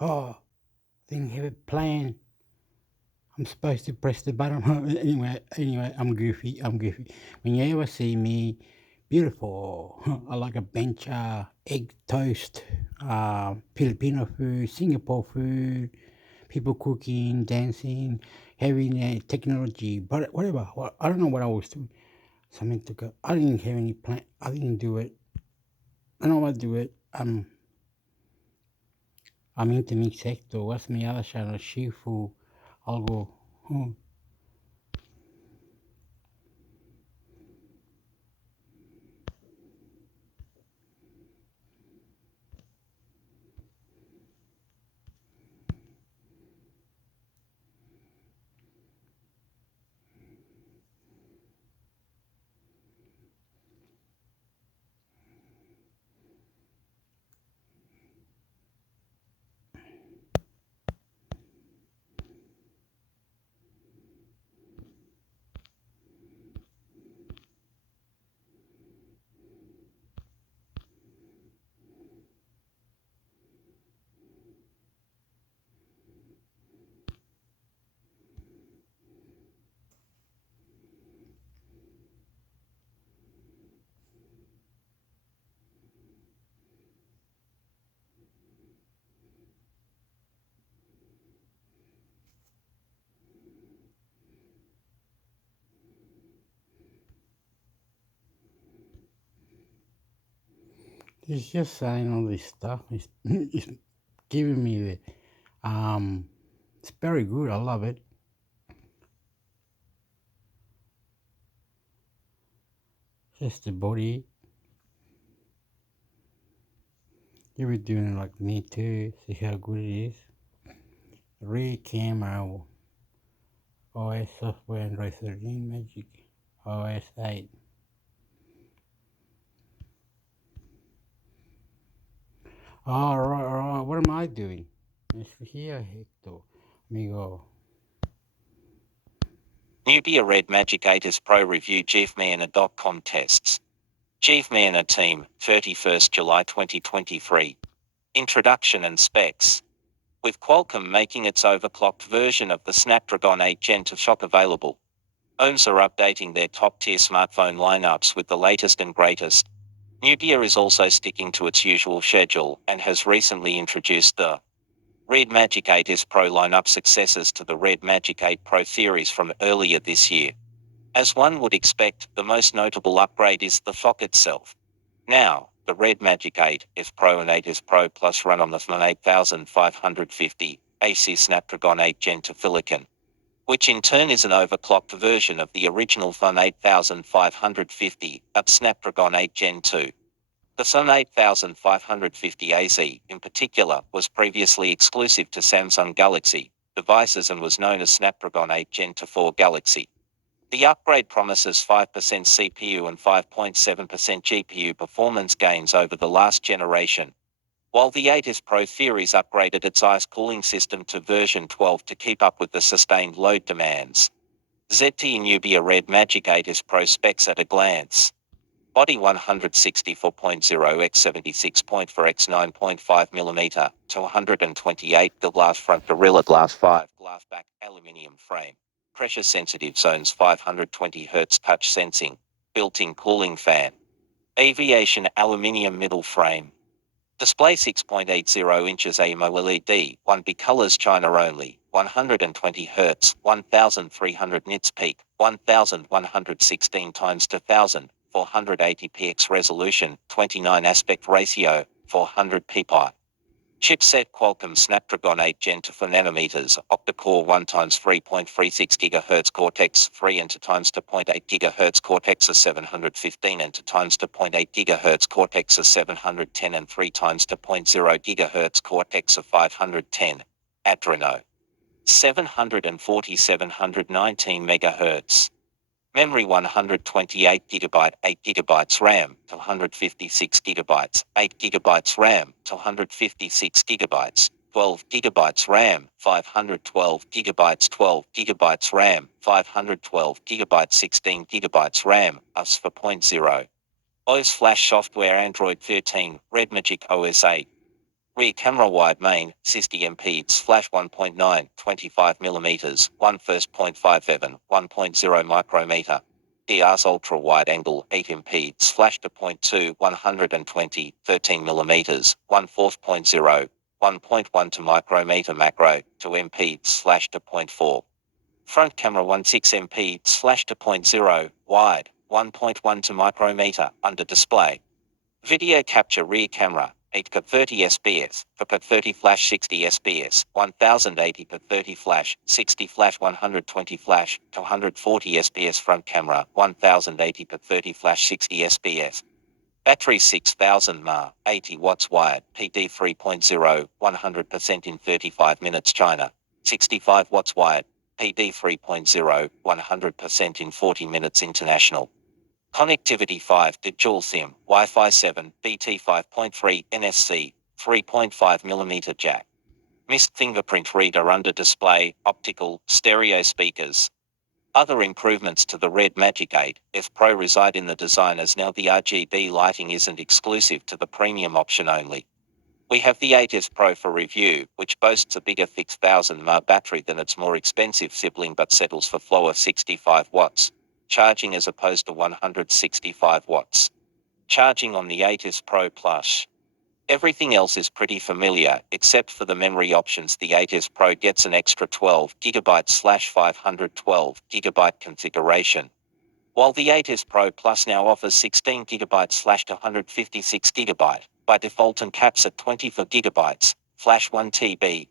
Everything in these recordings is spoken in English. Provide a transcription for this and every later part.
Oh, didn't have it planned. I'm supposed to press the button. anyway, I'm goofy. When you ever see me, beautiful. I like a bench, egg toast, Filipino food, Singapore food, people cooking, dancing, having technology, but whatever. Well, I don't know what I was doing. Something to go. I didn't have any plan. I didn't do it. I don't want to do it. I'm into mixed sector. What's my other channel? Shifu. I'll go. Hmm. He's just saying all this stuff. He's giving me it's very good. I love it. Just the body. You were doing it like me too. See how good it is. Ray camera, OS software, Android 13, Magic, OS 8. Oh, right. What am I doing? It's here, Hector. Amigo. Nubia Red Magic 8s Pro Review GFMANA.com tests. GFMANA Team, 31st July 2023. Introduction and specs. With Qualcomm making its overclocked version of the Snapdragon 8 Gen 2 stock available, OEMs are updating their top-tier smartphone lineups with the latest and greatest. Nubia is also sticking to its usual schedule and has recently introduced the Red Magic 8s Pro lineup successors to the Red Magic 8 Pro series from earlier this year. As one would expect, the most notable upgrade is the FOC itself. Now, the Red Magic 8S Pro and 8S Pro Plus run on the FLAN 8550 AC Snapdragon 8 Gen 2 Silicon, which in turn is an overclocked version of the original FLAN 8550 up Snapdragon 8 Gen 2. The FLAN 8550 AC, in particular, was previously exclusive to Samsung Galaxy devices and was known as Snapdragon 8 Gen 2 4 Galaxy. The upgrade promises 5% CPU and 5.7% GPU performance gains over the last generation, while the 8S Pro series upgraded its ICE cooling system to version 12 to keep up with the sustained load demands. ZTE Nubia Red Magic 8S Pro specs at a glance. Body 164.0 x 76.4 x 9.5mm to 128 glass front Gorilla Glass 5 glass back aluminium frame. Pressure sensitive zones 520 Hz touch sensing, built-in cooling fan. Aviation aluminium middle frame. Display 6.80 inches AMOLED, 1B colors China only, 120 Hz, 1300 nits peak, 1116 times 2000, 480px resolution, 29 aspect ratio, 400 ppi. Chipset Qualcomm Snapdragon 8 Gen 2 4 nanometers, octa-core 1 times 3.36 GHz Cortex 3 and 2 times 2.8 GHz Cortex A715 and 2 times 2.8 GHz Cortex A710 and 3 times 2.0 GHz Cortex A510. Adreno 740 719 MHz. Memory 128GB, 8GB RAM to 156GB, 8GB RAM to 156GB, 12GB RAM, 512GB, 12GB RAM, 512GB, 16GB RAM, US 4.0. OS Flash Software Android 13, Red Magic OS 8. Rear camera wide main, 60MP flash 1.9, 25mm, 1 1.5 1.0 micrometer. DR's ultra wide angle, 8MP flash 2.2, 120, 13mm, 1 4.0, 1.1 micrometer macro, 2MP flash 2.4. Front camera 16MP flash 2.0, wide, 1.1 micrometer, under display. Video capture rear camera, 8K 30 SBS, 4K 30 flash 60 SBS, 1080 per 30 flash, 60 flash 120 flash, 240 SBS front camera, 1080 per 30 flash 60 SBS. Battery 6000 mAh, 80 watts wired, PD 3.0, 100% in 35 minutes China, 65 watts wired, PD 3.0, 100% in 40 minutes international. Connectivity 5 to dual SIM, Wi-Fi 7, BT 5.3, NFC, 3.5mm jack. Missed fingerprint reader under display, optical, stereo speakers. Other improvements to the Red Magic 8F Pro reside in the design, as now the RGB lighting isn't exclusive to the premium option only. We have the 8F Pro for review, which boasts a bigger 6000 mAh battery than its more expensive sibling but settles for flow of 65 watts. Charging as opposed to 165 watts. Charging on the 8S Pro Plus. Everything else is pretty familiar, except for the memory options. The 8S Pro gets an extra 12GB/512GB configuration, while the 8S Pro Plus now offers 16GB/256GB by default and caps at 24GB, flash 1TB.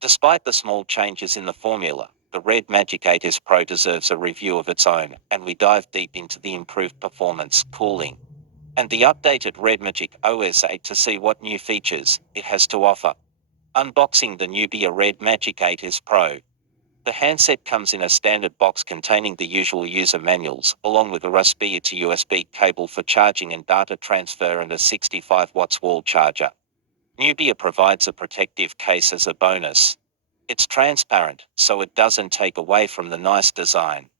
Despite the small changes in the formula, the Red Magic 8S Pro deserves a review of its own, and we dive deep into the improved performance, cooling, and the updated Red Magic OS 8 to see what new features it has to offer. Unboxing the newbie Red Magic 8S Pro. The handset comes in a standard box containing the usual user manuals, along with a USB to USB cable for charging and data transfer and a 65 watts wall charger. Nubia provides a protective case as a bonus. It's transparent, so it doesn't take away from the nice design.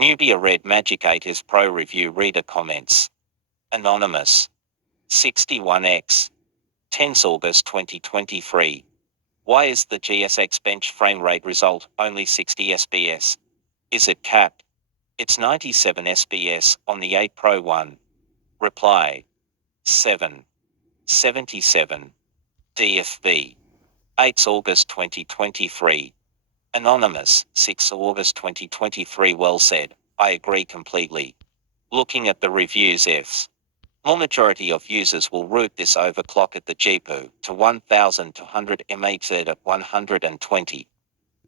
Nubia Red Magic 8S Pro review reader comments. Anonymous. 61x. 10th August 2023. Why is the GSX bench frame rate result only 60 SBS? Is it capped? It's 97 SBS on the 8 Pro 1. Reply. 7. 77. DFB. 8th August 2023. Anonymous, 6th August 2023. Well said, I agree completely. Looking at the reviews, F's. More majority of users will route this overclock at the GPU to 1200 mAh at 120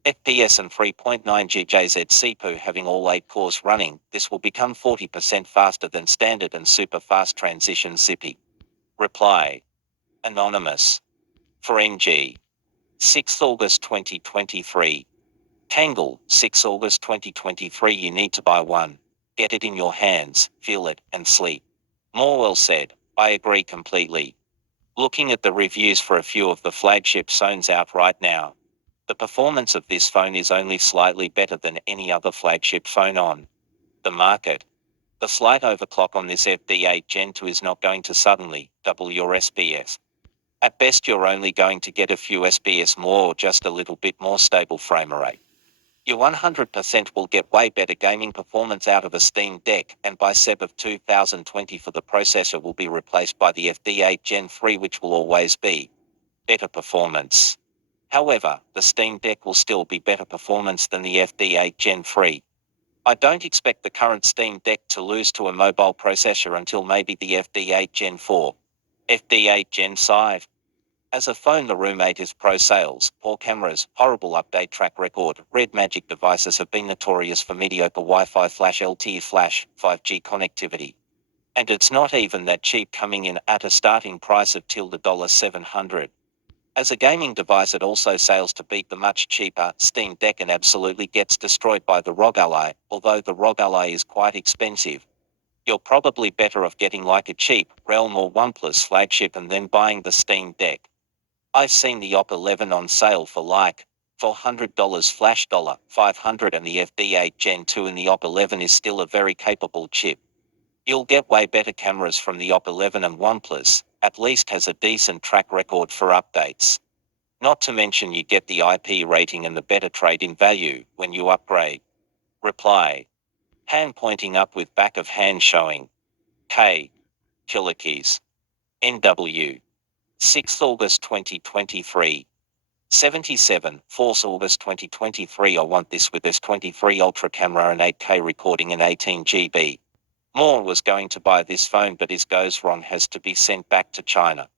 FPS and 3.9 GHz CPU having all 8 cores running. This will become 40% faster than standard and super fast transition zippy. Reply. Anonymous. For NG. 6th August 2023. Tangle, 6 August 2023. You need to buy one. Get it in your hands, feel it, and sleep. More well said, I agree completely. Looking at the reviews for a few of the flagship phones out right now, the performance of this phone is only slightly better than any other flagship phone on the market. The slight overclock on this FD8 Gen 2 is not going to suddenly double your SPS. At best you're only going to get a few SPS more or just a little bit more stable frame rate. You 100% will get way better gaming performance out of a Steam Deck, and by Sep of 2020 for the processor will be replaced by the FD8 Gen 3, which will always be better performance. However, the Steam Deck will still be better performance than the FD8 Gen 3. I don't expect the current Steam Deck to lose to a mobile processor until maybe the FD8 Gen 4. FD8 Gen 5. As a phone, the Room 8S Pro sales, poor cameras, horrible update track record. Red Magic devices have been notorious for mediocre Wi-Fi flash LTE flash, 5G connectivity. And it's not even that cheap, coming in at a starting price of $700. As a gaming device, it also sails to beat the much cheaper Steam Deck and absolutely gets destroyed by the ROG Ally. Although the ROG Ally is quite expensive, you're probably better off getting like a cheap Realm or OnePlus flagship and then buying the Steam Deck. I've seen the Op 11 on sale for like $400 flash $500, and the FD8 Gen 2 in the Op 11 is still a very capable chip. You'll get way better cameras from the Op 11, and OnePlus at least has a decent track record for updates. Not to mention you get the IP rating and the better trade-in value when you upgrade. Reply. Hand pointing up with back of hand showing. K. Killer keys. NW. 6th August 2023. 77, 4th August 2023. I want this with S23 Ultra camera and 8K recording and 18GB. More was going to buy this phone, but his goes wrong has to be sent back to China.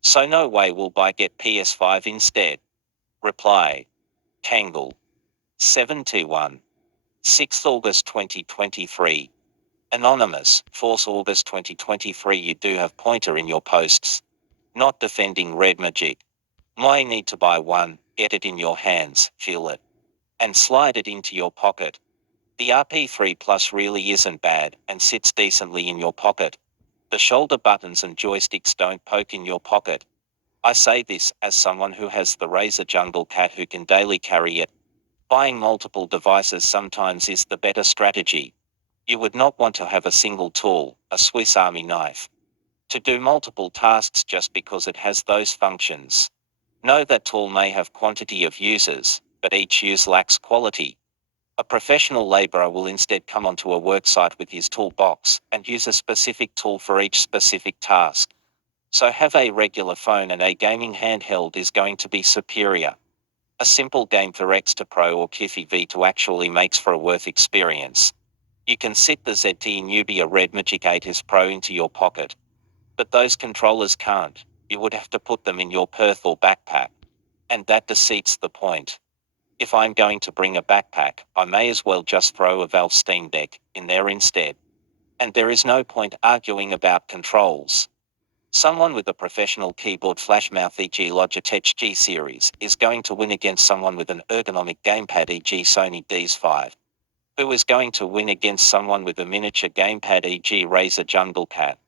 So no way will buy get PS5 instead. Reply. Kangle. 71. 6th August 2023. Anonymous, 4th August 2023. You do have pointer in your posts. Not defending Red Magic. Might need to buy one, get it in your hands, feel it, and slide it into your pocket. The RP3 Plus really isn't bad and sits decently in your pocket. The shoulder buttons and joysticks don't poke in your pocket. I say this as someone who has the Razer Jungle Cat who can daily carry it. Buying multiple devices sometimes is the better strategy. You would not want to have a single tool, a Swiss Army knife, to do multiple tasks just because it has those functions. Know that tool may have quantity of users, but each use lacks quality. A professional laborer will instead come onto a worksite with his toolbox and use a specific tool for each specific task. So have a regular phone, and a gaming handheld is going to be superior. A simple game for X to Pro or Kiffy V2 actually makes for a worth experience. You can sit the ZTE Nubia Red Magic 8S Pro into your pocket, but those controllers can't. You would have to put them in your purse or backpack. And that defeats the point. If I'm going to bring a backpack, I may as well just throw a Valve Steam Deck in there instead. And there is no point arguing about controls. Someone with a professional keyboard flashmouth, e.g. Logitech G Series, is going to win against someone with an ergonomic gamepad, e.g. Sony DS5. Who is going to win against someone with a miniature gamepad, e.g. Razer Jungle Cat?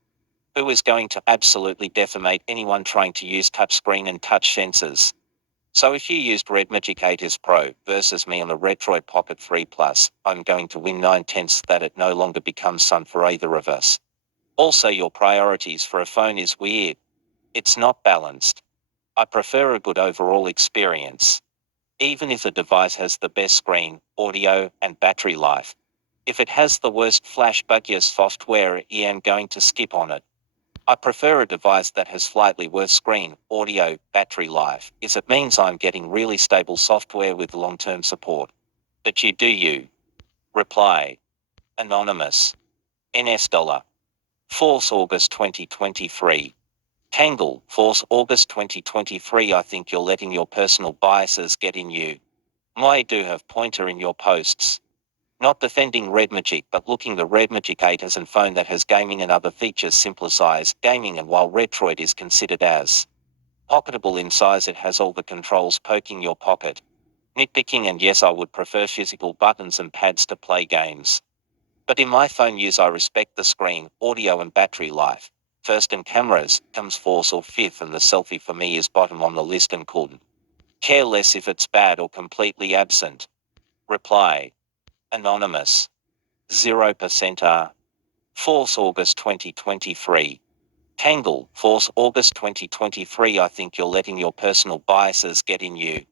Who is going to absolutely decimate anyone trying to use touchscreen and touch sensors? So if you used Red Magic 8S Pro versus me on a Retroid Pocket 3 Plus, I'm going to win 9/10 that it no longer becomes sun for either of us. Also, your priorities for a phone is weird. It's not balanced. I prefer a good overall experience. Even if a device has the best screen, audio, and battery life. If it has the worst flash buggiest software, I am going to skip on it. I prefer a device that has slightly worse screen, audio, battery life, as it means I'm getting really stable software with long-term support. But you do you. Reply. Anonymous. NS $. 4th August 2023. Tangle, 4th August 2023. I think you're letting your personal biases get in you. I do have pointer in your posts. Not defending Red Magic, but looking the Red Magic 8 as an phone that has gaming and other features, simplifies gaming, and while Retroid is considered as pocketable in size, it has all the controls poking your pocket. Nitpicking, and yes, I would prefer physical buttons and pads to play games. But in my phone use, I respect the screen, audio and battery life. First, and cameras comes fourth or fifth, and the selfie for me is bottom on the list and couldn't care less if it's bad or completely absent. Reply. Anonymous. 0% R. 4th August 2023. Tangle, 4th August 2023. I think you're letting your personal biases get in you.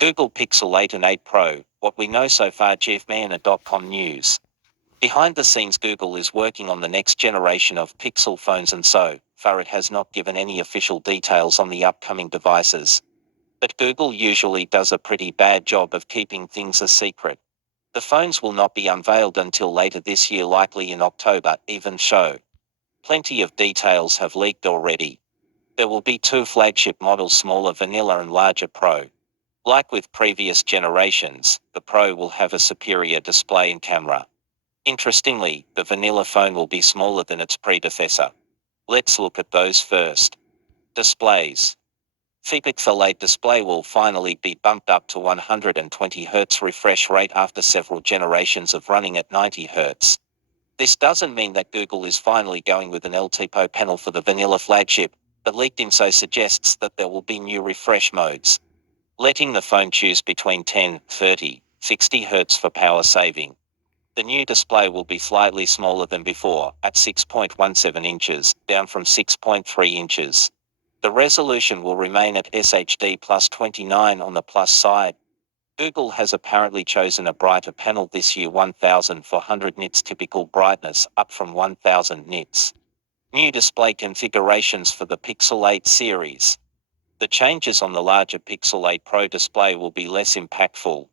Google Pixel 8 and 8 Pro, what we know so far. JeffManna.com News. Behind the scenes, Google is working on the next generation of Pixel phones, and so far it has not given any official details on the upcoming devices. But Google usually does a pretty bad job of keeping things a secret. The phones will not be unveiled until later this year, likely in October, even show. Plenty of details have leaked already. There will be two flagship models, smaller Vanilla and larger Pro. Like with previous generations, the Pro will have a superior display and camera. Interestingly, the Vanilla phone will be smaller than its predecessor. Let's look at those first. Displays. The Pixel 8 display will finally be bumped up to 120 Hz refresh rate after several generations of running at 90 Hz. This doesn't mean that Google is finally going with an LTPO panel for the Vanilla flagship, but leaked info suggests that there will be new refresh modes, letting the phone choose between 10, 30, 60 Hz for power saving. The new display will be slightly smaller than before, at 6.17 inches, down from 6.3 inches. The resolution will remain at SHD plus 29 on the plus side. Google has apparently chosen a brighter panel this year, 1400 nits typical brightness, up from 1000 nits. New display configurations for the Pixel 8 series. The changes on the larger Pixel 8 Pro display will be less impactful.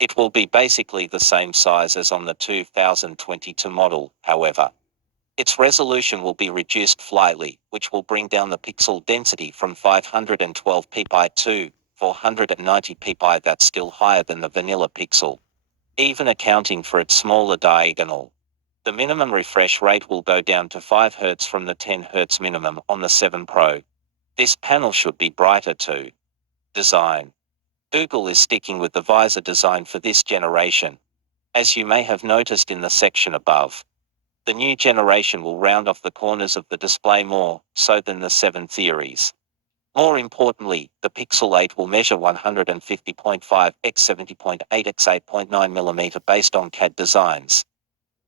It will be basically the same size as on the 2022 model, however. Its resolution will be reduced slightly, which will bring down the pixel density from 512 ppi to 490 ppi. That's still higher than the Vanilla Pixel, even accounting for its smaller diagonal. The minimum refresh rate will go down to 5 Hz from the 10 Hz minimum on the 7 Pro. This panel should be brighter too. Design. Google is sticking with the visor design for this generation. As you may have noticed in the section above, the new generation will round off the corners of the display more so than the 7 series. More importantly, the Pixel 8 will measure 150.5 x 70.8 x 8.9 mm based on CAD designs.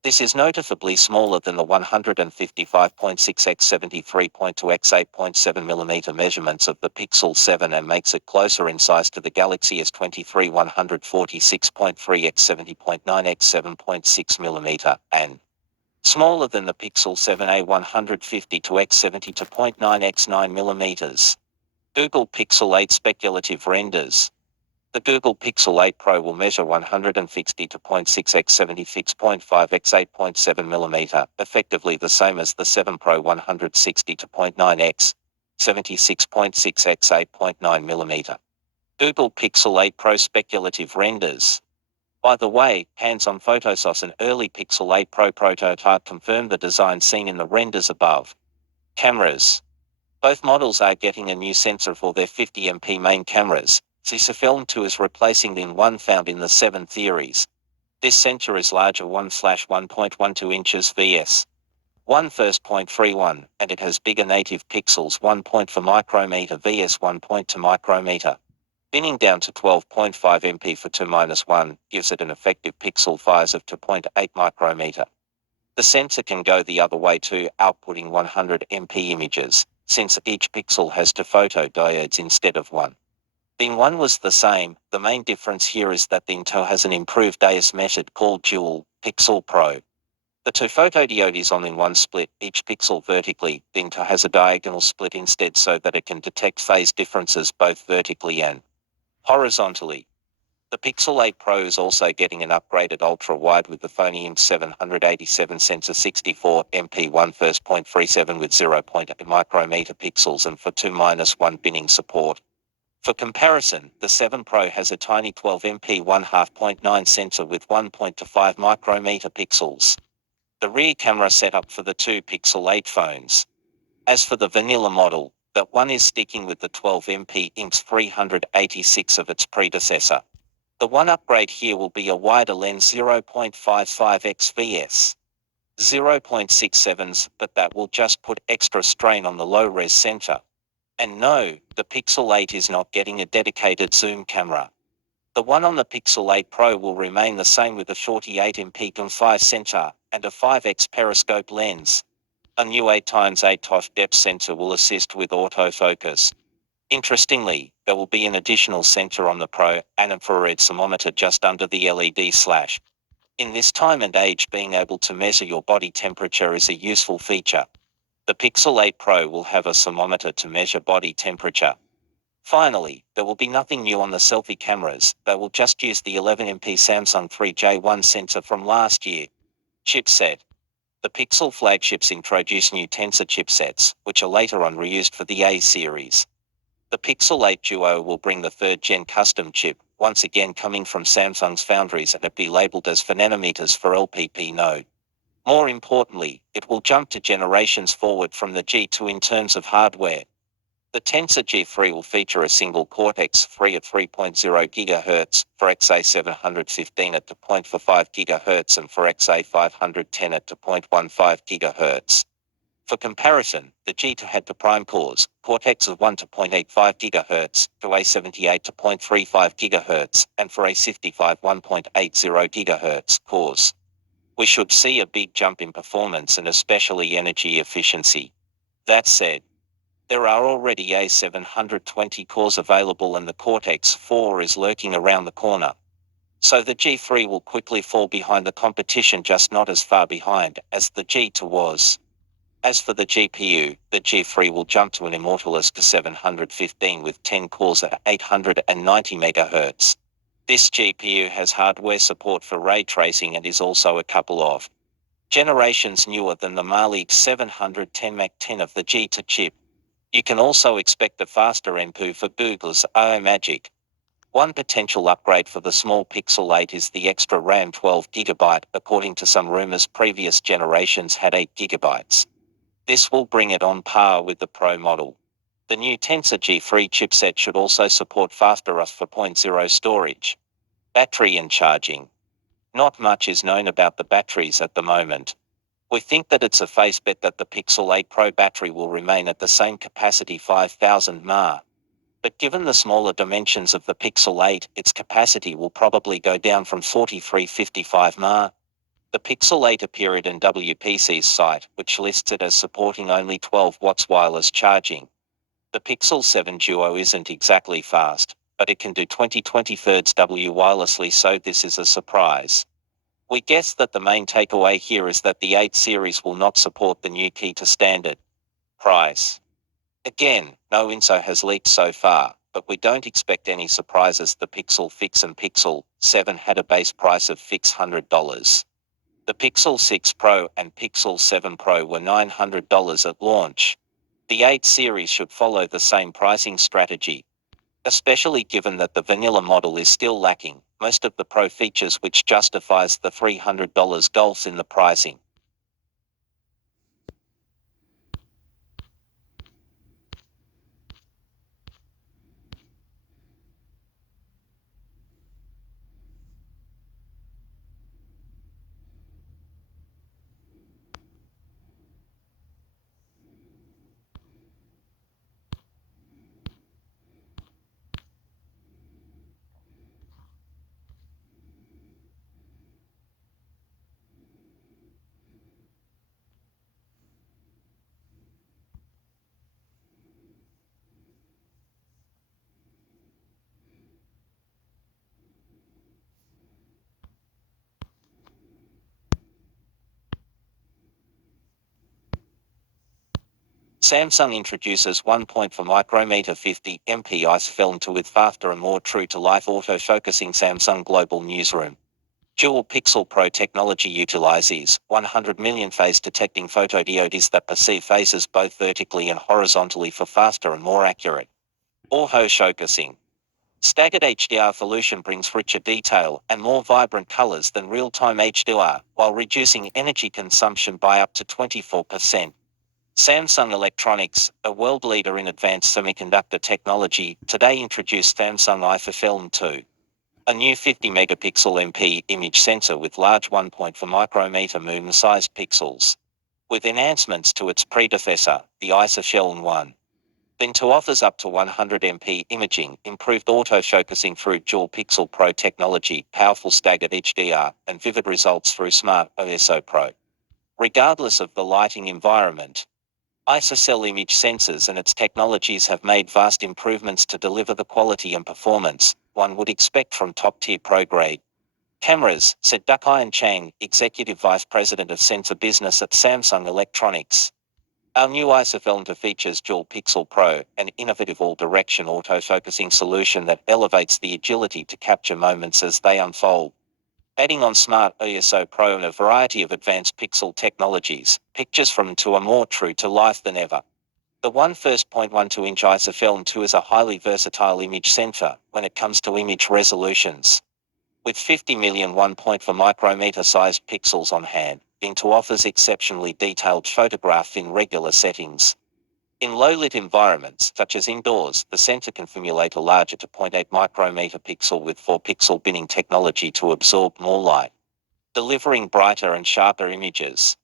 This is noticeably smaller than the 155.6 x 73.2 x 8.7 mm measurements of the Pixel 7 and makes it closer in size to the Galaxy S23 146.3 x 70.9 x 7.6 mm and smaller than the Pixel 7a 152 x 72.9 x 9 mm. Google Pixel 8 speculative renders. The Google Pixel 8 Pro will measure 162.6 x 76.5 x 8.7 mm, effectively the same as the 7 Pro 162.9 x 76.6 x 8.9 mm. Google Pixel 8 Pro speculative renders. By the way, hands-on photos an early Pixel 8 Pro prototype confirmed the design seen in the renders above. Cameras. Both models are getting a new sensor for their 50MP main cameras. The Film 2 is replacing the one found in the 7 series. This sensor is larger 1/1.12 inches vs. 1/1.31, and it has bigger native pixels 1.4 micrometer vs 1.2 micrometer. Binning down to 12.5 MP for 2-1 gives it an effective pixel size of 2.8 micrometer. The sensor can go the other way too, outputting 100 MP images, since each pixel has two photodiodes instead of one. The one was the same. The main difference here is that the Intel has an improved AS method called Dual Pixel Pro. The two photodiode is on in one split, each pixel vertically. The Intel has a diagonal split instead so that it can detect phase differences both vertically and horizontally. The Pixel 8 Pro is also getting an upgraded ultra-wide with the Sony IMX787 sensor 64MP 1/1.37 with 0.8 micrometer pixels and for 2-1 binning support. For comparison, the 7 Pro has a tiny 12MP 1/2.9 sensor with 1.25 micrometer pixels. The rear camera setup for the two Pixel 8 phones. As for the Vanilla model, that one is sticking with the 12MP IMX 386 of its predecessor. The one upgrade here will be a wider lens 0.55x vs. 0.67s, but that will just put extra strain on the low-res sensor. And no, the Pixel 8 is not getting a dedicated zoom camera. The one on the Pixel 8 Pro will remain the same with a 48MP Gun5 sensor and a 5x periscope lens. A new 8x8 TOF depth sensor will assist with autofocus. Interestingly, there will be an additional sensor on the Pro, an infrared thermometer just under the LED slash. In this time and age, being able to measure your body temperature is a useful feature. The Pixel 8 Pro will have a thermometer to measure body temperature. Finally, there will be nothing new on the selfie cameras. They will just use the 11MP Samsung 3J1 sensor from last year. Chipset. The Pixel flagships introduce new Tensor chipsets, which are later on reused for the A series. The Pixel 8 Duo will bring the third-gen custom chip, once again coming from Samsung's foundries, and it be labeled as 4nm for LPP node. More importantly, it will jump to generations forward from the G2 in terms of hardware. The Tensor G3 will feature a single Cortex-3 at 3.0 GHz, for XA715 at 2.45 GHz and for XA510 at 2.15 GHz. For comparison, the G2 had two prime cores, Cortex of 1 to 0.85 GHz, for A78 to 0.35 GHz, and for A55 1.80 GHz cores. We should see a big jump in performance and especially energy efficiency. That said, there are already A720 cores available and the Cortex-4 is lurking around the corner. So the G3 will quickly fall behind the competition, just not as far behind as the G2 was. As for the GPU, the G3 will jump to an Immortalis K715 with 10 cores at 890 MHz. This GPU has hardware support for ray tracing and is also a couple of generations newer than the Mali X710 Mach 10 of the G2 chip. You can also expect a faster NPU for Google's AI Magic. One potential upgrade for the small Pixel 8 is the extra RAM 12GB. According to some rumors, previous generations had 8GB. This will bring it on par with the Pro model. The new Tensor G3 chipset should also support faster UF 4.0 storage. Battery and charging. Not much is known about the batteries at the moment. We think that it's a face bet that the Pixel 8 Pro battery will remain at the same capacity, 5000 mAh. But given the smaller dimensions of the Pixel 8, its capacity will probably go down from 4355 mAh. The Pixel 8 appeared in WPC's site, which lists it as supporting only 12 watts wireless charging. The Pixel 7 Duo isn't exactly fast, but it can do 20/23 W wirelessly, so this is a surprise. We guess that the main takeaway here is that the 8 series will not support the new key to standard. Price. Again, no info has leaked so far, but we don't expect any surprises. The Pixel Fix and Pixel 7 had a base price of $600. The Pixel 6 Pro and Pixel 7 Pro were $900 at launch. The 8 series should follow the same pricing strategy, especially given that the vanilla model is still lacking most of the Pro features, which justifies the $300 gulf in the pricing. Samsung introduces 1.4 micrometer 50MP ISO film with faster and more true-to-life autofocusing. Samsung Global Newsroom. Dual Pixel Pro technology utilizes 100 million face-detecting photodiodes that perceive faces both vertically and horizontally for faster and more accurate autofocusing. Staggered HDR solution brings richer detail and more vibrant colors than real-time HDR, while reducing energy consumption by up to 24%. Samsung Electronics, a world leader in advanced semiconductor technology, today introduced Samsung IFA Film 2, a new 50-megapixel MP image sensor with large 1.4 micrometer moon-sized pixels. With enhancements to its predecessor, the ISA Film 1. Then 2 offers up to 100 MP imaging, improved autofocusing through Dual Pixel Pro technology, powerful staggered HDR, and vivid results through Smart ISO Pro. Regardless of the lighting environment, ISOCELL image sensors and its technologies have made vast improvements to deliver the quality and performance one would expect from top-tier pro-grade cameras, said Duck-Ian Chang, Executive Vice President of Sensor Business at Samsung Electronics. Our new ISOCELL features Dual Pixel Pro, an innovative all-direction autofocusing solution that elevates the agility to capture moments as they unfold. Adding on Smart ISO Pro and a variety of advanced pixel technologies, pictures from 2 are more true to life than ever. The 1.12-inch ISOCELL 2 is a highly versatile image sensor when it comes to image resolutions. With 50 million 1.4 micrometer-sized pixels on hand, IN2 offers exceptionally detailed photograph in regular settings. In low-lit environments, such as indoors, the sensor can formulate a larger 2.8 micrometer pixel with 4-pixel binning technology to absorb more light, delivering brighter and sharper images.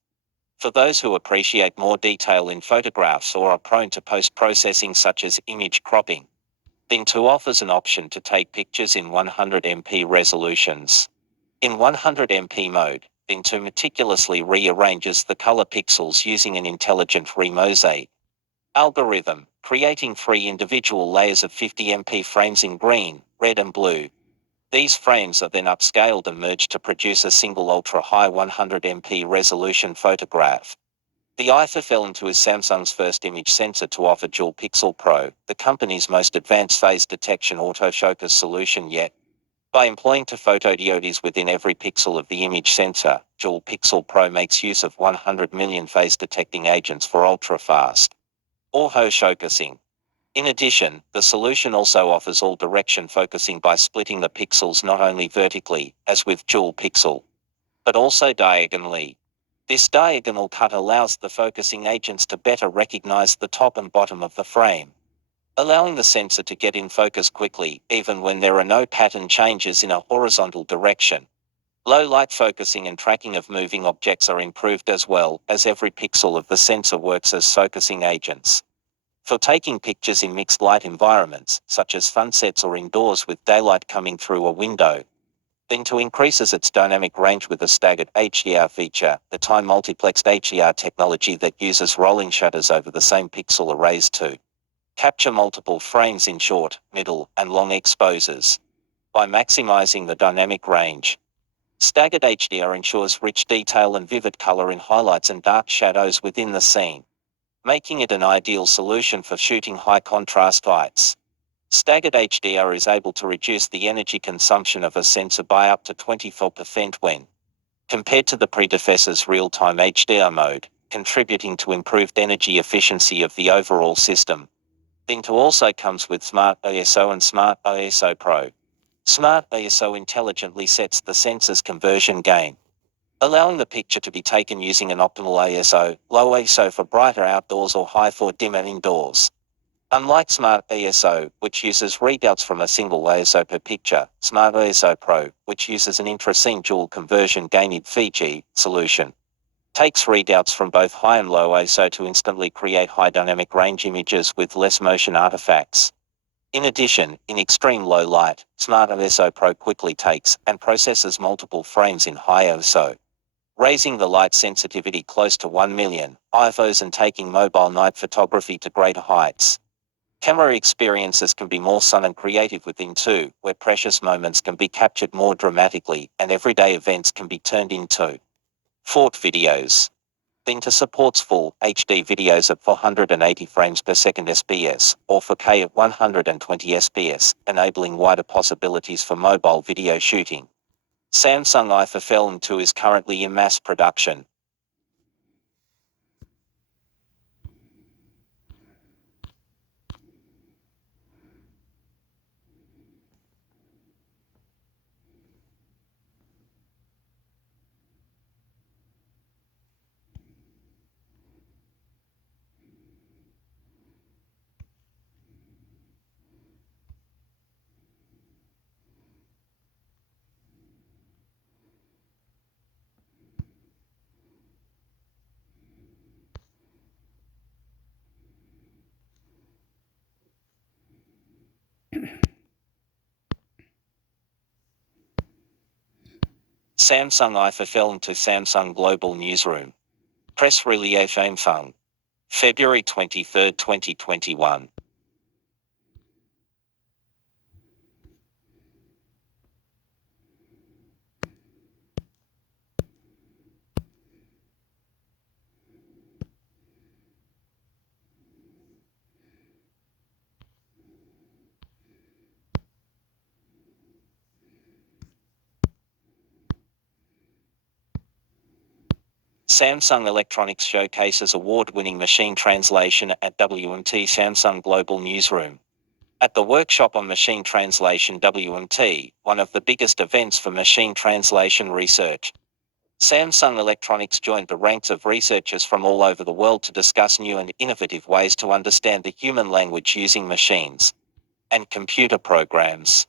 For those who appreciate more detail in photographs or are prone to post-processing such as image cropping, IN2 offers an option to take pictures in 100MP resolutions. In 100MP mode, IN2 meticulously rearranges the color pixels using an intelligent remosaic algorithm, creating 3 individual layers of 50MP frames in green, red and blue. These frames are then upscaled and merged to produce a single ultra-high 100MP resolution photograph. The ISOCELL 2 is Samsung's first image sensor to offer Dual Pixel Pro, the company's most advanced phase detection autofocus solution yet. By employing two photodiodes within every pixel of the image sensor, Dual Pixel Pro makes use of 100 million phase detecting agents for ultra-fast autofocusing. In addition, the solution also offers all-direction focusing by splitting the pixels not only vertically, as with Dual Pixel, but also diagonally. This diagonal cut allows the focusing agents to better recognize the top and bottom of the frame, allowing the sensor to get in focus quickly, even when there are no pattern changes in a horizontal direction. Low light focusing and tracking of moving objects are improved as well, as every pixel of the sensor works as focusing agents. For taking pictures in mixed light environments, such as sunsets or indoors with daylight coming through a window, IN2 increases its dynamic range with a staggered HDR feature, the time multiplexed HDR technology that uses rolling shutters over the same pixel arrays to capture multiple frames in short, middle, and long exposures. By maximizing the dynamic range, staggered HDR ensures rich detail and vivid color in highlights and dark shadows within the scene, making it an ideal solution for shooting high-contrast lights. Staggered HDR is able to reduce the energy consumption of a sensor by up to 24% when compared to the predecessor's real-time HDR mode, contributing to improved energy efficiency of the overall system. IN2 also comes with Smart ISO and Smart ISO Pro. Smart ISO intelligently sets the sensor's conversion gain, allowing the picture to be taken using an optimal ISO, low ISO for brighter outdoors or high for dim and indoors. Unlike Smart ISO, which uses readouts from a single ISO per picture, Smart ISO Pro, which uses an intra-scene dual conversion gain Fiji solution, takes readouts from both high and low ISO to instantly create high dynamic range images with less motion artifacts. In addition, in extreme low light, Smart ISO Pro quickly takes and processes multiple frames in high ISO, raising the light sensitivity close to 1 million IFOs and taking mobile night photography to greater heights. Camera experiences can be more fun and creative with IN2, where precious moments can be captured more dramatically and everyday events can be turned into short videos. IN2 supports full HD videos at 480 frames per second SPS or 4K at 120 SPS, enabling wider possibilities for mobile video shooting. Samsung ISOCELL 2 is currently in mass production. Samsung ISOCELL to Samsung Global Newsroom. Press release Samsung. February 23, 2021. Samsung Electronics showcases award-winning machine translation at WMT Samsung Global Newsroom. At the workshop on machine translation WMT, one of the biggest events for machine translation research, Samsung Electronics joined the ranks of researchers from all over the world to discuss new and innovative ways to understand the human language using machines and computer programs.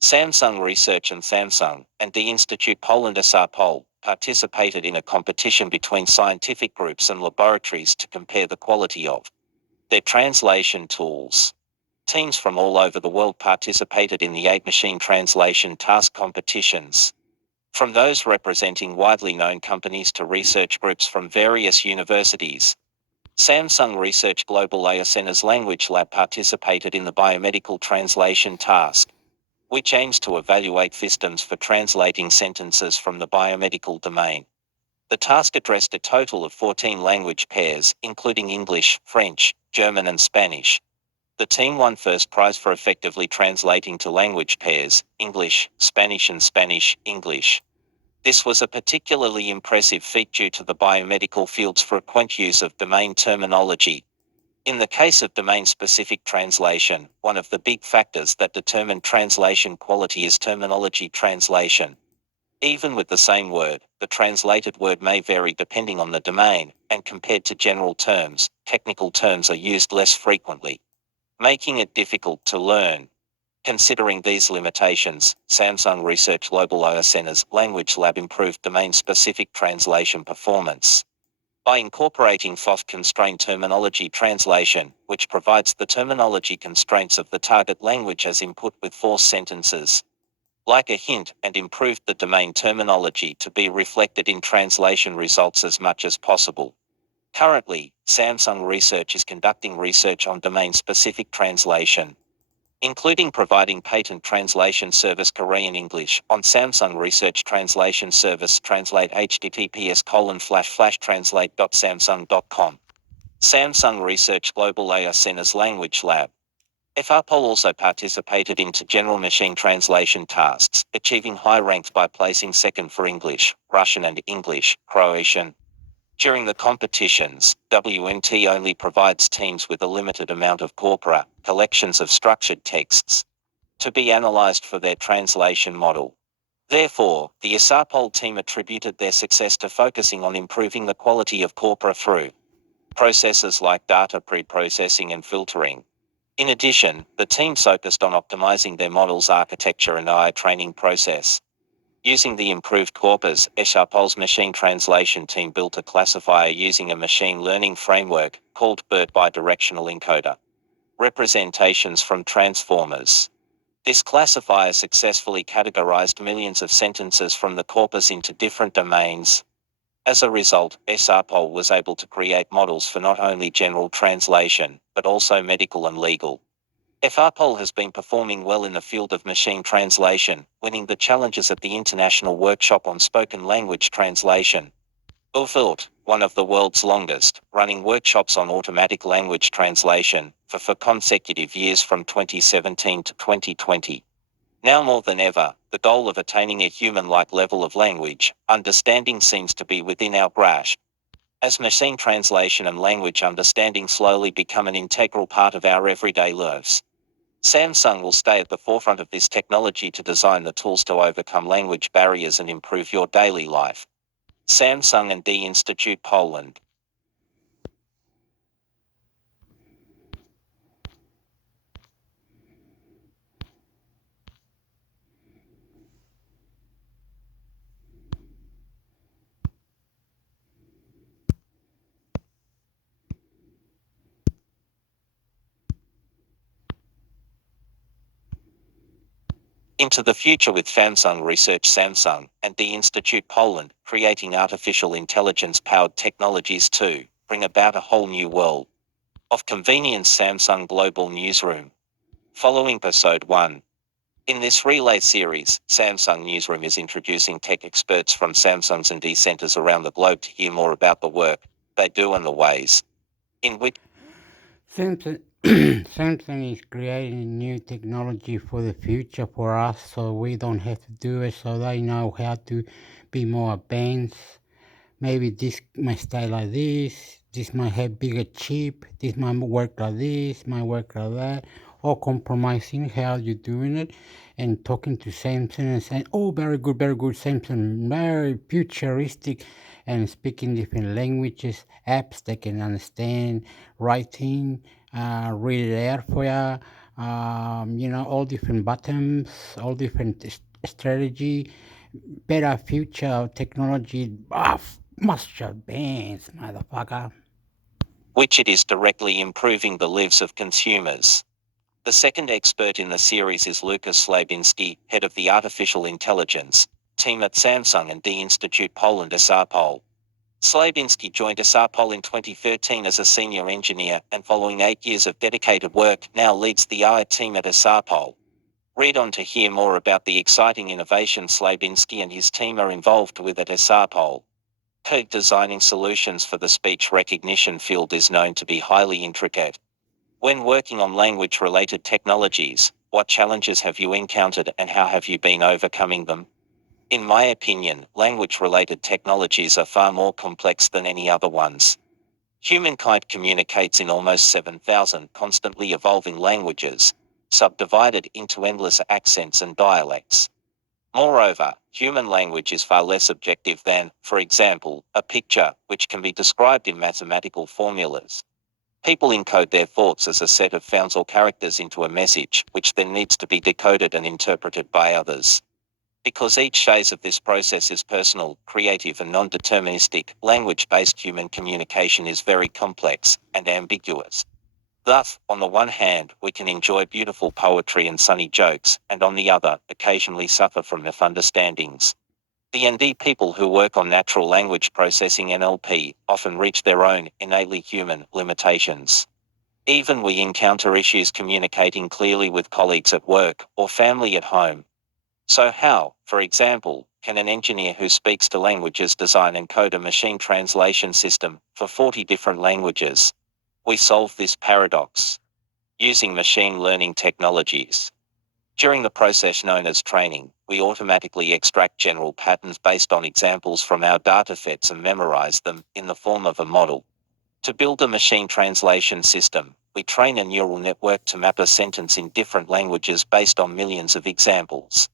Samsung Research and Samsung and the Institute Poland SR-Pol participated in a competition between scientific groups and laboratories to compare the quality of their translation tools. Teams from all over the world participated in the 8 machine translation task competitions. From those representing widely known companies to research groups from various universities. Samsung Research Global ASN's Language Lab participated in the biomedical translation task, which aims to evaluate systems for translating sentences from the biomedical domain. The task addressed a total of 14 language pairs, including English, French, German and Spanish. The team won first prize for effectively translating to language pairs, English, Spanish and Spanish, English. This was a particularly impressive feat due to the biomedical field's frequent use of domain terminology. In the case of domain-specific translation, one of the big factors that determine translation quality is terminology translation. Even with the same word, the translated word may vary depending on the domain, and compared to general terms, technical terms are used less frequently, making it difficult to learn. Considering these limitations, Samsung Research Global OSN's Language Lab improved domain-specific translation performance by incorporating FOSS-constrained terminology translation, which provides the terminology constraints of the target language as input with force sentences, like a hint, and improved the domain terminology to be reflected in translation results as much as possible. Currently, Samsung Research is conducting research on domain-specific translation, including providing patent translation service Korean English on Samsung Research Translation Service Translate https://translate.samsung.com. Samsung Research Global ASN's Language Lab. FRPOL also participated into general machine translation tasks, achieving high ranks by placing second for English, Russian and English, Croatian. During the competitions, WNT only provides teams with a limited amount of corpora, collections of structured texts, to be analyzed for their translation model. Therefore, the SRPOL team attributed their success to focusing on improving the quality of corpora through processes like data pre-processing and filtering. In addition, the team focused on optimizing their model's architecture and AI training process. Using the improved corpus, SRPOL's machine translation team built a classifier using a machine learning framework called BERT bidirectional encoder representations from transformers. This classifier successfully categorized millions of sentences from the corpus into different domains. As a result, SRPOL was able to create models for not only general translation, but also medical and legal. FRPOL has been performing well in the field of machine translation, winning the challenges at the International Workshop on Spoken Language Translation. UFILT, one of the world's longest running workshops on automatic language translation, for consecutive years from 2017 to 2020. Now more than ever, the goal of attaining a human-like level of language understanding seems to be within our grasp. As machine translation and language understanding slowly become an integral part of our everyday lives, Samsung will stay at the forefront of this technology to design the tools to overcome language barriers and improve your daily life. Samsung and the Institute Poland. Into the future with Samsung Research Samsung and the Institute Poland, creating artificial intelligence-powered technologies too. bring about a whole new world of convenience. Samsung Global Newsroom. Following episode 1. In this relay series, Samsung Newsroom is introducing tech experts from Samsung's and centers around the globe to hear more about the work they do and the ways in which Samsung, Samsung is creating new technology for the future for us, so we don't have to do it. So they know how to be more advanced. Maybe this might stay like this. This might have bigger chip. This might work like this. Might work like that. Or compromising how you're doing it, and talking to Samsung and saying, "Oh, very good, Samsung, very futuristic," and speaking different languages, apps they can understand, writing, read it out for you. All different buttons, all different strategy, better future technology. Must advance, motherfucker. it is directly improving the lives of consumers. The second expert in the series is Lucas Slabinski, head of the artificial intelligence team at Samsung and the Institute Poland SRPol. Slabinski joined SRPol in 2013 as a senior engineer and following 8 years of dedicated work now leads the AI team at SRPol. Read on to hear more about the exciting innovation Slabinski and his team are involved with at SRPol. Code designing solutions for the speech recognition field is known to be highly intricate. When working on language-related technologies, what challenges have you encountered and how have you been overcoming them? In my opinion, language-related technologies are far more complex than any other ones. Humankind communicates in almost 7,000 constantly evolving languages, subdivided into endless accents and dialects. Moreover, human language is far less objective than, for example, a picture, which can be described in mathematical formulas. People encode their thoughts as a set of sounds or characters into a message, which then needs to be decoded and interpreted by others. Because each phase of this process is personal, creative and non-deterministic, language-based human communication is very complex and ambiguous. Thus, on the one hand, we can enjoy beautiful poetry and sunny jokes, and on the other, occasionally suffer from misunderstandings. The ND people who work on natural language processing NLP often reach their own, innately human, limitations. Even we encounter issues communicating clearly with colleagues at work or family at home. So how, for example, can an engineer who speaks to languages design and code a machine translation system for 40 different languages? We solve this paradox using machine learning technologies. During the process known as training, we automatically extract general patterns based on examples from our datasets and memorize them in the form of a model. To build a machine translation system, we train a neural network to map a sentence in different languages based on millions of examples,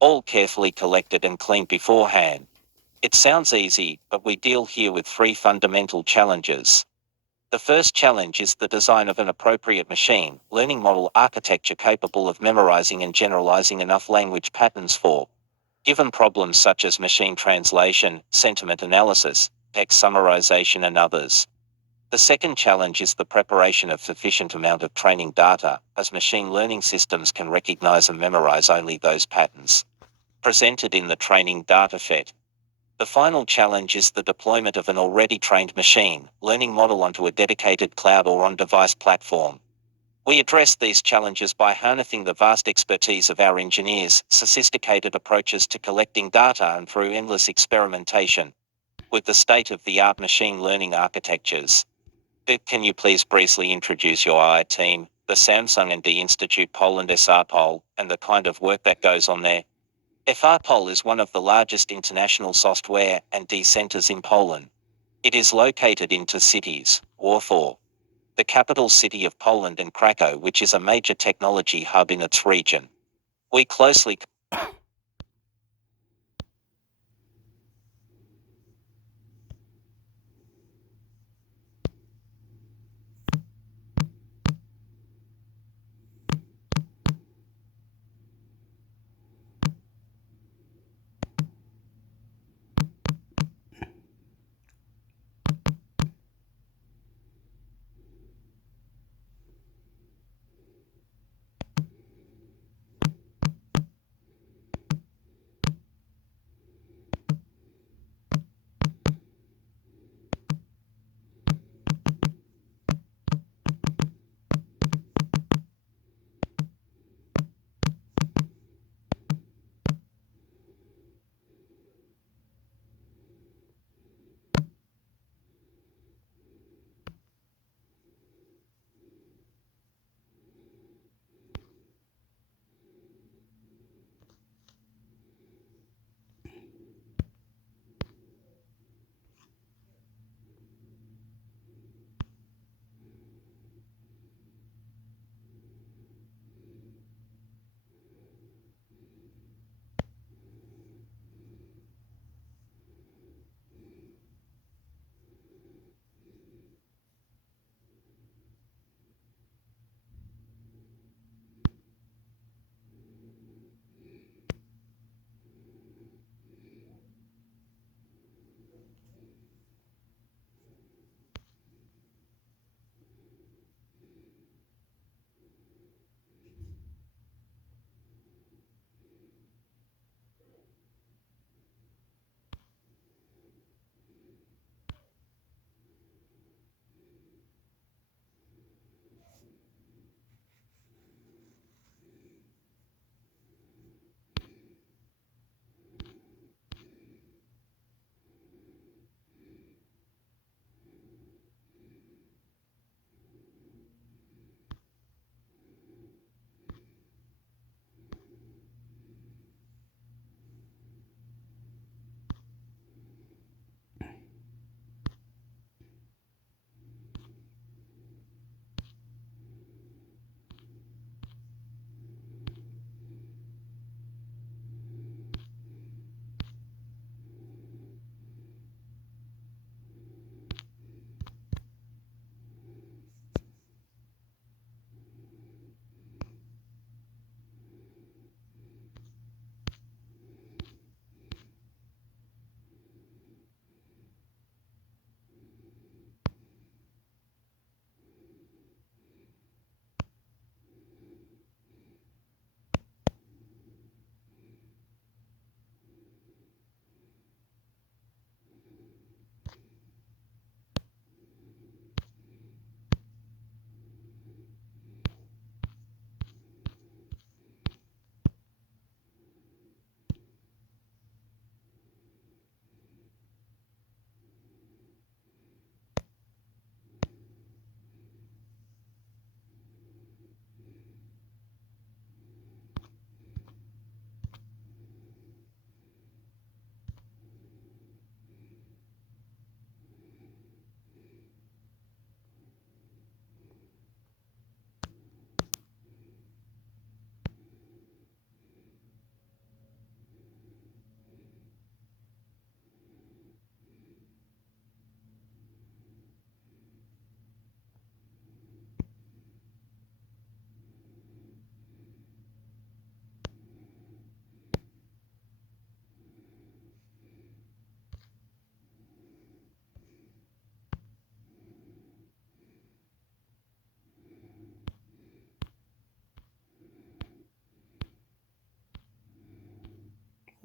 all carefully collected and cleaned beforehand. It sounds easy, but we deal here with three fundamental challenges. The first challenge is the design of an appropriate machine learning model architecture capable of memorizing and generalizing enough language patterns for given problems such as machine translation, sentiment analysis, text summarization and others. The second challenge is the preparation of sufficient amount of training data, as machine learning systems can recognize and memorize only those patterns presented in the training dataset. The final challenge is the deployment of an already trained machine learning model onto a dedicated cloud or on-device platform. We address these challenges by harnessing the vast expertise of our engineers, sophisticated approaches to collecting data and through endless experimentation with the state-of-the-art machine learning architectures. Can you please briefly introduce your AI team, the Samsung and the Institute Poland SRPol, and the kind of work that goes on there? SRPol is one of the largest international software and D centers in Poland. It is located in two cities, Warsaw, the capital city of Poland, and Krakow, which is a major technology hub in its region. We closely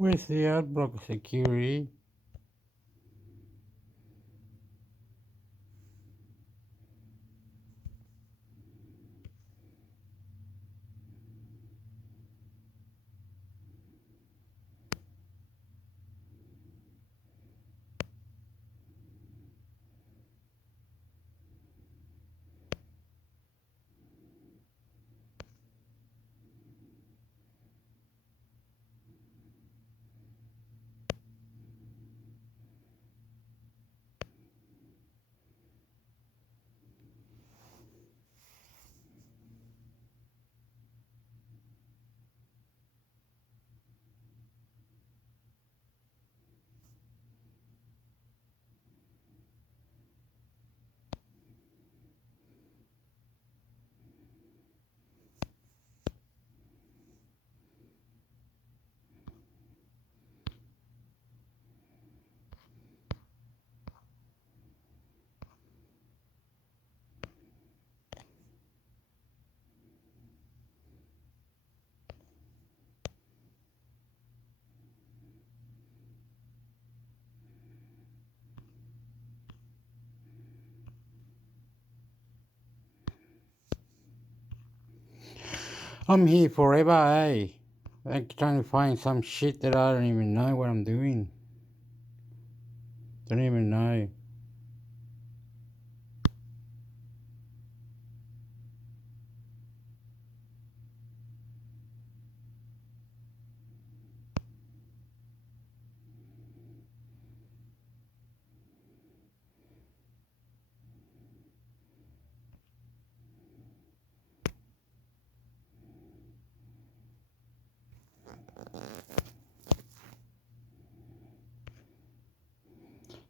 Where's the adblock security? I'm here forever, eh? Like trying to find some shit that I don't even know what I'm doing. Don't even know.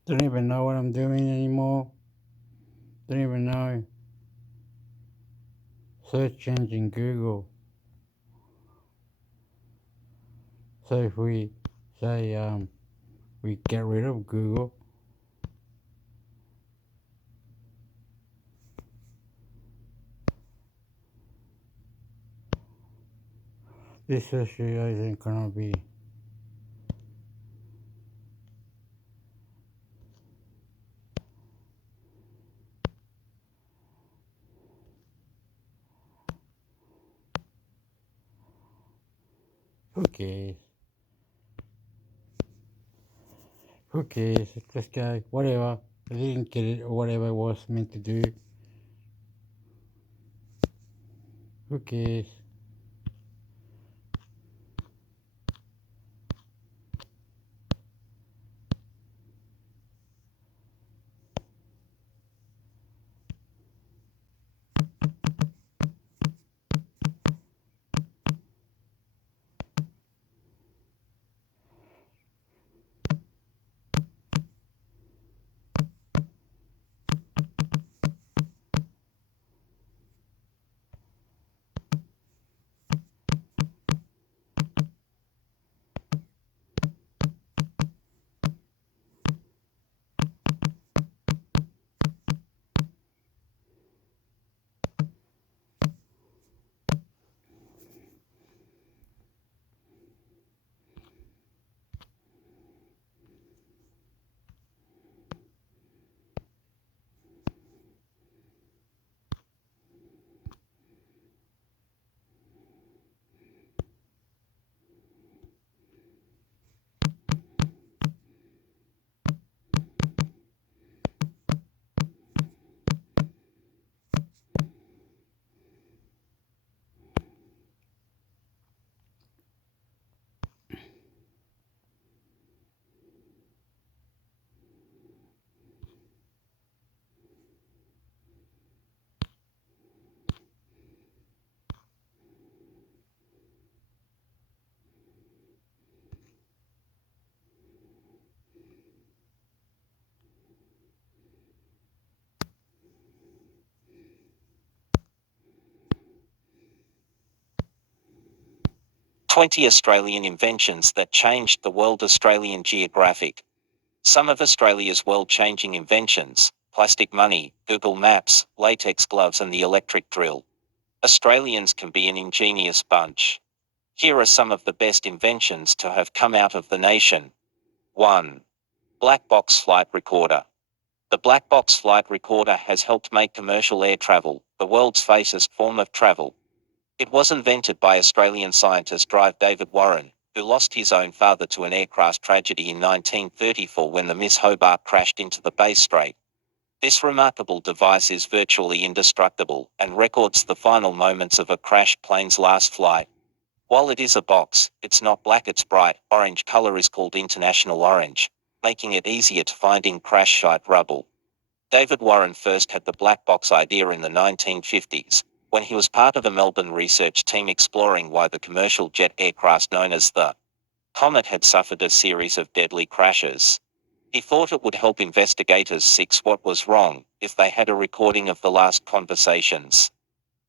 Don't even know what I'm doing anymore. Don't even know. Search engine Google. So if we say we get rid of Google, this issue isn't gonna be. Who cares? Who cares? Let's go. Whatever. I didn't get it or whatever it was meant to do. Who cares? 20 Australian inventions that changed the world. Australian Geographic. Some of Australia's world-changing inventions: plastic money, Google Maps, latex gloves and the electric drill. Australians can be an ingenious bunch. Here are some of the best inventions to have come out of the nation. 1. Black box flight recorder. The black box flight recorder has helped make commercial air travel the world's fastest form of travel. It was invented by Australian scientist David Warren, who lost his own father to an aircraft tragedy in 1934 when the Miss Hobart crashed into the Bass Strait. This remarkable device is virtually indestructible and records the final moments of a crashed plane's last flight. While it is a box, it's not black, its bright orange color is called international orange, making it easier to find in crash site rubble. David Warren first had the black box idea in the 1950s, when he was part of a Melbourne research team exploring why the commercial jet aircraft known as the Comet had suffered a series of deadly crashes. He thought it would help investigators see what was wrong if they had a recording of the last conversations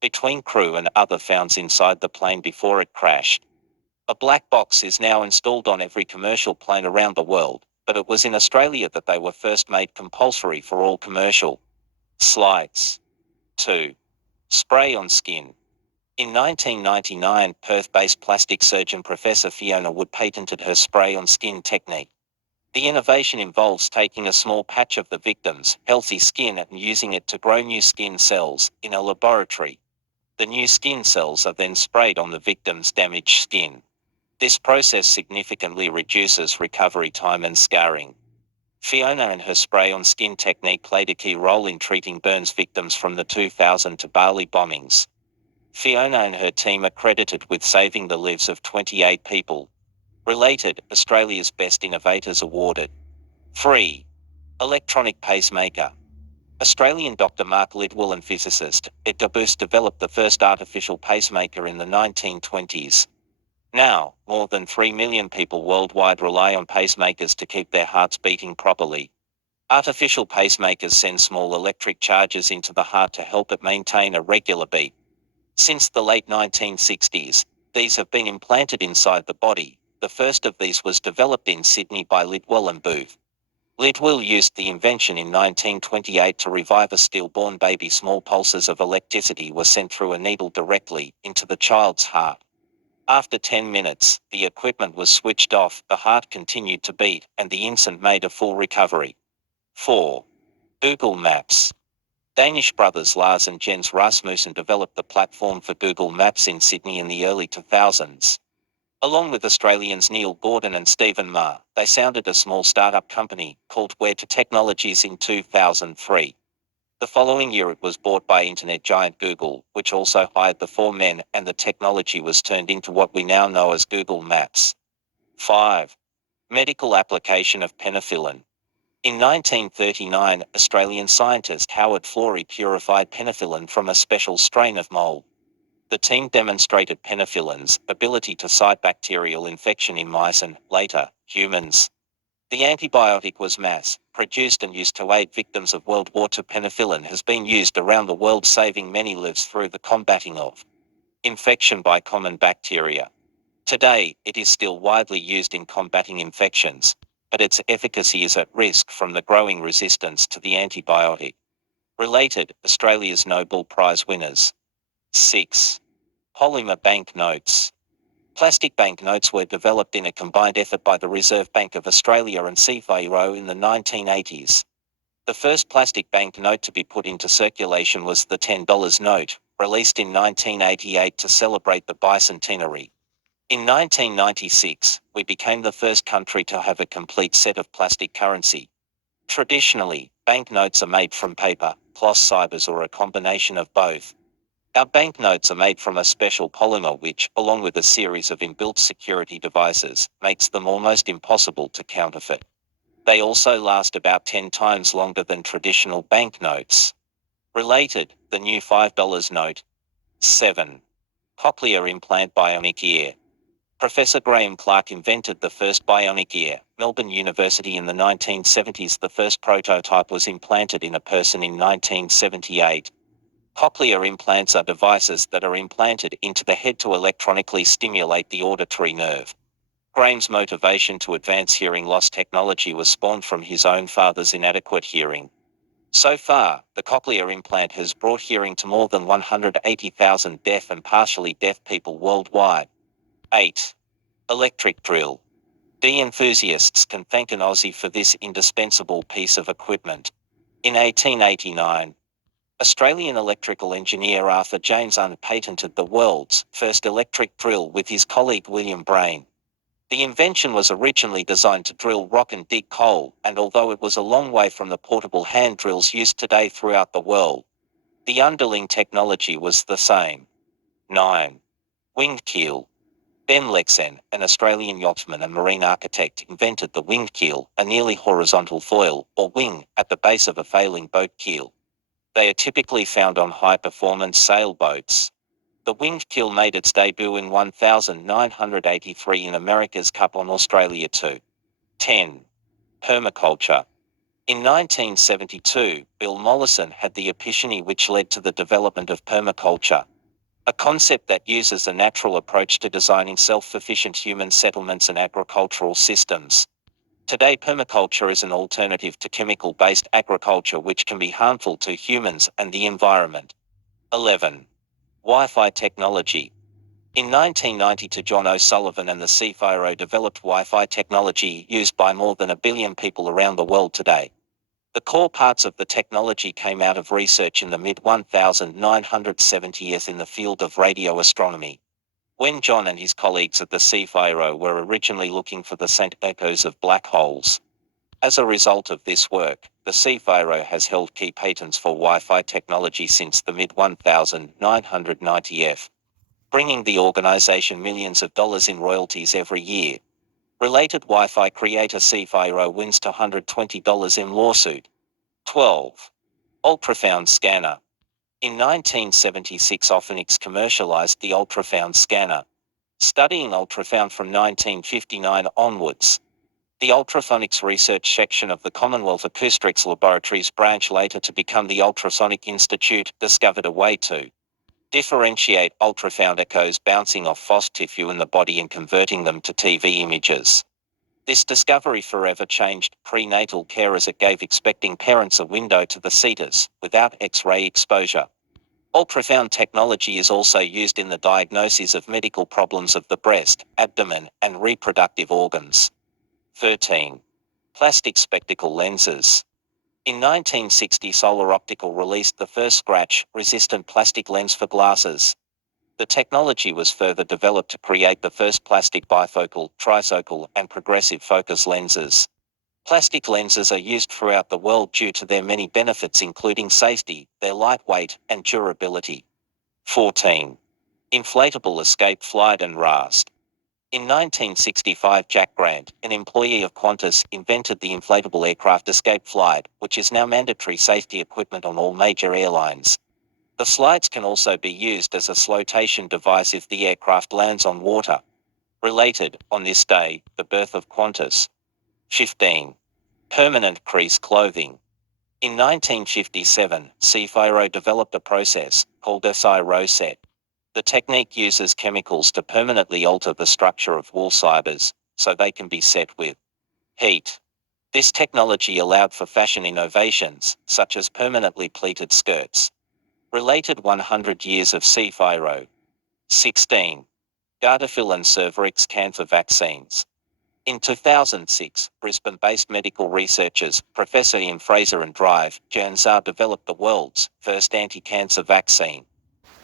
between crew and other founds inside the plane before it crashed. A black box is now installed on every commercial plane around the world, but it was in Australia that they were first made compulsory for all commercial flights. 2. Spray on skin. In 1999, Perth-based plastic surgeon Professor Fiona Wood patented her spray-on-skin technique. The innovation involves taking a small patch of the victim's healthy skin and using it to grow new skin cells in a laboratory. The new skin cells are then sprayed on the victim's damaged skin. This process significantly reduces recovery time and scarring. Fiona and her spray-on-skin technique played a key role in treating burns victims from the 2002 Bali bombings. Fiona and her team are credited with saving the lives of 28 people. Related, Australia's Best Innovators awarded. 3. Electronic pacemaker. Australian Dr. Mark Lidwell and physicist Ed Debus developed the first artificial pacemaker in the 1920s. Now, more than 3 million people worldwide rely on pacemakers to keep their hearts beating properly. Artificial pacemakers send small electric charges into the heart to help it maintain a regular beat. Since the late 1960s, these have been implanted inside the body. The first of these was developed in Sydney by Lidwell and Booth. Lidwell used the invention in 1928 to revive a stillborn baby. Small pulses of electricity were sent through a needle directly into the child's heart. After 10 minutes, the equipment was switched off, the heart continued to beat, and the infant made a full recovery. 4. Google Maps. Danish brothers Lars and Jens Rasmussen developed the platform for Google Maps in Sydney in the early 2000s. Along with Australians Neil Gordon and Stephen Ma, they founded a small startup company called Where2 Technologies in 2003. The following year it was bought by internet giant Google, which also hired the four men, and the technology was turned into what we now know as Google Maps. 5. Medical application of penicillin. In 1939, Australian scientist Howard Florey purified penicillin from a special strain of mold. The team demonstrated penicillin's ability to fight bacterial infection in mice and, later, humans. The antibiotic was mass-produced and used to aid victims of World War II. Penicillin has been used around the world, saving many lives through the combating of infection by common bacteria. Today, it is still widely used in combating infections, but its efficacy is at risk from the growing resistance to the antibiotic. Related, Australia's Nobel Prize winners. 6. Polymer banknotes. Plastic banknotes were developed in a combined effort by the Reserve Bank of Australia and CFIRO in the 1980s. The first plastic banknote to be put into circulation was the $10 note, released in 1988 to celebrate the bicentenary. In 1996, we became the first country to have a complete set of plastic currency. Traditionally, banknotes are made from paper, cloth fibers, or a combination of both. Our banknotes are made from a special polymer which, along with a series of inbuilt security devices, makes them almost impossible to counterfeit. They also last about 10 times longer than traditional banknotes. Related, the new $5 note. 7. Cochlear implant bionic ear. Professor Graham Clark invented the first bionic ear, Melbourne University in the 1970s. The first prototype was implanted in a person in 1978. Cochlear implants are devices that are implanted into the head to electronically stimulate the auditory nerve. Graham's motivation to advance hearing loss technology was spawned from his own father's inadequate hearing. So far, the cochlear implant has brought hearing to more than 180,000 deaf and partially deaf people worldwide. 8. Electric drill. De-enthusiasts can thank an Aussie for this indispensable piece of equipment. In 1889, Australian electrical engineer Arthur James patented the world's first electric drill with his colleague William Brain. The invention was originally designed to drill rock and dig coal, and although it was a long way from the portable hand drills used today throughout the world, the underlying technology was the same. 9. Winged keel. Ben Lexen, an Australian yachtsman and marine architect, invented the winged keel, a nearly horizontal foil, or wing, at the base of a failing boat keel. They are typically found on high-performance sailboats. The winged keel made its debut in 1983 in America's Cup on Australia 2. 10. Permaculture. In 1972, Bill Mollison had the epiphany which led to the development of permaculture, a concept that uses a natural approach to designing self-sufficient human settlements and agricultural systems. Today, permaculture is an alternative to chemical-based agriculture which can be harmful to humans and the environment. 11. Wi-Fi technology. In 1992, John O'Sullivan and the CFIRO developed Wi-Fi technology used by more than 1 billion people around the world today. The core parts of the technology came out of research in the mid-1970s in the field of radio astronomy. When John and his colleagues at the CFIRO were originally looking for the scent echoes of black holes. As a result of this work, the CFIRO has held key patents for Wi-Fi technology since the mid-1990s, bringing the organization millions of dollars in royalties every year. Related Wi-Fi creator CFIRO wins $120 in lawsuit. 12. Ultrasound scanner. In 1976, Ophenix commercialized the ultrasound scanner, studying ultrasound from 1959 onwards. The ultrasonics research section of the Commonwealth Acoustics Laboratories branch, later to become the Ultrasonic Institute, discovered a way to differentiate ultrasound echoes bouncing off foss tissue in the body and converting them to TV images. This discovery forever changed prenatal care as it gave expecting parents a window to the cetus, without X-ray exposure. Ultrasound technology is also used in the diagnosis of medical problems of the breast, abdomen, and reproductive organs. 13. Plastic spectacle lenses. In 1960, Solar Optical released the first scratch-resistant plastic lens for glasses. The technology was further developed to create the first plastic bifocal, trifocal, and progressive focus lenses. Plastic lenses are used throughout the world due to their many benefits, including safety, their lightweight, and durability. 14. Inflatable escape flight and raft. In 1965, Jack Grant, an employee of Qantas, invented the inflatable aircraft escape flight, which is now mandatory safety equipment on all major airlines. The slides can also be used as a flotation device if the aircraft lands on water. Related, on this day, the birth of Qantas. 15. Permanent crease clothing. In 1957, CFIRO developed a process called SI-ROSET. The technique uses chemicals to permanently alter the structure of wool fibers, so they can be set with heat. This technology allowed for fashion innovations, such as permanently pleated skirts. Related 100 years of CFIRO. 16. Gardasil and Cervarix cancer vaccines. In 2006, Brisbane-based medical researchers, Professor Ian Fraser and Drive, Janzar, developed the world's first anti-cancer vaccine.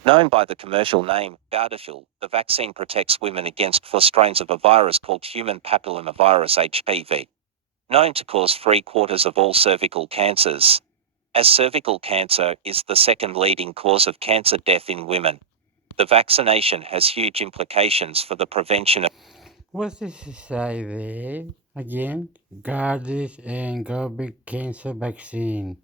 Known by the commercial name Gardasil, the vaccine protects women against 4 strains of a virus called human papillomavirus (HPV), known to cause 3/4 of all cervical cancers. As cervical cancer is the second leading cause of cancer death in women, the vaccination has huge implications for the prevention of. What's this to say there? Again, Gardis and Gobic cancer vaccine.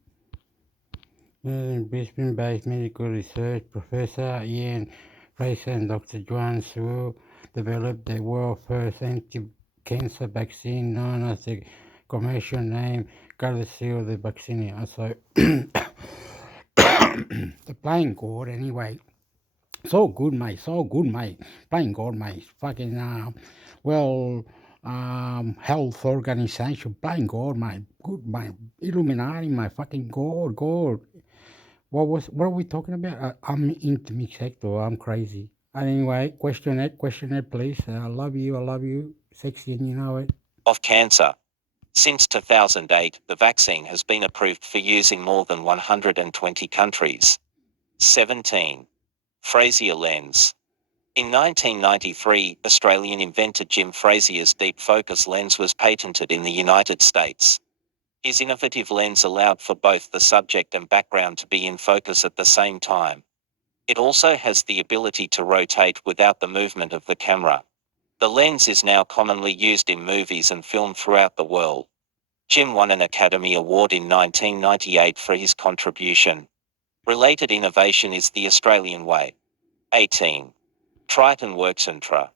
Brisbane-based medical research Professor Ian Fraser and Dr. Joan Su developed the world's first anti-cancer vaccine known as the commercial name Gardasil. The vaccine also the playing God anyway. So good, mate. So good, mate. Playing God, mate. Fucking well, health organization. Playing God, mate. Good, mate. Illuminati, my fucking God. What are we talking about? I'm into mixed sector. I'm crazy. Anyway, question it, please. I love you, sexy, and you know it. Of cancer. Since 2008, the vaccine has been approved for use in more than 120 countries. 17. Frazier lens. In 1993, Australian inventor Jim Frazier's deep focus lens was patented in the United States. His innovative lens allowed for both the subject and background to be in focus at the same time. It also has the ability to rotate without the movement of the camera. The lens is now commonly used in movies and film throughout the world. Jim won an Academy Award in 1998 for his contribution. Related innovation is the Australian way. 18. Triton Workcentra.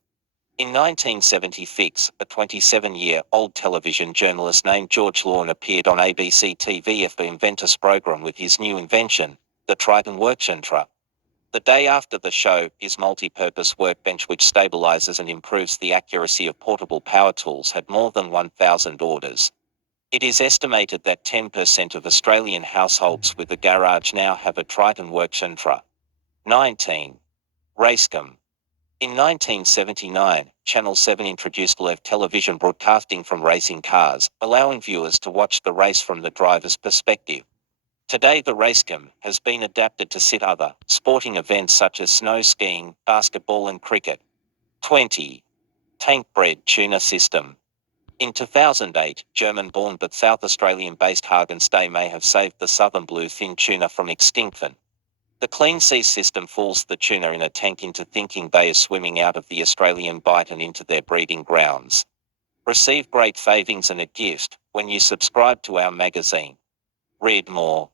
In 1976, a 27-year-old television journalist named George Lawn appeared on ABC TV for Inventors program with his new invention, the Triton Workcentra. The day after the show, his multi-purpose workbench, which stabilizes and improves the accuracy of portable power tools, had more than 1,000 orders. It is estimated that 10% of Australian households with a garage now have a Triton Workcentra. 19. Racecam. In 1979, Channel 7 introduced live television broadcasting from racing cars, allowing viewers to watch the race from the driver's perspective. Today the racecam has been adapted to sit other sporting events such as snow skiing, basketball and cricket. 20. Tank-bred tuna system. In 2008, German-born but South Australian-based Hagenstay may have saved the southern bluefin tuna from extinction. The Clean Sea system fools the tuna in a tank into thinking they are swimming out of the Australian bight and into their breeding grounds. Receive great savings and a gift when you subscribe to our magazine. Read more.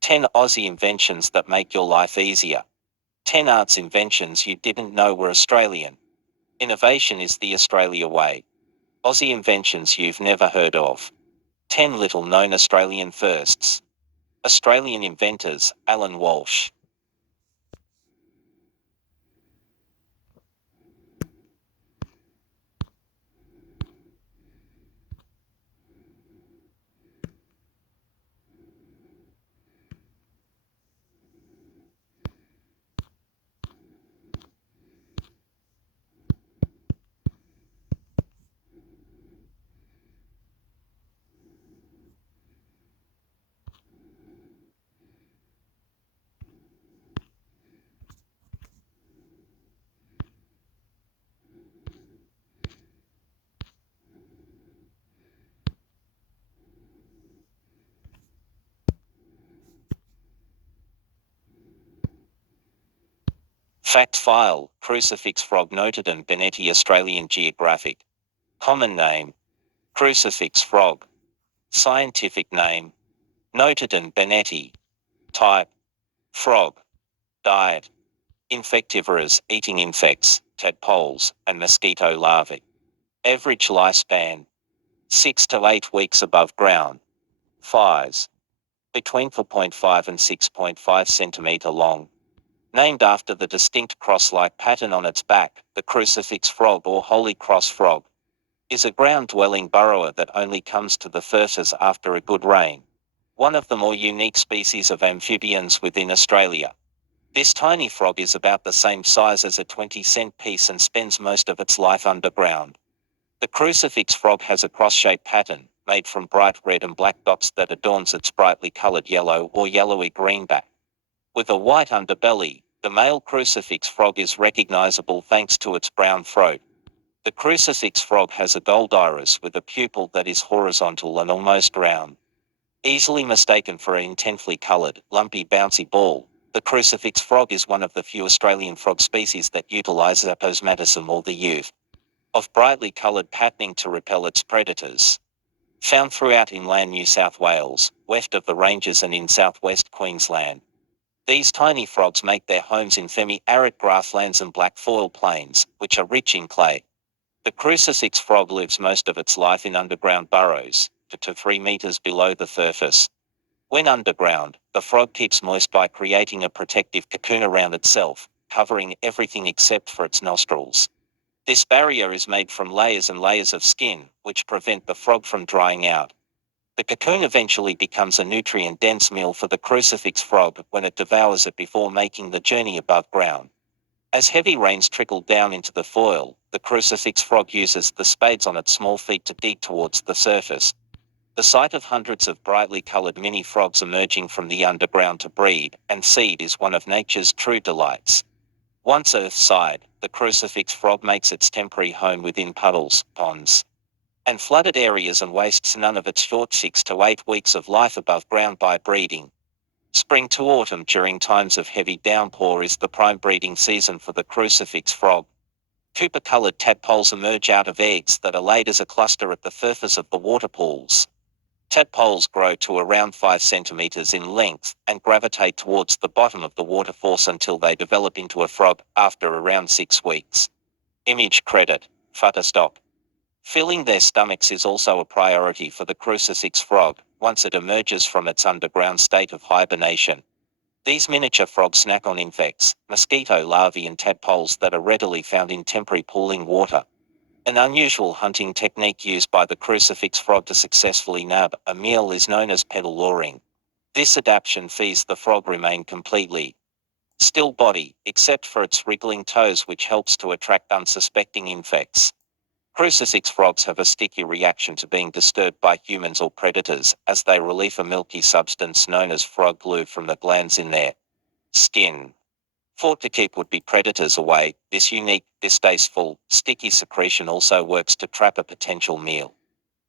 10 Aussie inventions that make your life easier. 10 arts inventions you didn't know were Australian. Innovation is the Australia way. Aussie inventions you've never heard of. 10 little known Australian firsts. Australian inventors, Alan Walsh. Fact file, crucifix frog noted and Benetti Australian Geographic. Common name, crucifix frog. Scientific name, noted and Benetti. Type, frog. Diet, insectivorous, eating insects, tadpoles, and mosquito larvae. Average lifespan, 6 to 8 weeks above ground. Thighs, between 4.5 and 6.5 centimeter long. Named after the distinct cross-like pattern on its back, the crucifix frog or holy cross frog is a ground-dwelling burrower that only comes to the surface after a good rain. One of the more unique species of amphibians within Australia. This tiny frog is about the same size as a 20-cent piece and spends most of its life underground. The crucifix frog has a cross-shaped pattern, made from bright red and black dots that adorns its brightly colored yellow or yellowy-green back. With a white underbelly, the male crucifix frog is recognizable thanks to its brown throat. The crucifix frog has a gold iris with a pupil that is horizontal and almost round. Easily mistaken for an intensely colored, lumpy, bouncy ball, the crucifix frog is one of the few Australian frog species that utilize aposematism or the use of brightly colored patterning to repel its predators. Found throughout inland New South Wales, west of the ranges and in southwest Queensland. These tiny frogs make their homes in semi-arid grasslands and black soil plains, which are rich in clay. The crucifix frog lives most of its life in underground burrows, 2 to 3 meters below the surface. When underground, the frog keeps moist by creating a protective cocoon around itself, covering everything except for its nostrils. This barrier is made from layers and layers of skin, which prevent the frog from drying out. The cocoon eventually becomes a nutrient-dense meal for the crucifix frog when it devours it before making the journey above ground. As heavy rains trickle down into the foil, the crucifix frog uses the spades on its small feet to dig towards the surface. The sight of hundreds of brightly coloured mini frogs emerging from the underground to breed and seed is one of nature's true delights. Once earthside, the crucifix frog makes its temporary home within puddles, ponds, and flooded areas and wastes none of its short 6 to 8 weeks of life above ground by breeding. Spring to autumn during times of heavy downpour is the prime breeding season for the crucifix frog. Cooper-coloured tadpoles emerge out of eggs that are laid as a cluster at the surface of the water pools. Tadpoles grow to around 5 centimeters in length and gravitate towards the bottom of the watercourse until they develop into a frog after around 6 weeks. Image credit, Shutterstock. Filling their stomachs is also a priority for the crucifix frog once it emerges from its underground state of hibernation. These miniature frogs snack on insects, mosquito larvae and tadpoles that are readily found in temporary pooling water. An unusual hunting technique used by the crucifix frog to successfully nab a meal is known as pedal luring. This adaptation sees the frog remain completely still body, except for its wriggling toes, which helps to attract unsuspecting insects. Crucifix frogs have a sticky reaction to being disturbed by humans or predators, as they release a milky substance known as frog glue from the glands in their skin. Thought to keep would-be predators away, this unique, distasteful, sticky secretion also works to trap a potential meal.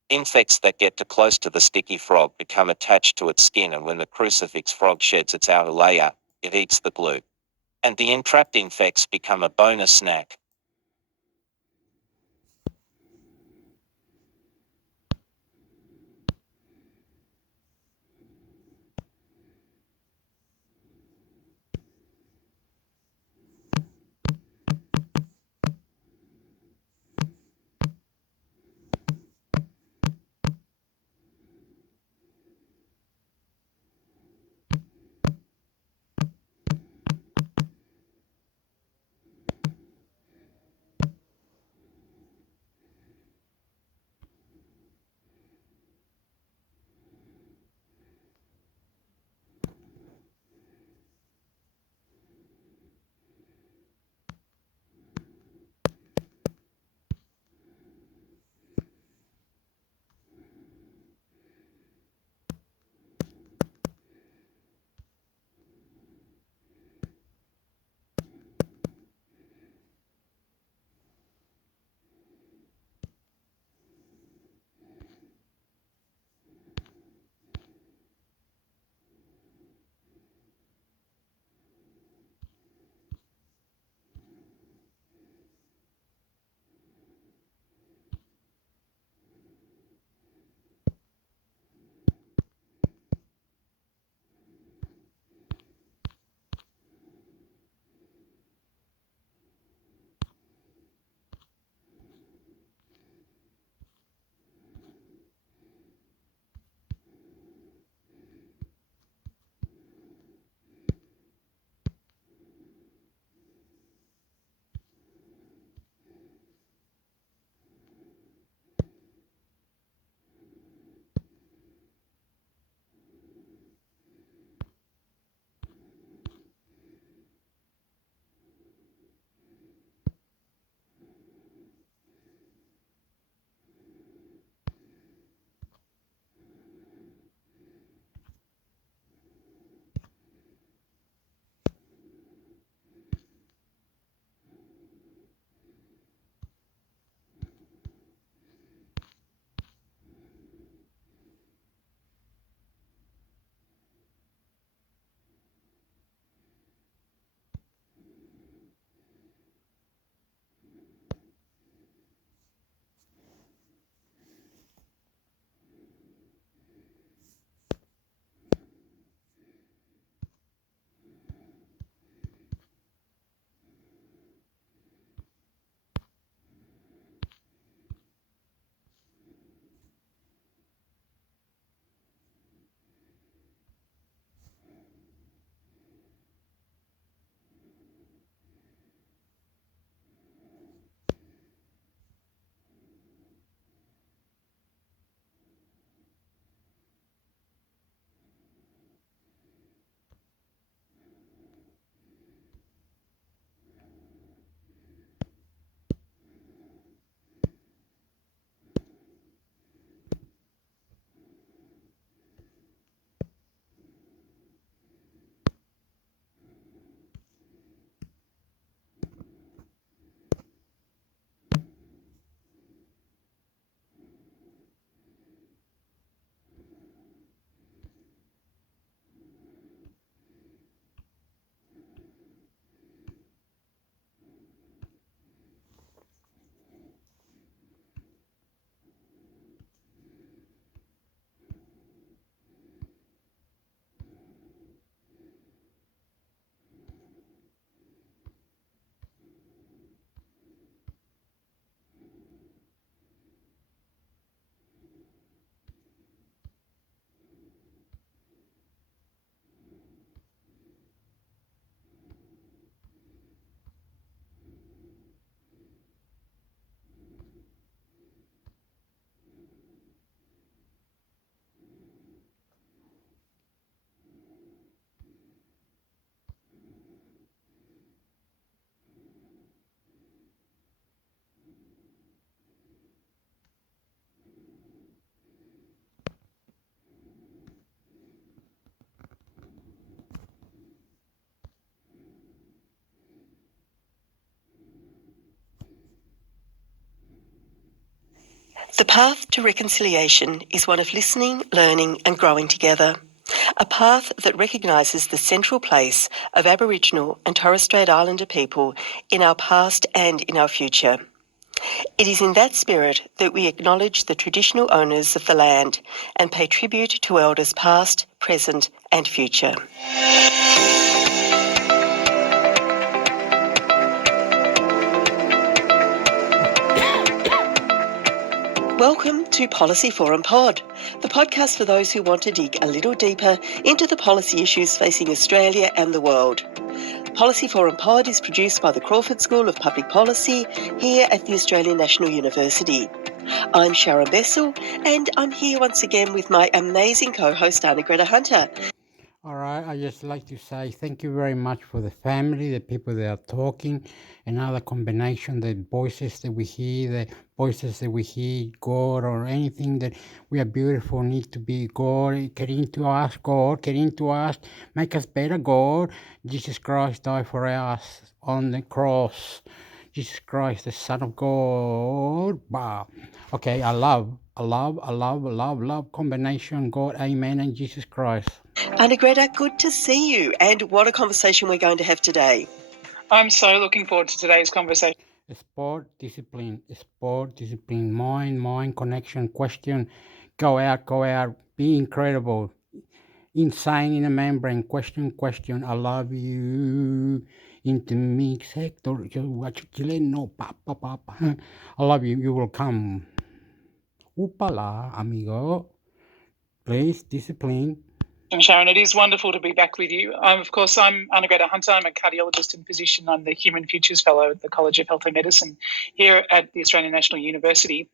Insects that get too close to the sticky frog become attached to its skin, and when the crucifix frog sheds its outer layer, it eats the glue. And the entrapped insects become a bonus snack. The path to reconciliation is one of listening, learning and growing together. A path that recognises the central place of Aboriginal and Torres Strait Islander people in our past and in our future. It is in that spirit that we acknowledge the traditional owners of the land and pay tribute to elders past, present and future. Welcome to Policy Forum Pod, the podcast for those who want to dig a little deeper into the policy issues facing Australia and the world. Policy Forum Pod is produced by the Crawford School of Public Policy here at the Australian National University. I'm Sharon Bessel and I'm here once again with my amazing co-host Anna-Greta Hunter. All right, I just like to say thank you very much for the family, the people that are talking, another combination, the voices that we hear, God or anything that we are beautiful, need to be God, get into us, God, get into us, make us better, God. Jesus Christ died for us on the cross. Jesus Christ, the Son of God. Wow. Okay, I love combination, God, amen, and Jesus Christ. Anna-Greta, good to see you. And what a conversation we're going to have today. I'm so looking forward to today's conversation. Sport discipline, mind connection, question, go out, be incredible, insane in a membrane, question, I love you, into mix, Hector, watch chileno, papa, I love you, you will come. Upala, amigo, please, discipline. And Sharon, it is wonderful to be back with you. Of course, I'm Anna-Greta Hunter. I'm a cardiologist in physician. I'm the Human Futures Fellow at the College of Health and Medicine here at the Australian National University.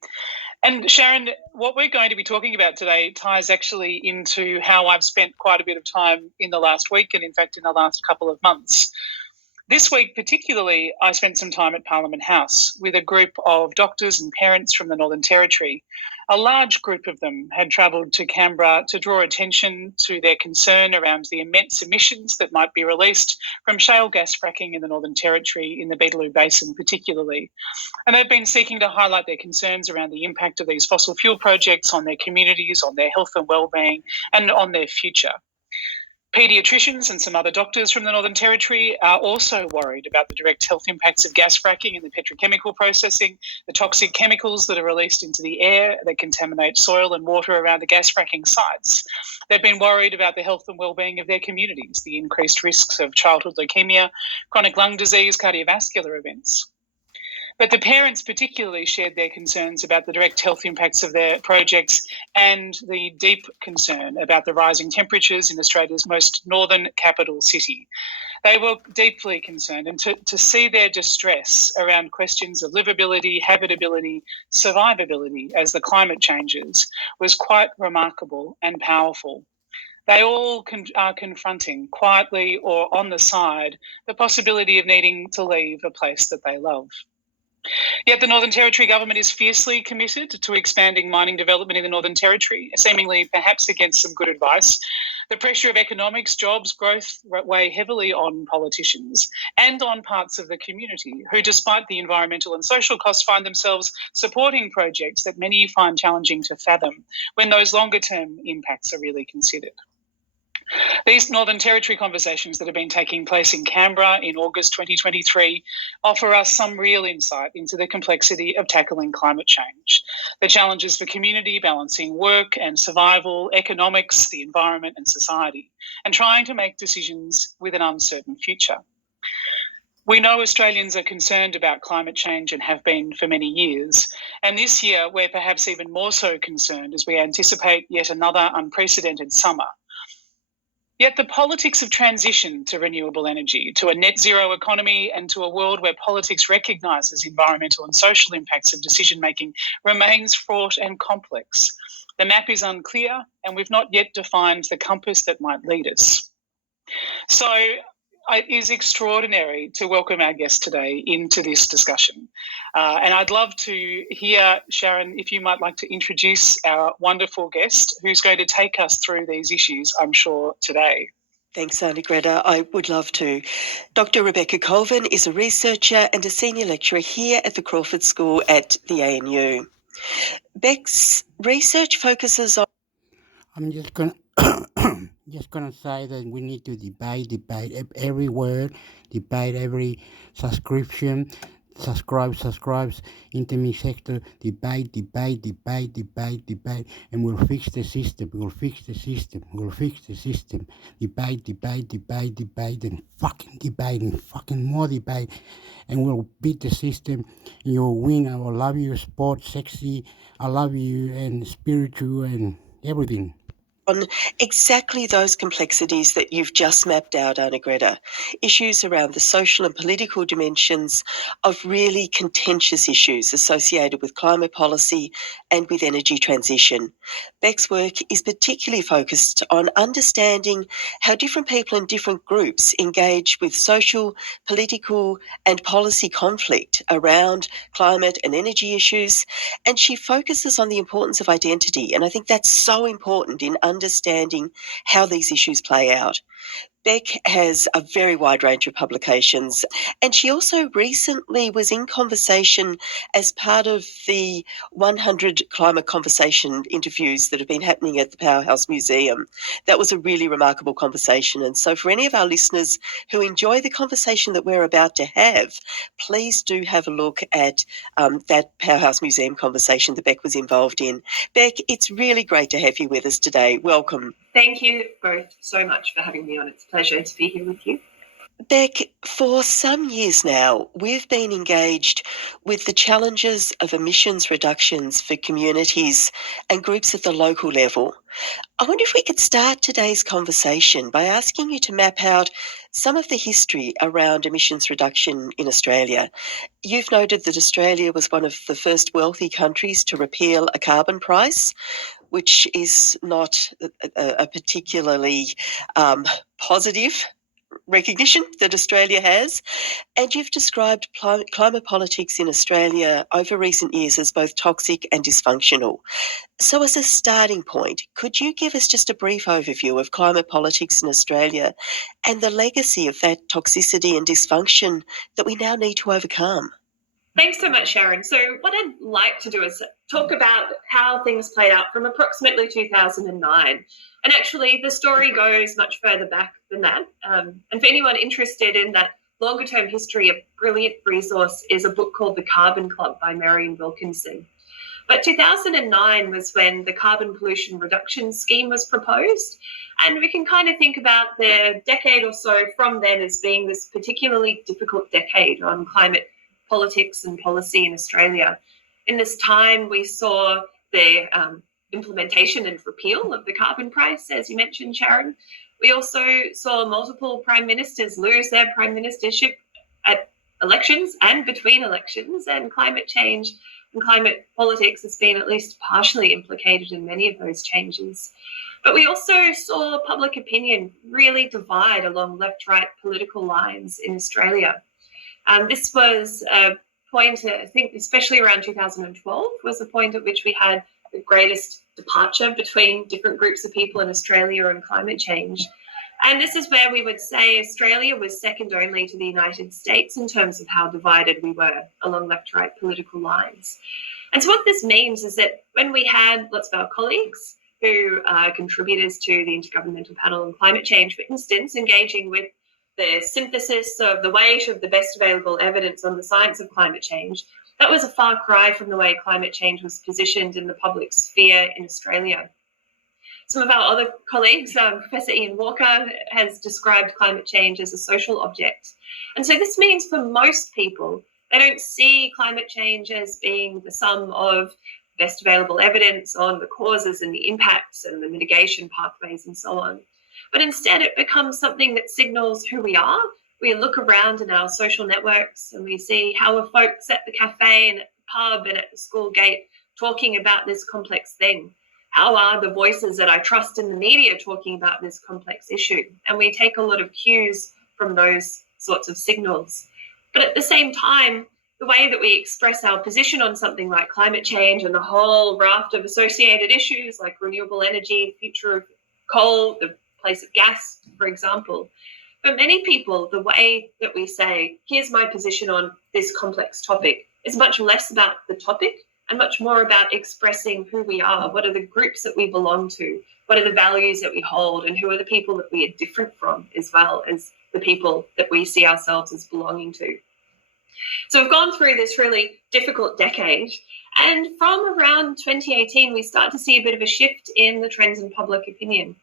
And Sharon, what we're going to be talking about today ties actually into how I've spent quite a bit of time in the last week and, in fact, in the last couple of months. This week particularly, I spent some time at Parliament House with a group of doctors and parents from the Northern Territory. A large group of them had travelled to Canberra to draw attention to their concern around the immense emissions that might be released from shale gas fracking in the Northern Territory, in the Beetaloo Basin particularly. And they've been seeking to highlight their concerns around the impact of these fossil fuel projects on their communities, on their health and wellbeing, and on their future. Paediatricians and some other doctors from the Northern Territory are also worried about the direct health impacts of gas fracking and the petrochemical processing, the toxic chemicals that are released into the air that contaminate soil and water around the gas fracking sites. They've been worried about the health and wellbeing of their communities, the increased risks of childhood leukemia, chronic lung disease, cardiovascular events. But the parents particularly shared their concerns about the direct health impacts of their projects and the deep concern about the rising temperatures in Australia's most northern capital city. They were deeply concerned, and to see their distress around questions of livability, habitability, survivability as the climate changes was quite remarkable and powerful. They all are confronting, quietly or on the side, the possibility of needing to leave a place that they love. Yet the Northern Territory government is fiercely committed to expanding mining development in the Northern Territory, seemingly perhaps against some good advice. The pressure of economics, jobs, growth weigh heavily on politicians and on parts of the community who, despite the environmental and social costs, find themselves supporting projects that many find challenging to fathom when those longer-term impacts are really considered. These Northern Territory conversations that have been taking place in Canberra in August 2023 offer us some real insight into the complexity of tackling climate change, the challenges for community balancing work and survival, economics, the environment and society, and trying to make decisions with an uncertain future. We know Australians are concerned about climate change and have been for many years. And this year, we're perhaps even more so concerned as we anticipate yet another unprecedented summer. Yet the politics of transition to renewable energy, to a net zero economy and to a world where politics recognises environmental and social impacts of decision-making remains fraught and complex. The map is unclear and we've not yet defined the compass that might lead us. So it is extraordinary to welcome our guest today into this discussion. And I'd love to hear, Sharon, if you might like to introduce our wonderful guest who's going to take us through these issues, I'm sure, today. Thanks, Anna-Greta. I would love to. Dr. Rebecca Colvin is a researcher and a senior lecturer here at the Crawford School at the ANU. Beck's research focuses on I'm just gonna just gonna say that we need to debate every word, debate every subscription, subscribes into me sector, debate, and we'll fix the system. We'll fix the system. Debate, and fucking more debate, and we'll beat the system. And you'll win. I will love you, sport, sexy. I love you, and spiritual, and everything. on exactly those complexities that you've just mapped out, Anna Greta, issues around the social and political dimensions of really contentious issues associated with climate policy and with energy transition. Beck's work is particularly focused on understanding how different people in different groups engage with social, political, and policy conflict around climate and energy issues, and she focuses on the importance of identity. And I think that's so important in understanding how these issues play out. Beck has a very wide range of publications, and she also recently was in conversation as part of the 100 climate conversation interviews that have been happening at the Powerhouse Museum. That was a really remarkable conversation. And so for any of our listeners who enjoy the conversation that we're about to have, please do have a look at that Powerhouse Museum conversation that Beck was involved in. Beck, it's really great to have you with us today. Welcome. Thank you both so much for having me on. It's a pleasure to be here with you. Beck, for some years now, we've been engaged with the challenges of emissions reductions for communities and groups at the local level. I wonder if we could start today's conversation by asking you to map out some of the history around emissions reduction in Australia. You've noted that Australia was one of the first wealthy countries to repeal a carbon price, which is not a particularly positive recognition that Australia has. And you've described climate politics in Australia over recent years as both toxic and dysfunctional. So as a starting point, could you give us just a brief overview of climate politics in Australia and the legacy of that toxicity and dysfunction that we now need to overcome? Thanks so much, Sharon. So what I'd like to do is talk about how things played out from approximately 2009. And actually, the story goes much further back than that. And for anyone interested in that longer-term history, a brilliant resource is a book called The Carbon Club by Marion Wilkinson. But 2009 was when the carbon pollution reduction scheme was proposed. And we can kind of think about the decade or so from then as being this particularly difficult decade on climate politics and policy in Australia. In this time, we saw the implementation and repeal of the carbon price, as you mentioned, Sharon. We also saw multiple prime ministers lose their prime ministership at elections and between elections, and climate change and climate politics has been at least partially implicated in many of those changes. But we also saw public opinion really divide along left-right political lines in Australia. This was a point, I think, especially around 2012, was a point at which we had the greatest departure between different groups of people in Australia and climate change. And this is where we would say Australia was second only to the United States in terms of how divided we were along left-right political lines. And so what this means is that when we had lots of our colleagues who are contributors to the Intergovernmental Panel on Climate Change, for instance, engaging with the synthesis of the weight of the best available evidence on the science of climate change, that was a far cry from the way climate change was positioned in the public sphere in Australia. Some of our other colleagues, Professor Ian Walker, has described climate change as a social object. And so this means for most people, they don't see climate change as being the sum of best available evidence on the causes and the impacts and the mitigation pathways and so on. But instead, it becomes something that signals who we are. We look around in our social networks and we see how are folks at the cafe and at the pub and at the school gate talking about this complex thing. How are the voices that I trust in the media talking about this complex issue? And we take a lot of cues from those sorts of signals. But at the same time, the way that we express our position on something like climate change and the whole raft of associated issues like renewable energy, future of coal, the place of gas, for example. For many people, the way that we say, here's my position on this complex topic, is much less about the topic and much more about expressing who we are. What are the groups that we belong to? What are the values that we hold? And who are the people that we are different from, as well as the people that we see ourselves as belonging to? So we've gone through this really difficult decade. And from around 2018, we start to see a bit of a shift in the trends in public opinion.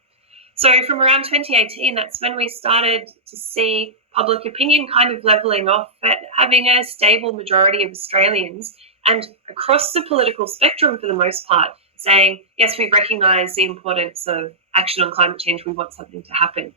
So from around 2018, that's when we started to see public opinion kind of levelling off, at having a stable majority of Australians and across the political spectrum for the most part saying, yes, we recognise the importance of action on climate change, we want something to happen.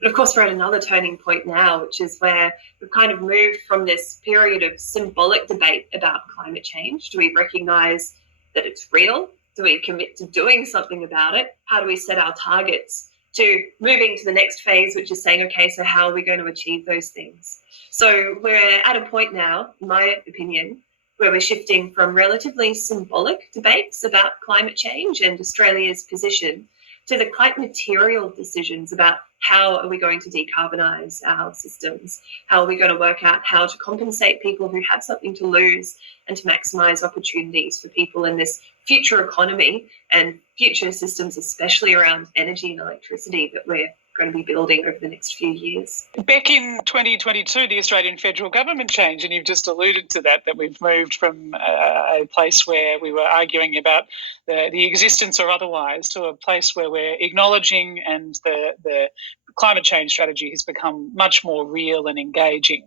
But of course, we're at another turning point now, which is where we've kind of moved from this period of symbolic debate about climate change. Do we recognise that it's real? Do we commit to doing something about it? How do we set our targets? To moving to the next phase, which is saying, okay, so how are we going to achieve those things? So we're at a point now, in my opinion, where we're shifting from relatively symbolic debates about climate change and Australia's position to the quite material decisions about how are we going to decarbonise our systems? How are we going to work out how to compensate people who have something to lose and to maximise opportunities for people in this future economy and future systems, especially around energy and electricity that we're going to be building over the next few years. Back in 2022, the Australian federal government changed, and you've just alluded to that we've moved from a place where we were arguing about the existence or otherwise to a place where we're acknowledging, and the climate change strategy has become much more real and engaging.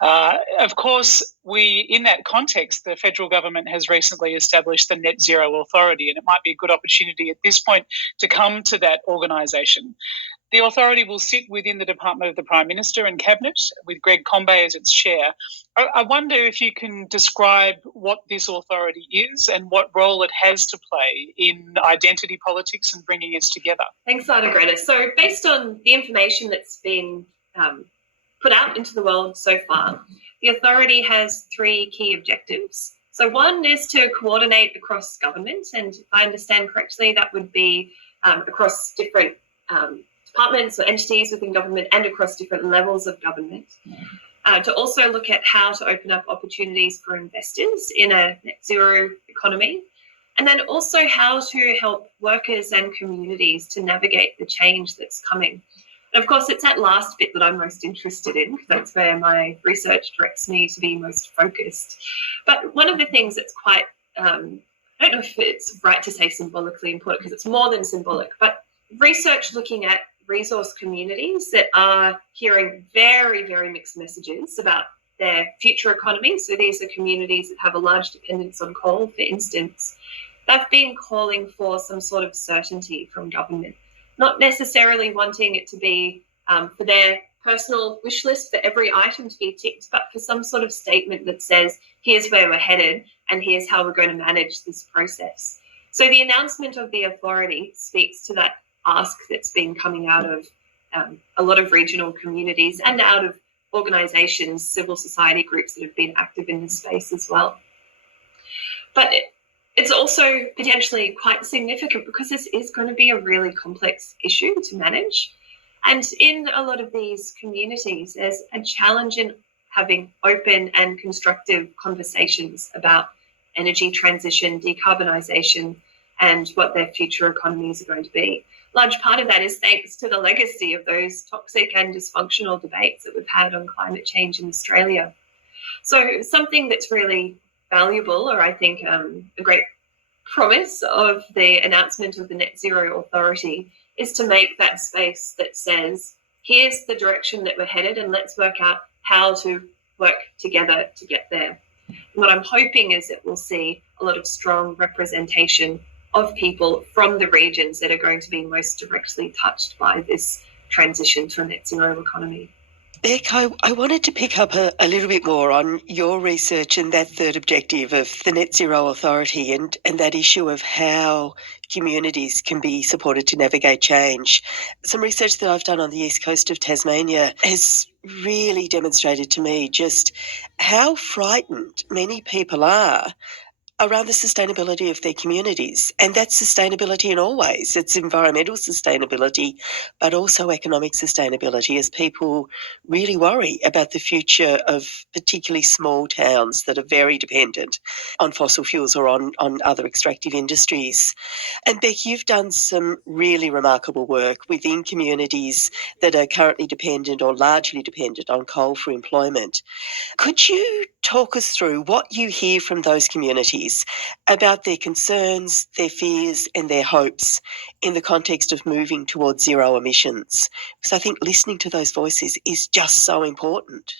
Of course, in that context, the federal government has recently established the Net Zero Authority, and it might be a good opportunity at this point to come to that organisation. The authority will sit within the Department of the Prime Minister and Cabinet, with Greg Combet as its chair. I wonder if you can describe what this authority is and what role it has to play in identity politics and bringing us together. Thanks, Greta. So based on the information that's been put out into the world so far, the authority has three key objectives. So one is to coordinate across government, and if I understand correctly, that would be across different departments or entities within government and across different levels of government. To also look at how to open up opportunities for investors in a net zero economy, and then also how to help workers and communities to navigate the change that's coming. And of course, it's that last bit that I'm most interested in, because that's where my research directs me to be most focused. But one of the things that's quite, I don't know if it's right to say symbolically important, because it's more than symbolic, but research looking at resource communities that are hearing very, very mixed messages about their future economy. So these are communities that have a large dependence on coal, for instance. They've been calling for some sort of certainty from government, not necessarily wanting it to be for their personal wish list for every item to be ticked, but for some sort of statement that says, here's where we're headed and here's how we're going to manage this process. So the announcement of the authority speaks to that ask that's been coming out of a lot of regional communities and out of organisations, civil society groups that have been active in this space as well. But it's also potentially quite significant because this is going to be a really complex issue to manage. And in a lot of these communities, there's a challenge in having open and constructive conversations about energy transition, decarbonisation, and what their future economies are going to be. Large part of that is thanks to the legacy of those toxic and dysfunctional debates that we've had on climate change in Australia. So something that's really valuable, or I think a great promise of the announcement of the Net Zero Authority, is to make that space that says, here's the direction that we're headed and let's work out how to work together to get there. And what I'm hoping is that we'll see a lot of strong representation of people from the regions that are going to be most directly touched by this transition to a net zero economy. Beck, I wanted to pick up a little bit more on your research and that third objective of the Net Zero Authority and that issue of how communities can be supported to navigate change. Some research that I've done on the east coast of Tasmania has really demonstrated to me just how frightened many people are around the sustainability of their communities. And that's sustainability in all ways. It's environmental sustainability, but also economic sustainability as people really worry about the future of particularly small towns that are very dependent on fossil fuels or on other extractive industries. And Beck, you've done some really remarkable work within communities that are currently dependent or largely dependent on coal for employment. Could you talk us through what you hear from those communities about their concerns, their fears, and their hopes in the context of moving towards zero emissions? Because I think listening to those voices is just so important.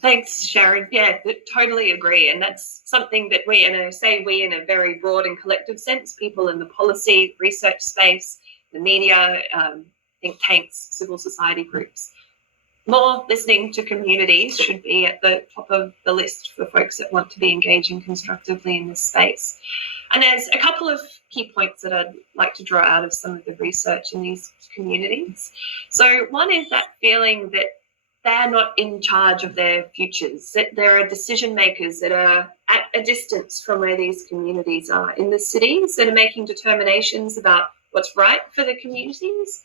Thanks, Sharon. Yeah, totally agree. And that's something that we, and I say we in a very broad and collective sense, people in the policy, research space, the media, think tanks, civil society groups. More listening to communities should be at the top of the list for folks that want to be engaging constructively in this space. And there's a couple of key points that I'd like to draw out of some of the research in these communities. So one is that feeling that they're not in charge of their futures, that there are decision makers that are at a distance from where these communities are in the cities that are making determinations about what's right for the communities,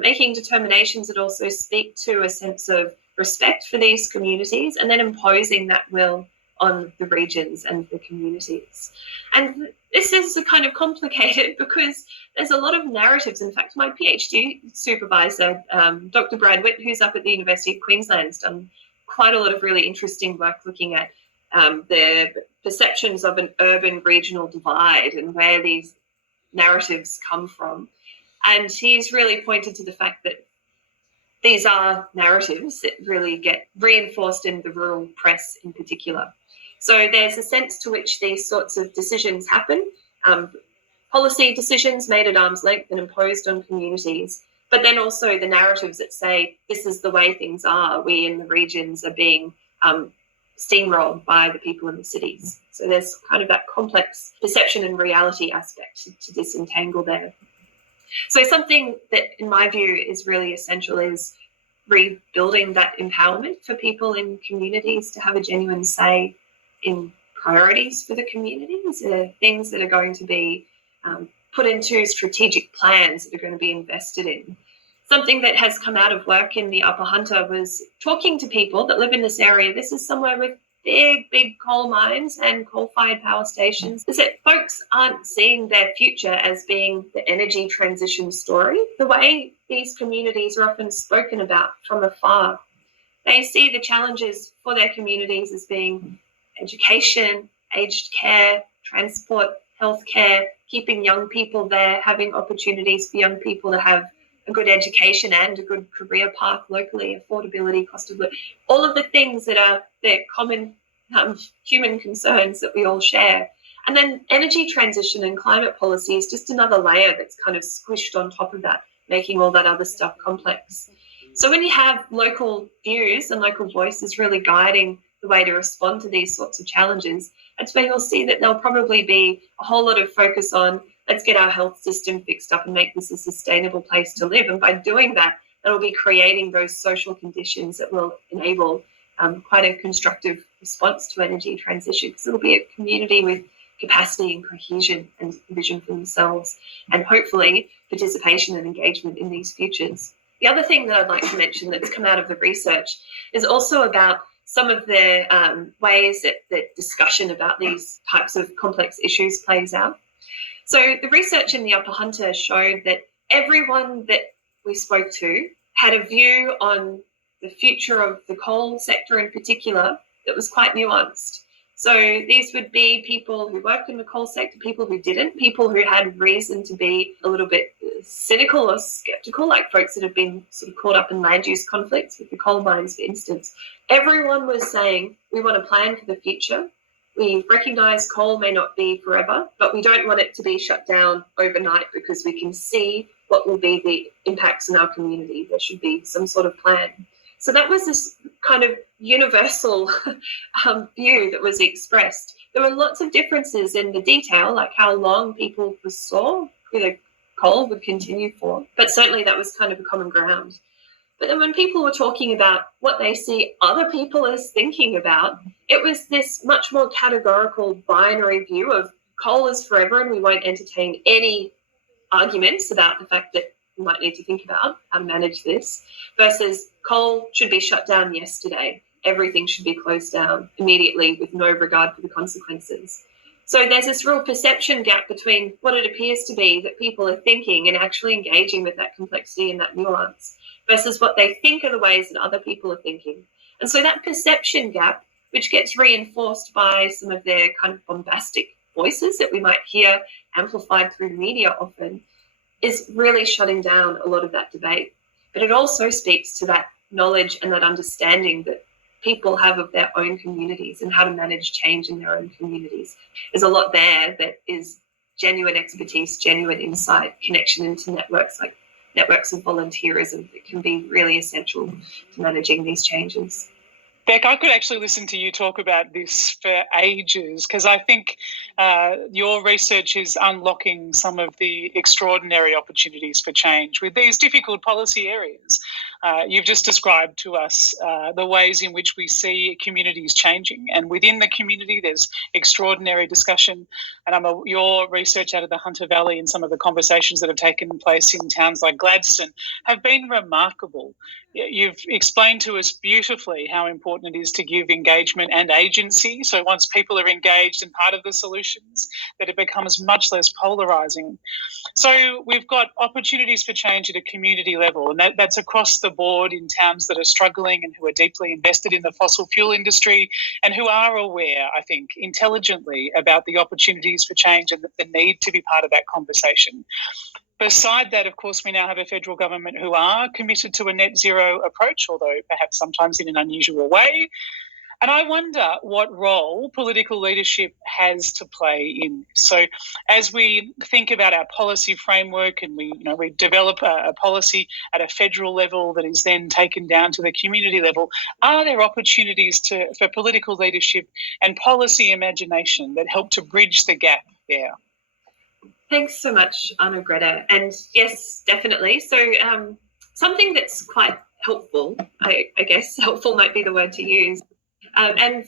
making determinations that also speak to a sense of respect for these communities and then imposing that will on the regions and the communities. And this is kind of complicated because there's a lot of narratives. In fact, my PhD supervisor, Dr. Brad Witt, who's up at the University of Queensland, has done quite a lot of really interesting work looking at the perceptions of an urban regional divide and where these narratives come from. And he's really pointed to the fact that these are narratives that really get reinforced in the rural press in particular. So there's a sense to which these sorts of decisions happen, policy decisions made at arm's length and imposed on communities, but then also the narratives that say this is the way things are. We in the regions are being steamrolled by the people in the cities. So there's kind of that complex perception and reality aspect to disentangle there. So something that, in my view, is really essential is rebuilding that empowerment for people in communities to have a genuine say in priorities for the communities, things that are going to be put into strategic plans that are going to be invested in. Something that has come out of work in the Upper Hunter was talking to people that live in this area. This is somewhere with big coal mines and coal-fired power stations, is that folks aren't seeing their future as being the energy transition story, the way these communities are often spoken about from afar. They see the challenges for their communities as being education, aged care, transport, healthcare, keeping young people there, having opportunities for young people to have a good education and a good career path locally, affordability, cost of living, all of the things that are the common human concerns that we all share. And then energy transition and climate policy is just another layer that's kind of squished on top of that, making all that other stuff complex. So when you have local views and local voices really guiding the way to respond to these sorts of challenges, that's where you'll see that there'll probably be a whole lot of focus on let's get our health system fixed up and make this a sustainable place to live. And by doing that, that'll be creating those social conditions that will enable quite a constructive response to energy transition, because it'll be a community with capacity and cohesion and vision for themselves, and hopefully participation and engagement in these futures. The other thing that I'd like to mention that's come out of the research is also about some of the ways that discussion about these types of complex issues plays out. So the research in the Upper Hunter showed that everyone that we spoke to had a view on the future of the coal sector in particular that was quite nuanced. So these would be people who worked in the coal sector, people who didn't, people who had reason to be a little bit cynical or skeptical, like folks that have been sort of caught up in land use conflicts with the coal mines, for instance. Everyone was saying, we want to plan for the future. We recognise coal may not be forever, but we don't want it to be shut down overnight because we can see what will be the impacts in our community. There should be some sort of plan. So that was this kind of universal view that was expressed. There were lots of differences in the detail, like how long people foresaw the coal would continue for, but certainly that was kind of a common ground. But then when people were talking about what they see other people as thinking about, it was this much more categorical binary view of coal is forever and we won't entertain any arguments about the fact that we might need to think about how to manage this, versus coal should be shut down yesterday. Everything should be closed down immediately with no regard for the consequences. So there's this real perception gap between what it appears to be that people are thinking and actually engaging with that complexity and that nuance versus what they think are the ways that other people are thinking. And so that perception gap, which gets reinforced by some of their kind of bombastic voices that we might hear amplified through the media often, is really shutting down a lot of that debate. But it also speaks to that knowledge and that understanding that people have of their own communities and how to manage change in their own communities. There's a lot there that is genuine expertise, genuine insight, connection into networks like networks of volunteerism that can be really essential to managing these changes. Beck, I could actually listen to you talk about this for ages because I think your research is unlocking some of the extraordinary opportunities for change with these difficult policy areas. You've just described to us the ways in which we see communities changing, and within the community there's extraordinary discussion. And your research out of the Hunter Valley and some of the conversations that have taken place in towns like Gladstone have been remarkable. You've explained to us beautifully how important it is to give engagement and agency. So once people are engaged and part of the solutions, that it becomes much less polarising. So we've got opportunities for change at a community level, and that's across the board in towns that are struggling and who are deeply invested in the fossil fuel industry and who are aware, I think, intelligently about the opportunities for change and the need to be part of that conversation. Beside that, of course, we now have a federal government who are committed to a net zero approach, although perhaps sometimes in an unusual way. And I wonder what role political leadership has to play in this. So as we think about our policy framework and we develop a policy at a federal level that is then taken down to the community level, are there opportunities for political leadership and policy imagination that help to bridge the gap there? Thanks so much, Anna Greta. And yes, definitely. So something that's quite helpful, I guess, helpful might be the word to use. And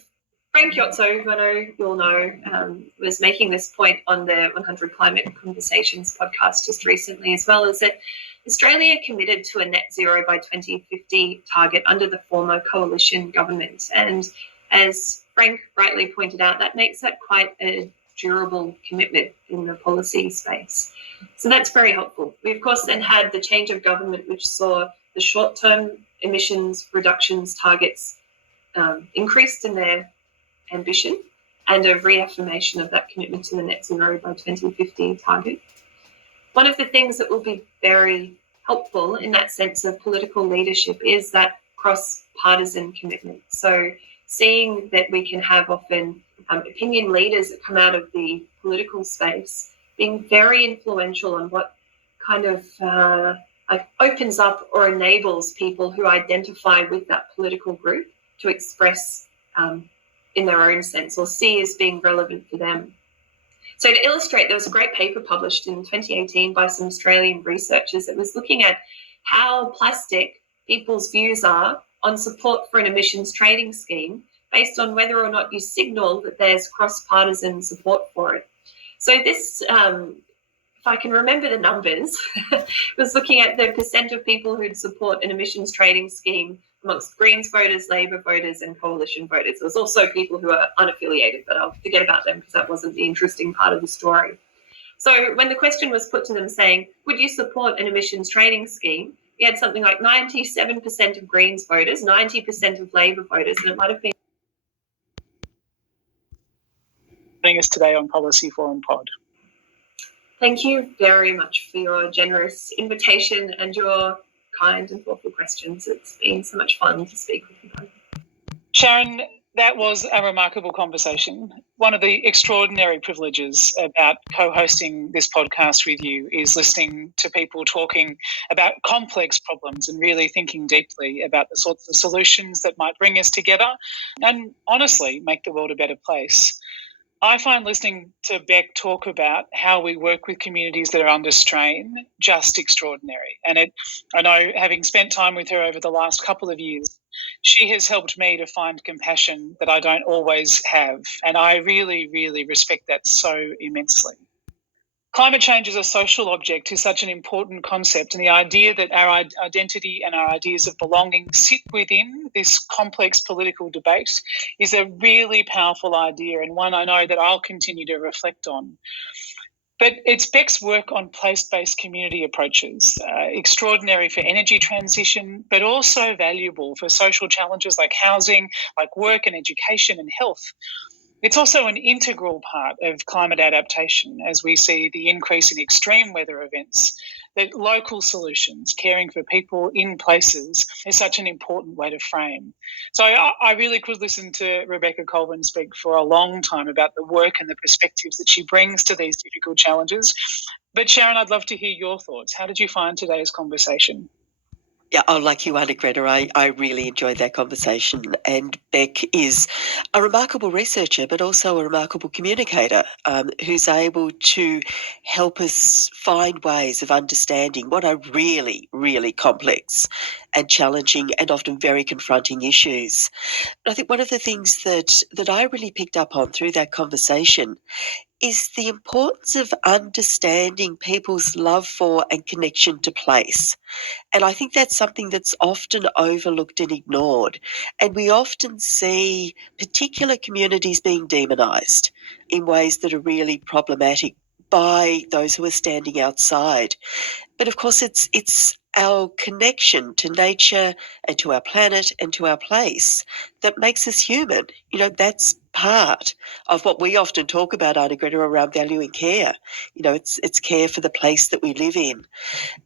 Frank Yotzo, who I know you'll know, was making this point on the 100 Climate Conversations podcast just recently as well, is that Australia committed to a net zero by 2050 target under the former coalition government. And as Frank rightly pointed out, that makes that quite a durable commitment in the policy space. So that's very helpful. We, of course, then had the change of government, which saw the short-term emissions reductions targets increased in their ambition and a reaffirmation of that commitment to the net zero by 2050 target. One of the things that will be very helpful in that sense of political leadership is that cross-partisan commitment. So seeing that we can have often opinion leaders that come out of the political space being very influential on what kind of opens up or enables people who identify with that political group to express in their own sense or see as being relevant for them. So to illustrate, there was a great paper published in 2018 by some Australian researchers that was looking at how plastic people's views are on support for an emissions trading scheme based on whether or not you signal that there's cross-partisan support for it. So this, if I can remember the numbers, was looking at the percent of people who'd support an emissions trading scheme amongst Greens voters, Labor voters and coalition voters. There was also people who are unaffiliated, but I'll forget about them because that wasn't the interesting part of the story. So when the question was put to them saying, would you support an emissions trading scheme? We had something like 97% of Greens voters, 90% of Labor voters, and it might have been joining us today on Policy Forum Pod. Thank you very much for your generous invitation and your kind and thoughtful questions. It's been so much fun to speak with you both. Sharon, that was a remarkable conversation. One of the extraordinary privileges about co-hosting this podcast with you is listening to people talking about complex problems and really thinking deeply about the sorts of solutions that might bring us together and honestly make the world a better place. I find listening to Beck talk about how we work with communities that are under strain just extraordinary. And I know, having spent time with her over the last couple of years, she has helped me to find compassion that I don't always have. And I really, really respect that so immensely. Climate change as a social object is such an important concept, and the idea that our identity and our ideas of belonging sit within this complex political debate is a really powerful idea, and one I know that I'll continue to reflect on. But it's Beck's work on place-based community approaches, extraordinary for energy transition, but also valuable for social challenges like housing, like work and education and health. It's also an integral part of climate adaptation as we see the increase in extreme weather events, that local solutions, caring for people in places, is such an important way to frame. So I really could listen to Rebecca Colvin speak for a long time about the work and the perspectives that she brings to these difficult challenges. But Sharon, I'd love to hear your thoughts. How did you find today's conversation? Yeah, like you, Anna Greta, I really enjoyed that conversation. And Beck is a remarkable researcher, but also a remarkable communicator who's able to help us find ways of understanding what are really, really complex and challenging and often very confronting issues. And I think one of the things that I really picked up on through that conversation is the importance of understanding people's love for and connection to place. And I think that's something that's often overlooked and ignored. And we often see particular communities being demonised in ways that are really problematic by those who are standing outside. But of course, it's our connection to nature and to our planet and to our place that makes us human. You know, that's part of what we often talk about, Anna Greta, around value and care. You know, it's care for the place that we live in.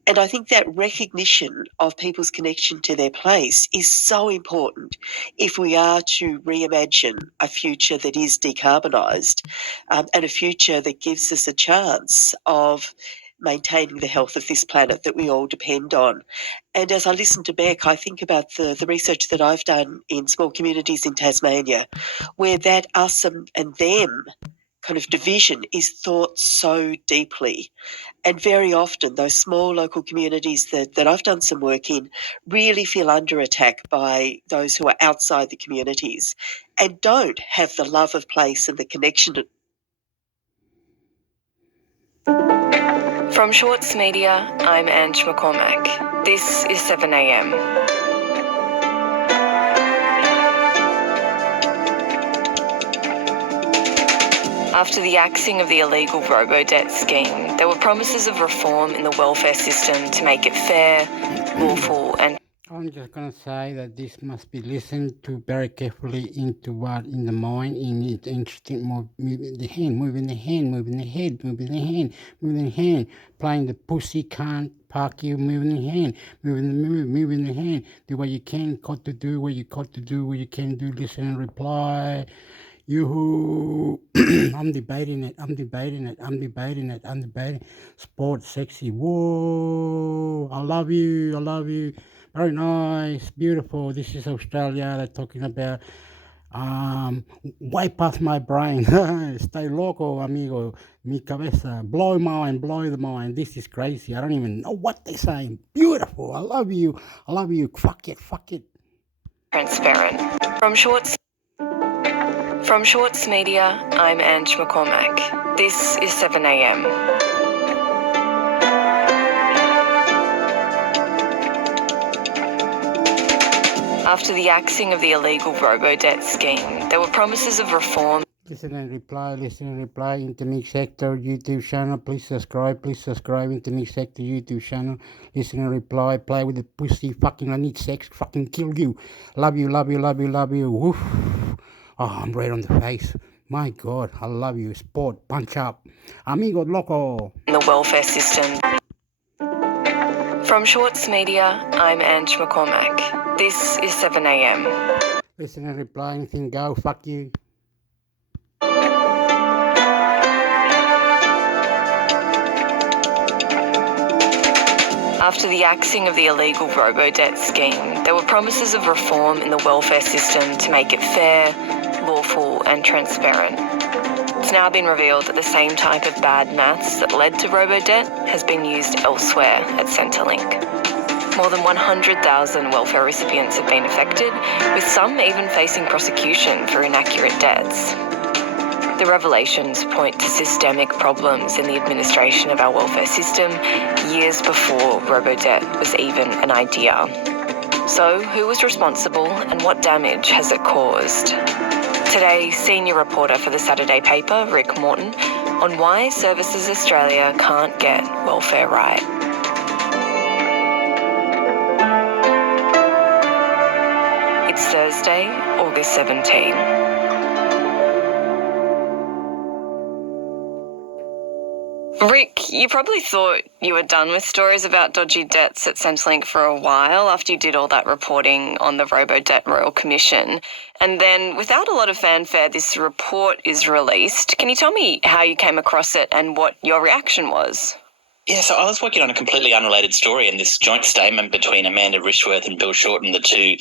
And I think that recognition of people's connection to their place is so important if we are to reimagine a future that is decarbonised and a future that gives us a chance of maintaining the health of this planet that we all depend on. And as I listen to Beck, I think about the research that I've done in small communities in Tasmania, where that us and them kind of division is thought so deeply. And very often those small local communities that I've done some work in really feel under attack by those who are outside the communities and don't have the love of place and the connection to. From Shorts Media, I'm Ange McCormack. This is 7am. After the axing of the illegal robo-debt scheme, there were promises of reform in the welfare system to make it fair, lawful and... I'm just going to say that this must be listened to very carefully into what in the mind, in its interesting, moving the hand, moving the hand, moving the head, moving the hand, moving the hand, playing the pussy can't park you, moving the hand, moving the hand, do what you can, got to do what you got to do, what you can do, listen and reply. Yoo-hoo. I'm debating it. Sport, sexy. Whoa. I love you. Very nice. Beautiful. This is Australia. They're talking about way past my brain. Stay loco, amigo. Mi cabeza. Blow the mind. This is crazy. I don't even know what they're saying. Beautiful. I love you. Fuck it. transparent. From Shorts Media, I'm Ange McCormack. This is 7am. After the axing of the illegal robo-debt scheme, there were promises of reform. Listen and reply, Intermix Sector YouTube channel, please subscribe, Intermix Sector YouTube channel, listen and reply, play with the pussy, fucking I need sex, fucking kill you, love you, woof, oh, I'm red on the face, my God, I love you, sport, punch up, amigo loco. In the welfare system. From Shorts Media, I'm Ange McCormack. This is 7am. Listen and reply, anything go, fuck you. After the axing of the illegal robo-debt scheme, there were promises of reform in the welfare system to make it fair, lawful and transparent. it's now been revealed that the same type of bad maths that led to robo-debt has been used elsewhere at Centrelink. More than 100,000 welfare recipients have been affected, with some even facing prosecution for inaccurate debts. The revelations point to systemic problems in the administration of our welfare system years before robo-debt was even an idea. So, who was responsible and what damage has it caused? Today, senior reporter for the Saturday paper, Rick Morton, on why Services Australia can't get welfare right. It's Thursday, August 17. Rick, you probably thought you were done with stories about dodgy debts at Centrelink for a while after you did all that reporting on the Robo-Debt Royal Commission. And then, without a lot of fanfare, this report is released. Can you tell me how you came across it and what your reaction was? Yeah, so I was working on a completely unrelated story, and this joint statement between Amanda Rishworth and Bill Shorten, the two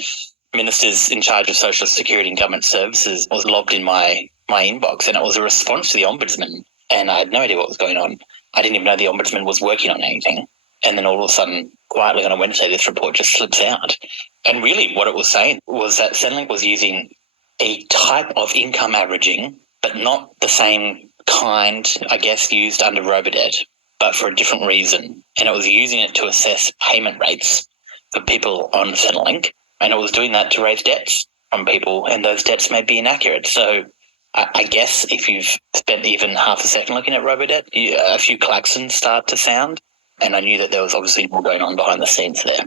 ministers in charge of social security and government services, was lobbed in my inbox, and it was a response to the Ombudsman, and I had no idea what was going on. I didn't even know the Ombudsman was working on anything. And then all of a sudden, quietly on a Wednesday, this report just slips out. And really what it was saying was that Centrelink was using a type of income averaging, but not the same kind, I guess, used under Robodebt, but for a different reason. And it was using it to assess payment rates for people on Centrelink, and it was doing that to raise debts from people, and those debts may be inaccurate. So I guess if you've spent even half a second looking at Robodebt, a few klaxons start to sound, and I knew that there was obviously more going on behind the scenes there.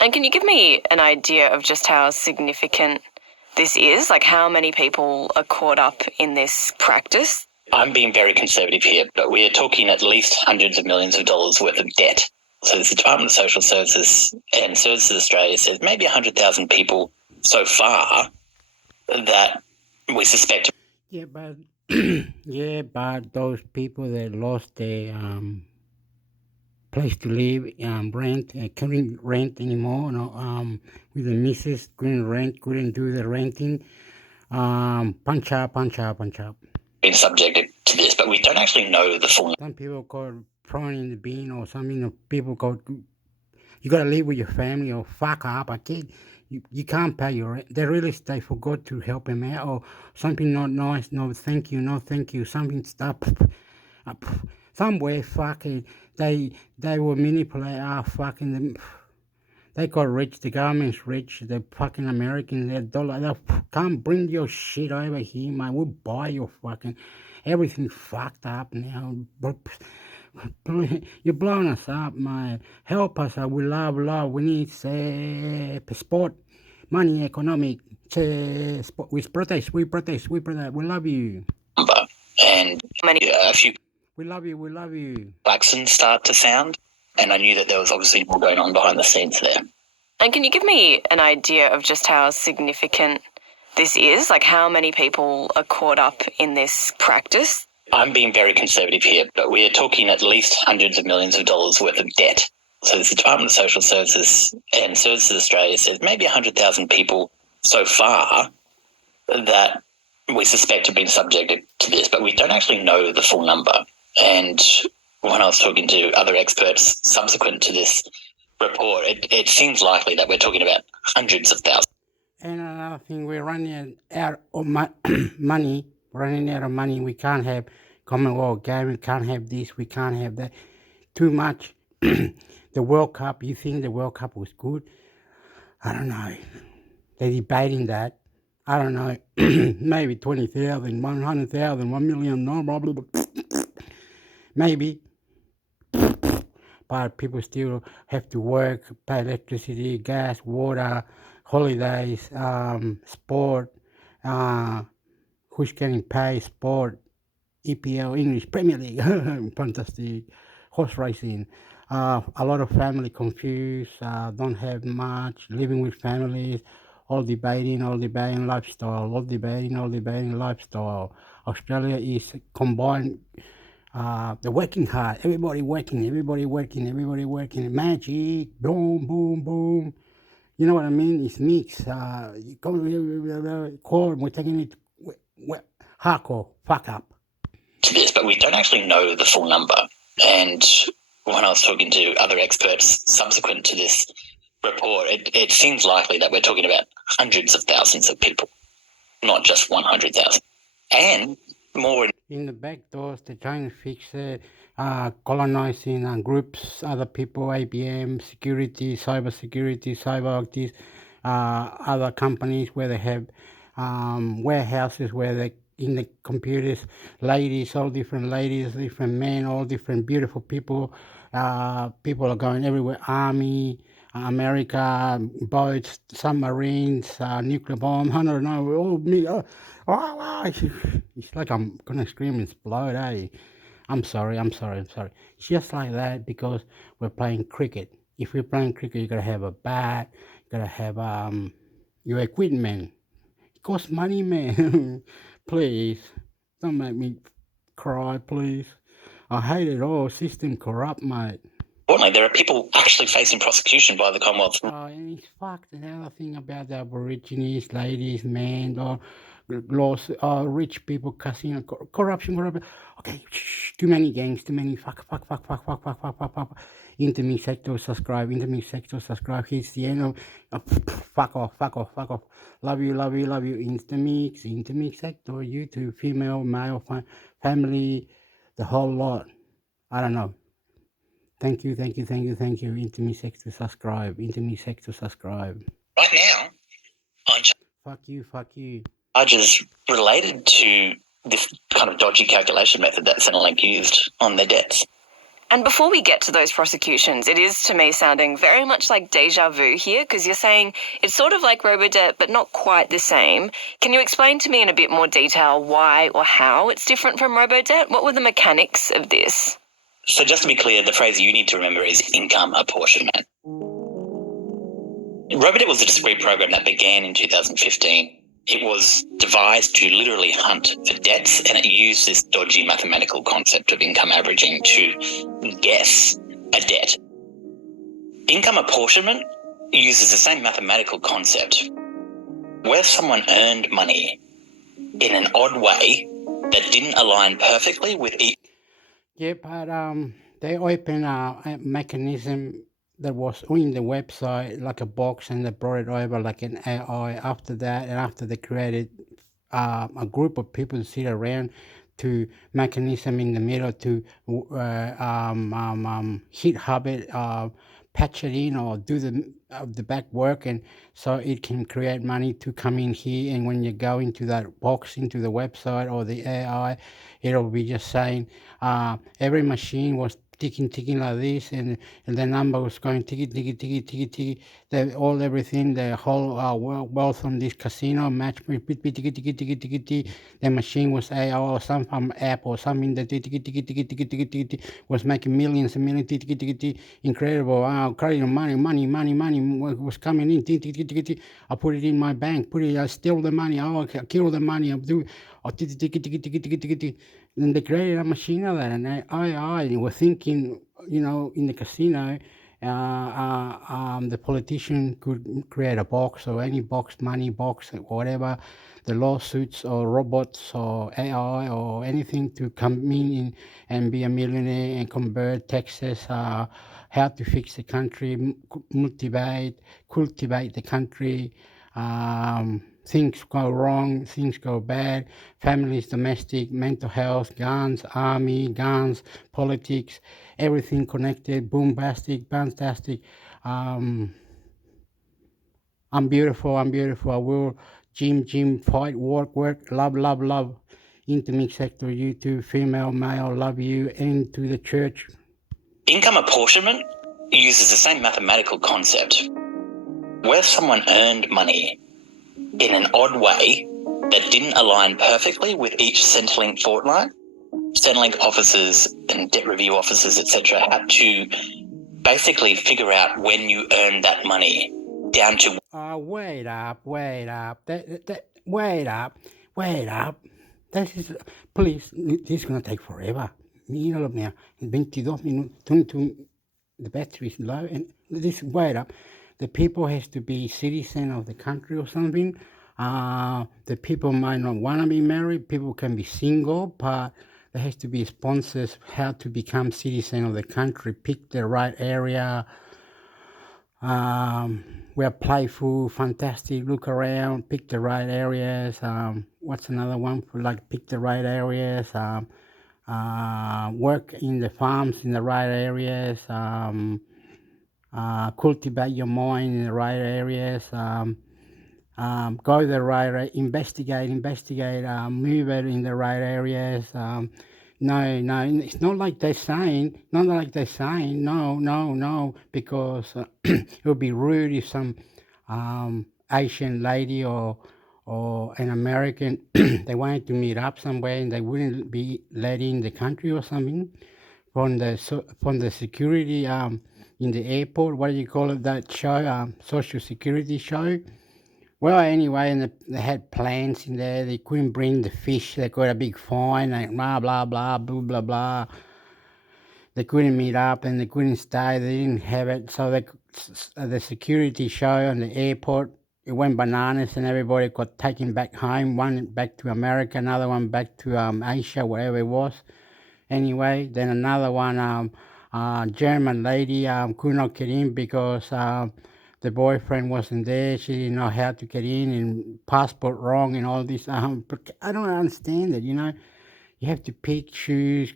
And can you give me an idea of just how significant this is? Like how many people are caught up in this practice? I'm being very conservative here, but we're talking at least hundreds of millions of dollars worth of debt. So the Department of Social Services and Services Australia says maybe 100,000 people so far that we suspect. Yeah, but those people that lost their place to live, rent, couldn't rent anymore. With the missus, couldn't do the renting. Punch up. Been subjected to this, but we don't actually know the full. Some people got thrown in the bin, or some people got. You got to live with your family, or fuck up. I can't. You can't pay your rent. They forgot to help him out, or something not nice. No, thank you. Something stuff. Somewhere, fucking, they were manipulated. Fucking them. They got rich. The government's rich. The fucking Americans, their dollar. They come bring your shit over here, man. We'll buy your fucking. Everything's fucked up now. You're blowing us up, man. Help us. We love. We need sport, money, economic. We protest. We love you. And a few. We love you. Klaxons start to sound, and I knew that there was obviously more going on behind the scenes there. And can you give me an idea of just how significant this is? Like how many people are caught up in this practice? I'm being very conservative here, but we're talking at least hundreds of millions of dollars worth of debt. So the Department of Social Services and Services Australia says maybe 100,000 people so far that we suspect have been subjected to this, but we don't actually know the full number. And when I was talking to other experts subsequent to this report, it seems likely that we're talking about hundreds of thousands. And another thing, we're running out of money. We can't have Commonwealth Games. We can't have this. We can't have that. Too much. The World Cup, you think the World Cup was good? I don't know. They're debating that. I don't know. Maybe 20,000, 100,000, 1 million, no, blah, blah, blah. Maybe. But people still have to work, pay electricity, gas, water, holidays, sport, who's getting paid, sport, EPL, English Premier League, fantastic, horse racing. A lot of family confused, don't have much, living with families, all debating lifestyle, Australia is combined, the working hard, everybody working, magic, boom, boom, boom. You know what I mean? It's mixed. Core, we're taking it hardcore, fuck up. to this, but we don't actually know the full number. And when I was talking to other experts subsequent to this report, it seems likely that we're talking about hundreds of thousands of people, not just 100,000. And more in the back doors, they're trying to fix it, colonizing groups, other people, IBM, security, cyber security, cyber activists, other companies where they have warehouses where they in the computers, ladies, all different ladies, different men, all different beautiful people. People are going everywhere. Army, America, boats, submarines, nuclear bomb. I don't know. All me. It's like I'm gonna scream and explode. I'm sorry. It's just like that because we're playing cricket. If we're playing cricket, you gotta have a bat. You gotta have your equipment. It costs money, man. Please, don't make me cry, please. I hate it all. System corrupt, mate. importantly, there are people actually facing prosecution by the Commonwealth. Oh, and it's fucked. Another thing about the Aborigines, ladies, men, or laws, rich people, casino, corruption. Okay, shh, too many gangs, too many fuck. Into me sector, subscribe. Here's the end of fuck off. Love you. Intermix sector, YouTube, female, male, family, the whole lot. I don't know. Thank you. Into me sector, subscribe. Right now, on Fuck you. charges related to this kind of dodgy calculation method that Centrelink used on their debts. And before we get to those prosecutions, it is to me sounding very much like deja vu here, because you're saying it's sort of like robo-debt, but not quite the same. Can you explain to me in a bit more detail why or how it's different from robo-debt? What were the mechanics of this? So just to be clear, the phrase you need to remember is income apportionment. robo-debt was a discrete program that began in 2015. It was devised to literally hunt for debts, and it used this dodgy mathematical concept of income averaging to guess a debt. Income apportionment uses the same mathematical concept. Where someone earned money in an odd way that didn't align perfectly with each. Yeah, but they opened a mechanism that was on the website like a box, and they brought it over like an AI after that, and after they created a group of people to sit around to mechanism in the middle to hit hub it, patch it in, or do the back work, and so it can create money to come in here. And when you go into that box, into the website or the AI, it'll be just saying every machine was ticking like this, and the number was going ticky. Everything, the whole wealth on this casino match ticky. The machine was AI or some from app or something that ticky was making millions and millions ticky. Incredible. Credit money was coming in. Ticky. I put it in my bank. I steal the money. I kill the money. I do. Ticky. Then they created a machine of that, and I were thinking, in the casino, the politician could create a box or any box, money box, or whatever, the lawsuits or robots or AI or anything to come in and be a millionaire and convert taxes, how to fix the country, cultivate the country. Things go wrong, things go bad, families, domestic, mental health, guns, army, politics, everything connected, fantastic. I'm beautiful, I will gym, fight, work, love. Intimate sector, YouTube, female, male, love you, into the church. Income apportionment uses the same mathematical concept. Where someone earned money in an odd way that didn't align perfectly with each Centrelink fortnight, Centrelink officers and debt review officers, etc., had to basically figure out when you earned that money down to. Wait up. Wait up. This is, please, this is going to take forever. Míralo, mira, en 22 minutos, the battery is low, and this, wait up. The people has to be citizen of the country or something. The people might not want to be married. People can be single, but there has to be sponsors how to become citizen of the country. Pick the right area. We're playful, fantastic. Look around, pick the right areas. What's another one for like pick the right areas? Work in the farms in the right areas. Cultivate your mind in the right areas. Go the right, investigate, move it in the right areas. No, it's not like they're saying, no, because it would be rude if some Asian lady or an American they wanted to meet up somewhere and they wouldn't be let in the country or something from the security in the airport. What do you call it? That show, Social Security show. Well, anyway, and they had plants in there. They couldn't bring the fish. They got a big fine, like blah, blah, blah, blah, blah, blah. They couldn't meet up and they couldn't stay. They didn't have it. So the security show on the airport, it went bananas and everybody got taken back home. One back to America, another one back to Asia, wherever it was. Anyway, then another one, German lady could not get in because the boyfriend wasn't there. She didn't know how to get in and passport wrong and all this. But I don't understand it, You have to pick, choose,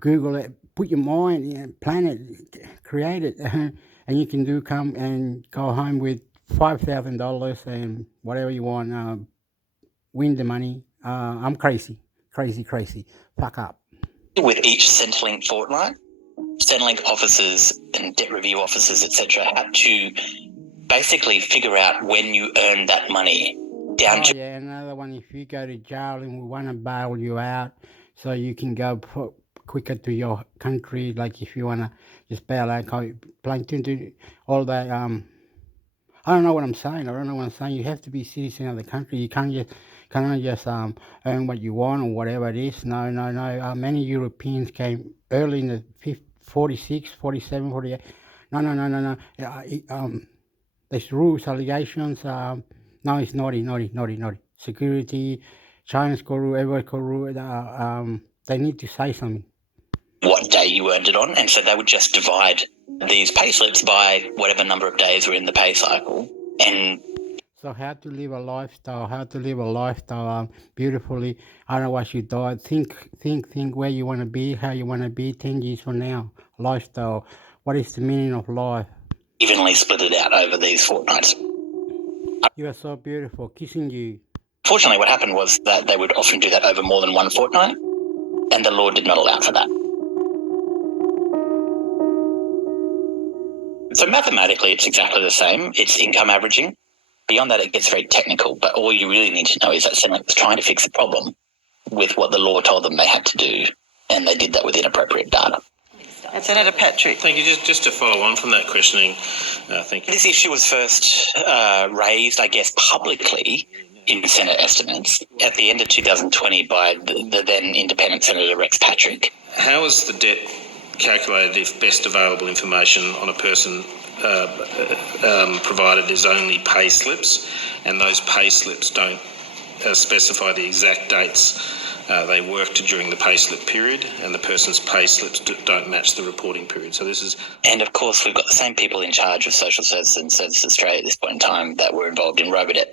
Google it, put your mind, plan it, create it, and you can come and go home with $5,000 and whatever you want, win the money. I'm crazy. Fuck up. With each Centrelink fortnight, Centrelink officers and debt review officers, etc., have to basically figure out when you earn that money. Yeah, another one, if you go to jail and we want to bail you out so you can go quicker to your country, like if you want to just bail out, plankton, all that, I don't know what I'm saying. You have to be citizen of the country. You can't just earn what you want or whatever it is. No. Many Europeans came early in the 46, 47, 48. No. There's rules, allegations. No, it's naughty. Security, China's got rule, everyone's got rule. They need to say something. What day you earned it on, and so they would just divide these pay slips by whatever number of days were in the pay cycle. And so how to live a lifestyle beautifully. I don't know what you do. Think where you want to be, how you want to be 10 years from now. Lifestyle. What is the meaning of life? Evenly split it out over these fortnights. You are so beautiful. Kissing you. Fortunately, what happened was that they would often do that over more than one fortnight, and the law did not allow for that. So mathematically, it's exactly the same. It's income averaging. Beyond that, it gets very technical, but all you really need to know is that Centrelink was trying to fix the problem with what the law told them they had to do, and they did that with inappropriate data. Senator Patrick. Thank you. Just to follow on from that questioning, thank you. This issue was first raised, I guess, publicly in Senate estimates at the end of 2020 by the then independent Senator Rex Patrick. How is the debt calculated if best available information on a person provided is only pay slips, and those pay slips don't specify the exact dates they worked during the payslip period, and the person's pay slips don't match the reporting period. So this is... And of course, we've got the same people in charge of Social Services and Services Australia at this point in time that were involved in Robodebt.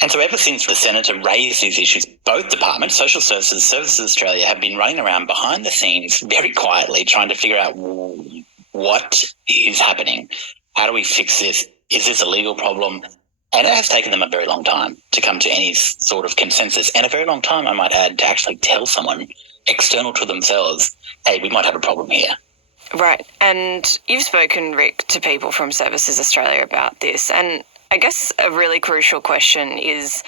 And so ever since the Senator raised these issues, both departments, Social Services, Services Australia, have been running around behind the scenes very quietly trying to figure out what is happening. How do we fix this? Is this a legal problem? And it has taken them a very long time to come to any sort of consensus, and a very long time, I might add, to actually tell someone external to themselves, hey, we might have a problem here. Right. And you've spoken, Rick, to people from Services Australia about this. And I guess a really crucial question is,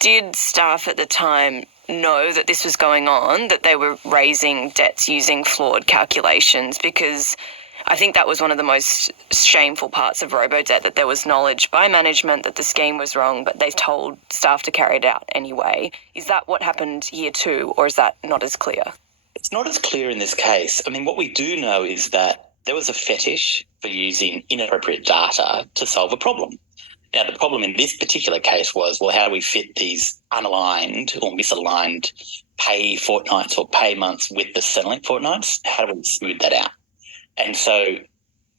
did staff at the time know that this was going on, that they were raising debts using flawed calculations? Because I think that was one of the most shameful parts of Robodebt, that there was knowledge by management that the scheme was wrong, but they told staff to carry it out anyway. Is that what happened here too, or is that not as clear? It's not as clear in this case. I mean, what we do know is that there was a fetish for using inappropriate data to solve a problem. Now, the problem in this particular case was, well, how do we fit these unaligned or misaligned pay fortnights or pay months with the Centrelink fortnights? How do we smooth that out? And so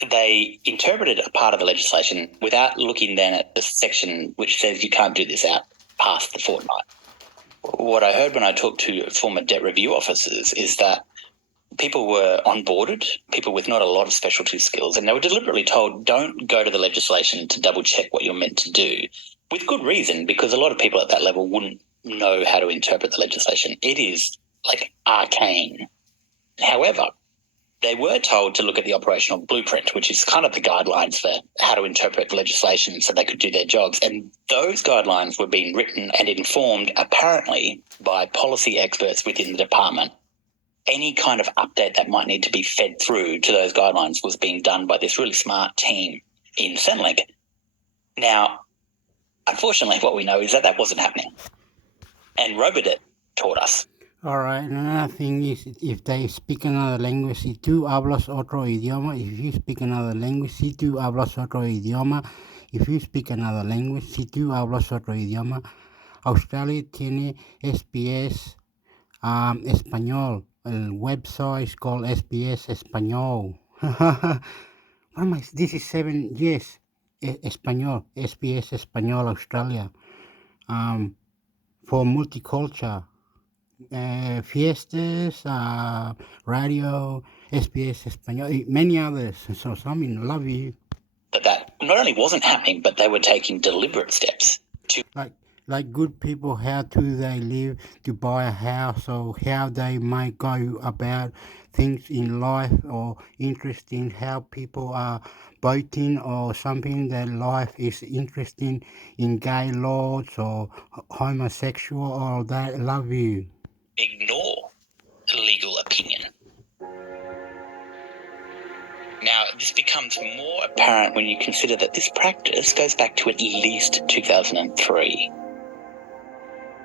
they interpreted a part of the legislation without looking then at the section which says you can't do this out past the fortnight. What I heard when I talked to former debt review officers is that people were onboarded, people with not a lot of specialty skills, and they were deliberately told, don't go to the legislation to double check what you're meant to do, with good reason, because a lot of people at that level wouldn't know how to interpret the legislation. It is like arcane. However, they were told to look at the operational blueprint, which is kind of the guidelines for how to interpret legislation so they could do their jobs. And those guidelines were being written and informed apparently by policy experts within the department. Any kind of update that might need to be fed through to those guidelines was being done by this really smart team in Centrelink. Now, unfortunately, what we know is that that wasn't happening. And Robodebt taught us. All right, another thing is if they speak another language, si tú hablas otro idioma, if you speak another language, si tú hablas otro idioma, if you speak another language, si tú hablas otro idioma, Australia tiene SBS español. El website is called SBS Español. What am I? This is 7 yes. Español. SBS Español Australia. For multicultural. Fiestas, radio, SBS Español, many others. So, Simon, love you. But that not only wasn't happening, but they were taking deliberate steps to... Like good people, how do they live to buy a house, or how they might go about things in life, or interesting how people are voting, or something that life is interesting in gay laws or homosexual, or that. Love you. Ignore legal opinion. Now, this becomes more apparent when you consider that this practice goes back to at least 2003.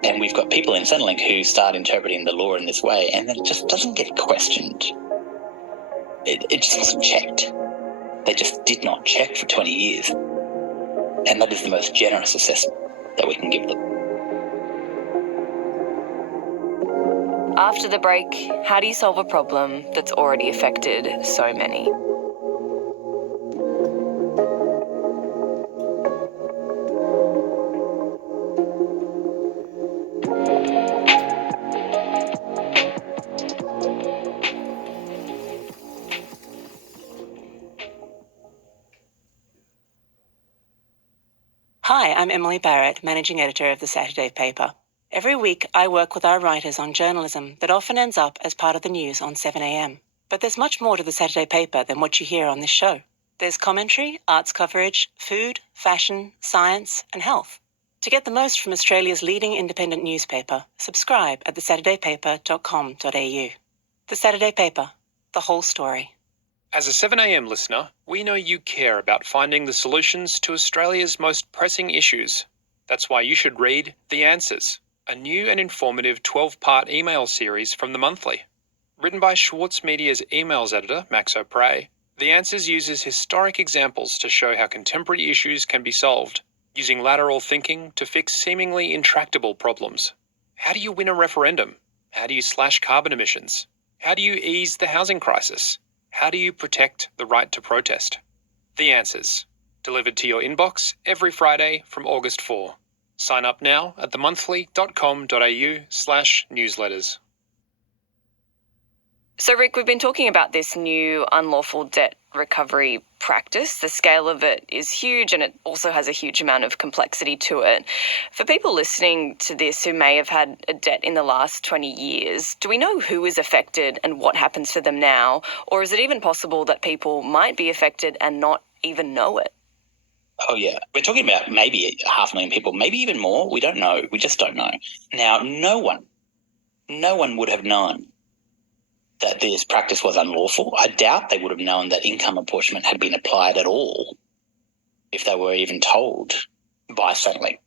And we've got people in Centrelink who start interpreting the law in this way, and then it just doesn't get questioned. It just wasn't checked. They just did not check for 20 years. And that is the most generous assessment that we can give them. After the break, how do you solve a problem that's already affected so many? Hi, I'm Emily Barrett, Managing Editor of The Saturday Paper. Every week, I work with our writers on journalism that often ends up as part of the news on 7am. But there's much more to The Saturday Paper than what you hear on this show. There's commentary, arts coverage, food, fashion, science, and health. To get the most from Australia's leading independent newspaper, subscribe at thesaturdaypaper.com.au. The Saturday Paper, the whole story. As a 7am listener, we know you care about finding the solutions to Australia's most pressing issues. That's why you should read The Answers, a new and informative 12-part email series from The Monthly. Written by Schwartz Media's emails editor, Max O'Prey, The Answers uses historic examples to show how contemporary issues can be solved, using lateral thinking to fix seemingly intractable problems. How do you win a referendum? How do you slash carbon emissions? How do you ease the housing crisis? How do you protect the right to protest? The Answers, delivered to your inbox every Friday from August 4. Sign up now at themonthly.com.au/newsletters. So, Rick, we've been talking about this new unlawful debt recovery practice. The scale of it is huge, and it also has a huge amount of complexity to it. For people listening to this who may have had a debt in the last 20 years, do we know who is affected and what happens for them now? Or is it even possible that people might be affected and not even know it? Oh, yeah. We're talking about maybe 500,000 people, maybe even more. We don't know. We just don't know. Now, no one would have known that this practice was unlawful. I doubt they would have known that income apportionment had been applied at all if they were even told by Centrelink.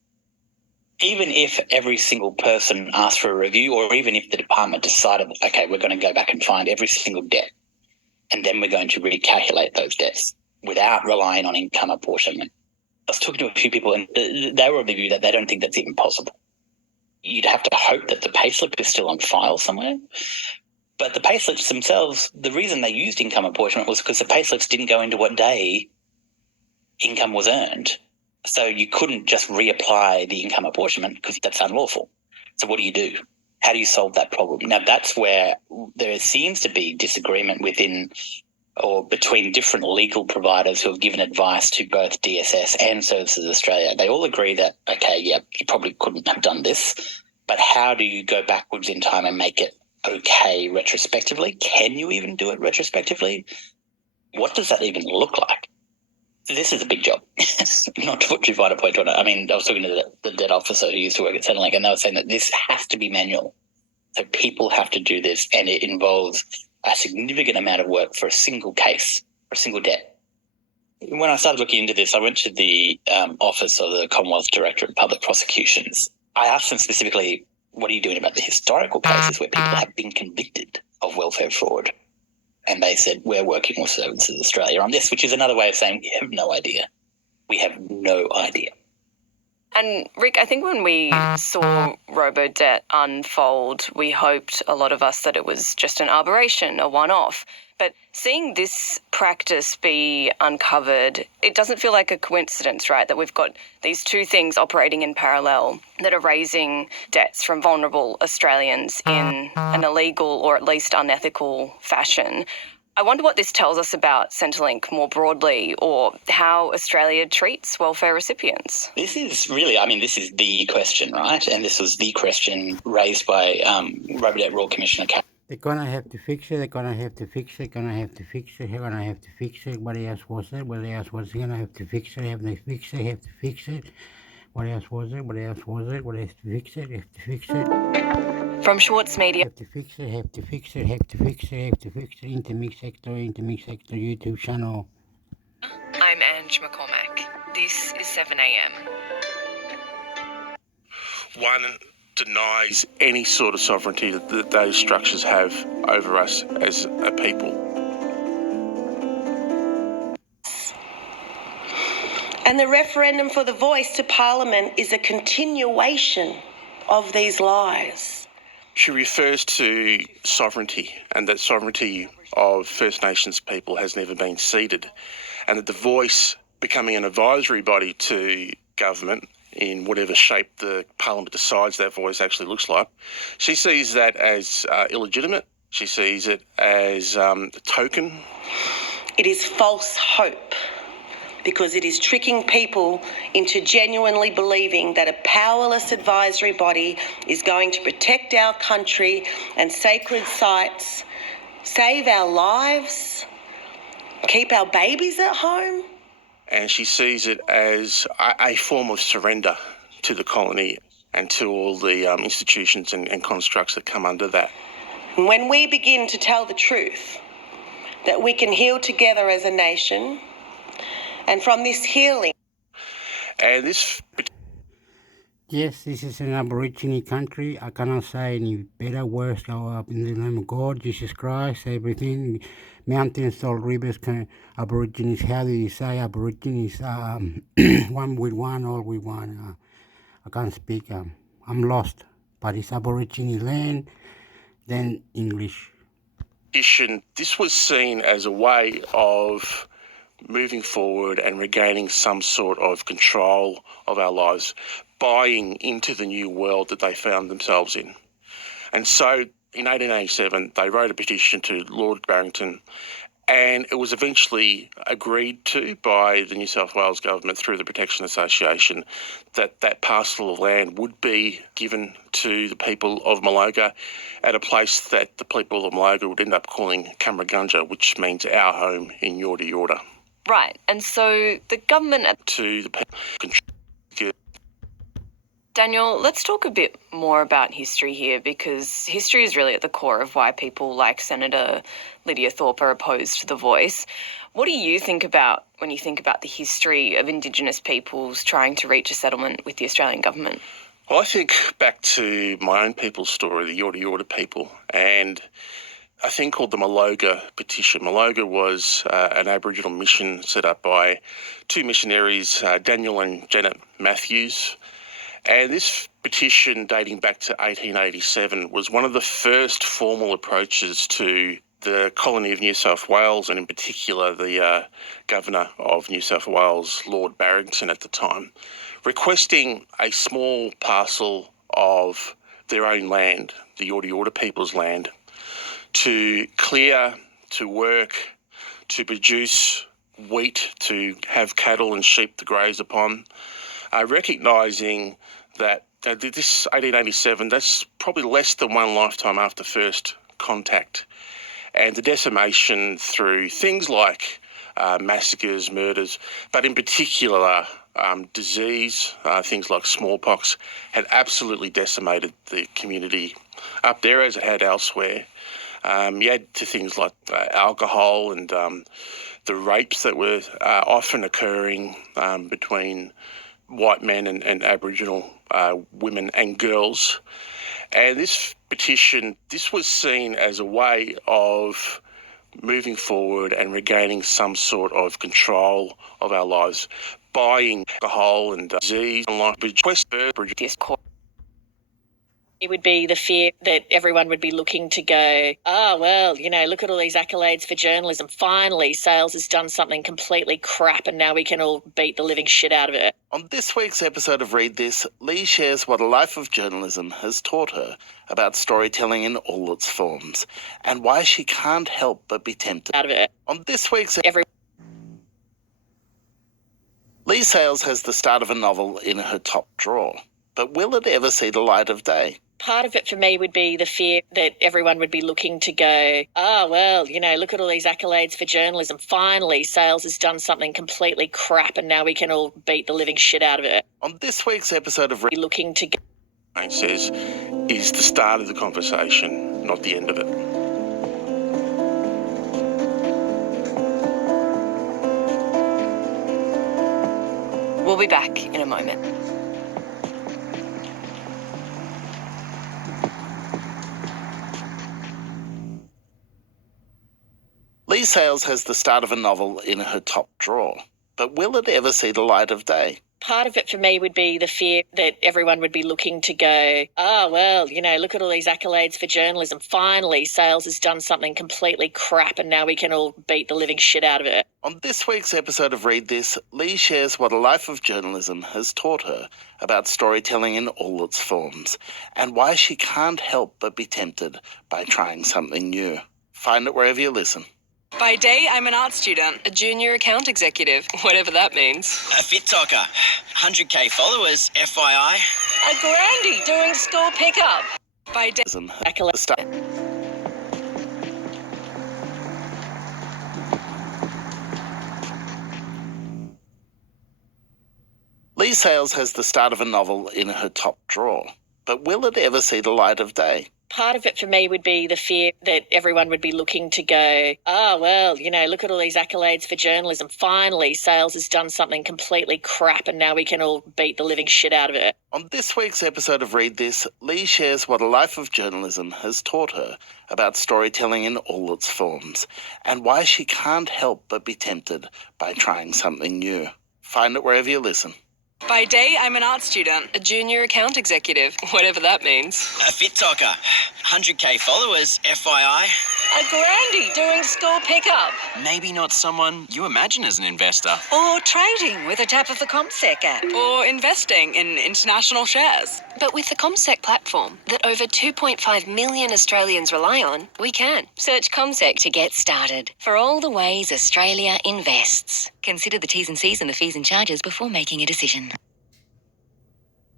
Even if every single person asked for a review, or even if the department decided, okay, we're going to go back and find every single debt, and then we're going to recalculate those debts without relying on income apportionment, was talking to a few people, and they were of the view that they don't think that's even possible. You'd have to hope that the payslip is still on file somewhere. But the payslips themselves, the reason they used income apportionment was because the payslips didn't go into what day income was earned. So you couldn't just reapply the income apportionment because that's unlawful. So what do? How do you solve that problem? Now, that's where there seems to be disagreement within or between different legal providers who have given advice to both DSS and Services Australia. They all agree that, okay, yeah, you probably couldn't have done this, but how do you go backwards in time and make it okay retrospectively? Can you even do it retrospectively? What does that even look like? This is a big job. Not to put too fine a point on it. I mean, I was talking to the debt officer who used to work at Centrelink, and they were saying that this has to be manual. So people have to do this, and it involves a significant amount of work for a single case, for a single debt. When I started looking into this, I went to the Office of the Commonwealth Director of Public Prosecutions. I asked them specifically, what are you doing about the historical cases where people have been convicted of welfare fraud? And they said, we're working with Services Australia on this, which is another way of saying we have no idea. We have no idea. And Rick, I think when we saw robo-debt unfold, we hoped, a lot of us, that it was just an aberration, a one-off. But seeing this practice be uncovered, it doesn't feel like a coincidence, right, that we've got these two things operating in parallel that are raising debts from vulnerable Australians in an illegal or at least unethical fashion. I wonder what this tells us about Centrelink more broadly, or how Australia treats welfare recipients. This is really, this is the question, right? And this was the question raised by Robo-Debt Royal Commissioner. They're gonna have to fix it, they're gonna have to fix it, gonna have to fix it, they're gonna have to fix it. What else was it? What else was it? Gonna have to fix it, have to fix it, have to fix it. What else was it? What else was it? What has to fix it? Have to fix it. From Schwartz Media. Have to fix it, have to fix it, have to fix it, have to fix it. Intermix Sector YouTube channel. I'm Ange McCormack. This is 7am. One denies any sort of sovereignty that those structures have over us as a people. And the referendum for the voice to Parliament is a continuation of these lies. She refers to sovereignty, and that sovereignty of First Nations people has never been ceded, and that the voice becoming an advisory body to government in whatever shape the Parliament decides that voice actually looks like, she sees that as illegitimate. She sees it as a token. It is false hope, because it is tricking people into genuinely believing that a powerless advisory body is going to protect our country and sacred sites, save our lives, keep our babies at home. And she sees it as a form of surrender to the colony and to all the institutions and constructs that come under that. When we begin to tell the truth, that we can heal together as a nation, and from this healing... And this... Yes, this is an Aborigine country. I cannot say any better, worse. Go up in the name of God, Jesus Christ, everything. Mountains, all rivers, Aborigines. How do you say Aborigines? One with one, all with one. I can't speak. I'm lost. But it's Aborigine land, then English. This was seen as a way of moving forward and regaining some sort of control of our lives, buying into the new world that they found themselves in. And so in 1887, they wrote a petition to Lord Barrington, and it was eventually agreed to by the New South Wales government through the Protection Association that that parcel of land would be given to the people of Maloga at a place that the people of Maloga would end up calling Kamragunja, which means our home in Yorta Yorta. Right, and so the government... To the people... Daniel, let's talk a bit more about history here, because history is really at the core of why people like Senator Lydia Thorpe are opposed to the voice. What do you think about when you think about the history of Indigenous peoples trying to reach a settlement with the Australian government? Well, I think back to my own people's story, the Yorta Yorta people, and a thing called the Maloga petition. Maloga was an Aboriginal mission set up by two missionaries, Daniel and Janet Matthews. And this petition, dating back to 1887, was one of the first formal approaches to the colony of New South Wales, and in particular the Governor of New South Wales, Lord Barrington at the time, requesting a small parcel of their own land, the Yorta Yorta people's land, to clear, to work, to produce wheat, to have cattle and sheep to graze upon, recognising that this 1887, that's probably less than one lifetime after first contact. And the decimation through things like massacres, murders, but in particular disease, things like smallpox, had absolutely decimated the community up there as it had elsewhere. You add to things like alcohol and the rapes that were often occurring between white men and Aboriginal women and girls. And this petition, this was seen as a way of moving forward and regaining some sort of control of our lives, buying alcohol and disease and life. It would be the fear that everyone would be looking to go, oh, well, look at all these accolades for journalism. Finally, Sales has done something completely crap and now we can all beat the living shit out of it. On this week's episode of Read This, Lee shares what a life of journalism has taught her about storytelling in all its forms and why she can't help but be tempted out of it. On this week's Lee Sales has the start of a novel in her top drawer, but will it ever see the light of day? Part of it for me would be the fear that everyone would be looking to go, oh, well, look at all these accolades for journalism. Finally, Sales has done something completely crap and now we can all beat the living shit out of it. On this week's episode of looking to go, it says, is the start of the conversation, not the end of it. We'll be back in a moment. Lee Sales has the start of a novel in her top drawer, but will it ever see the light of day? Part of it for me would be the fear that everyone would be looking to go, oh, well, look at all these accolades for journalism. Finally, Sales has done something completely crap and now we can all beat the living shit out of it. On this week's episode of Read This, Lee shares what a life of journalism has taught her about storytelling in all its forms and why she can't help but be tempted by trying something new. Find it wherever you listen. By day, I'm an art student. A junior account executive, whatever that means. A fit talker. 100k followers, FYI. A grandie doing school pickup. By day, Lee Sales has the start of a novel in her top drawer, but will it ever see the light of day? Part of it for me would be the fear that everyone would be looking to go, oh, well, look at all these accolades for journalism. Finally, Sales has done something completely crap and now we can all beat the living shit out of it. On this week's episode of Read This, Lee shares what a life of journalism has taught her about storytelling in all its forms and why she can't help but be tempted by trying something new. Find it wherever you listen. By day, I'm an art student. A junior account executive, whatever that means. A fit talker. 100k followers, FYI. A grandie doing school pickup. Maybe not someone you imagine as an investor. Or trading with a tap of the CommSec app. Or investing in international shares. But with the CommSec platform that over 2.5 million Australians rely on, we can. Search CommSec to get started. For all the ways Australia invests. Consider the T's and C's and the fees and charges before making a decision.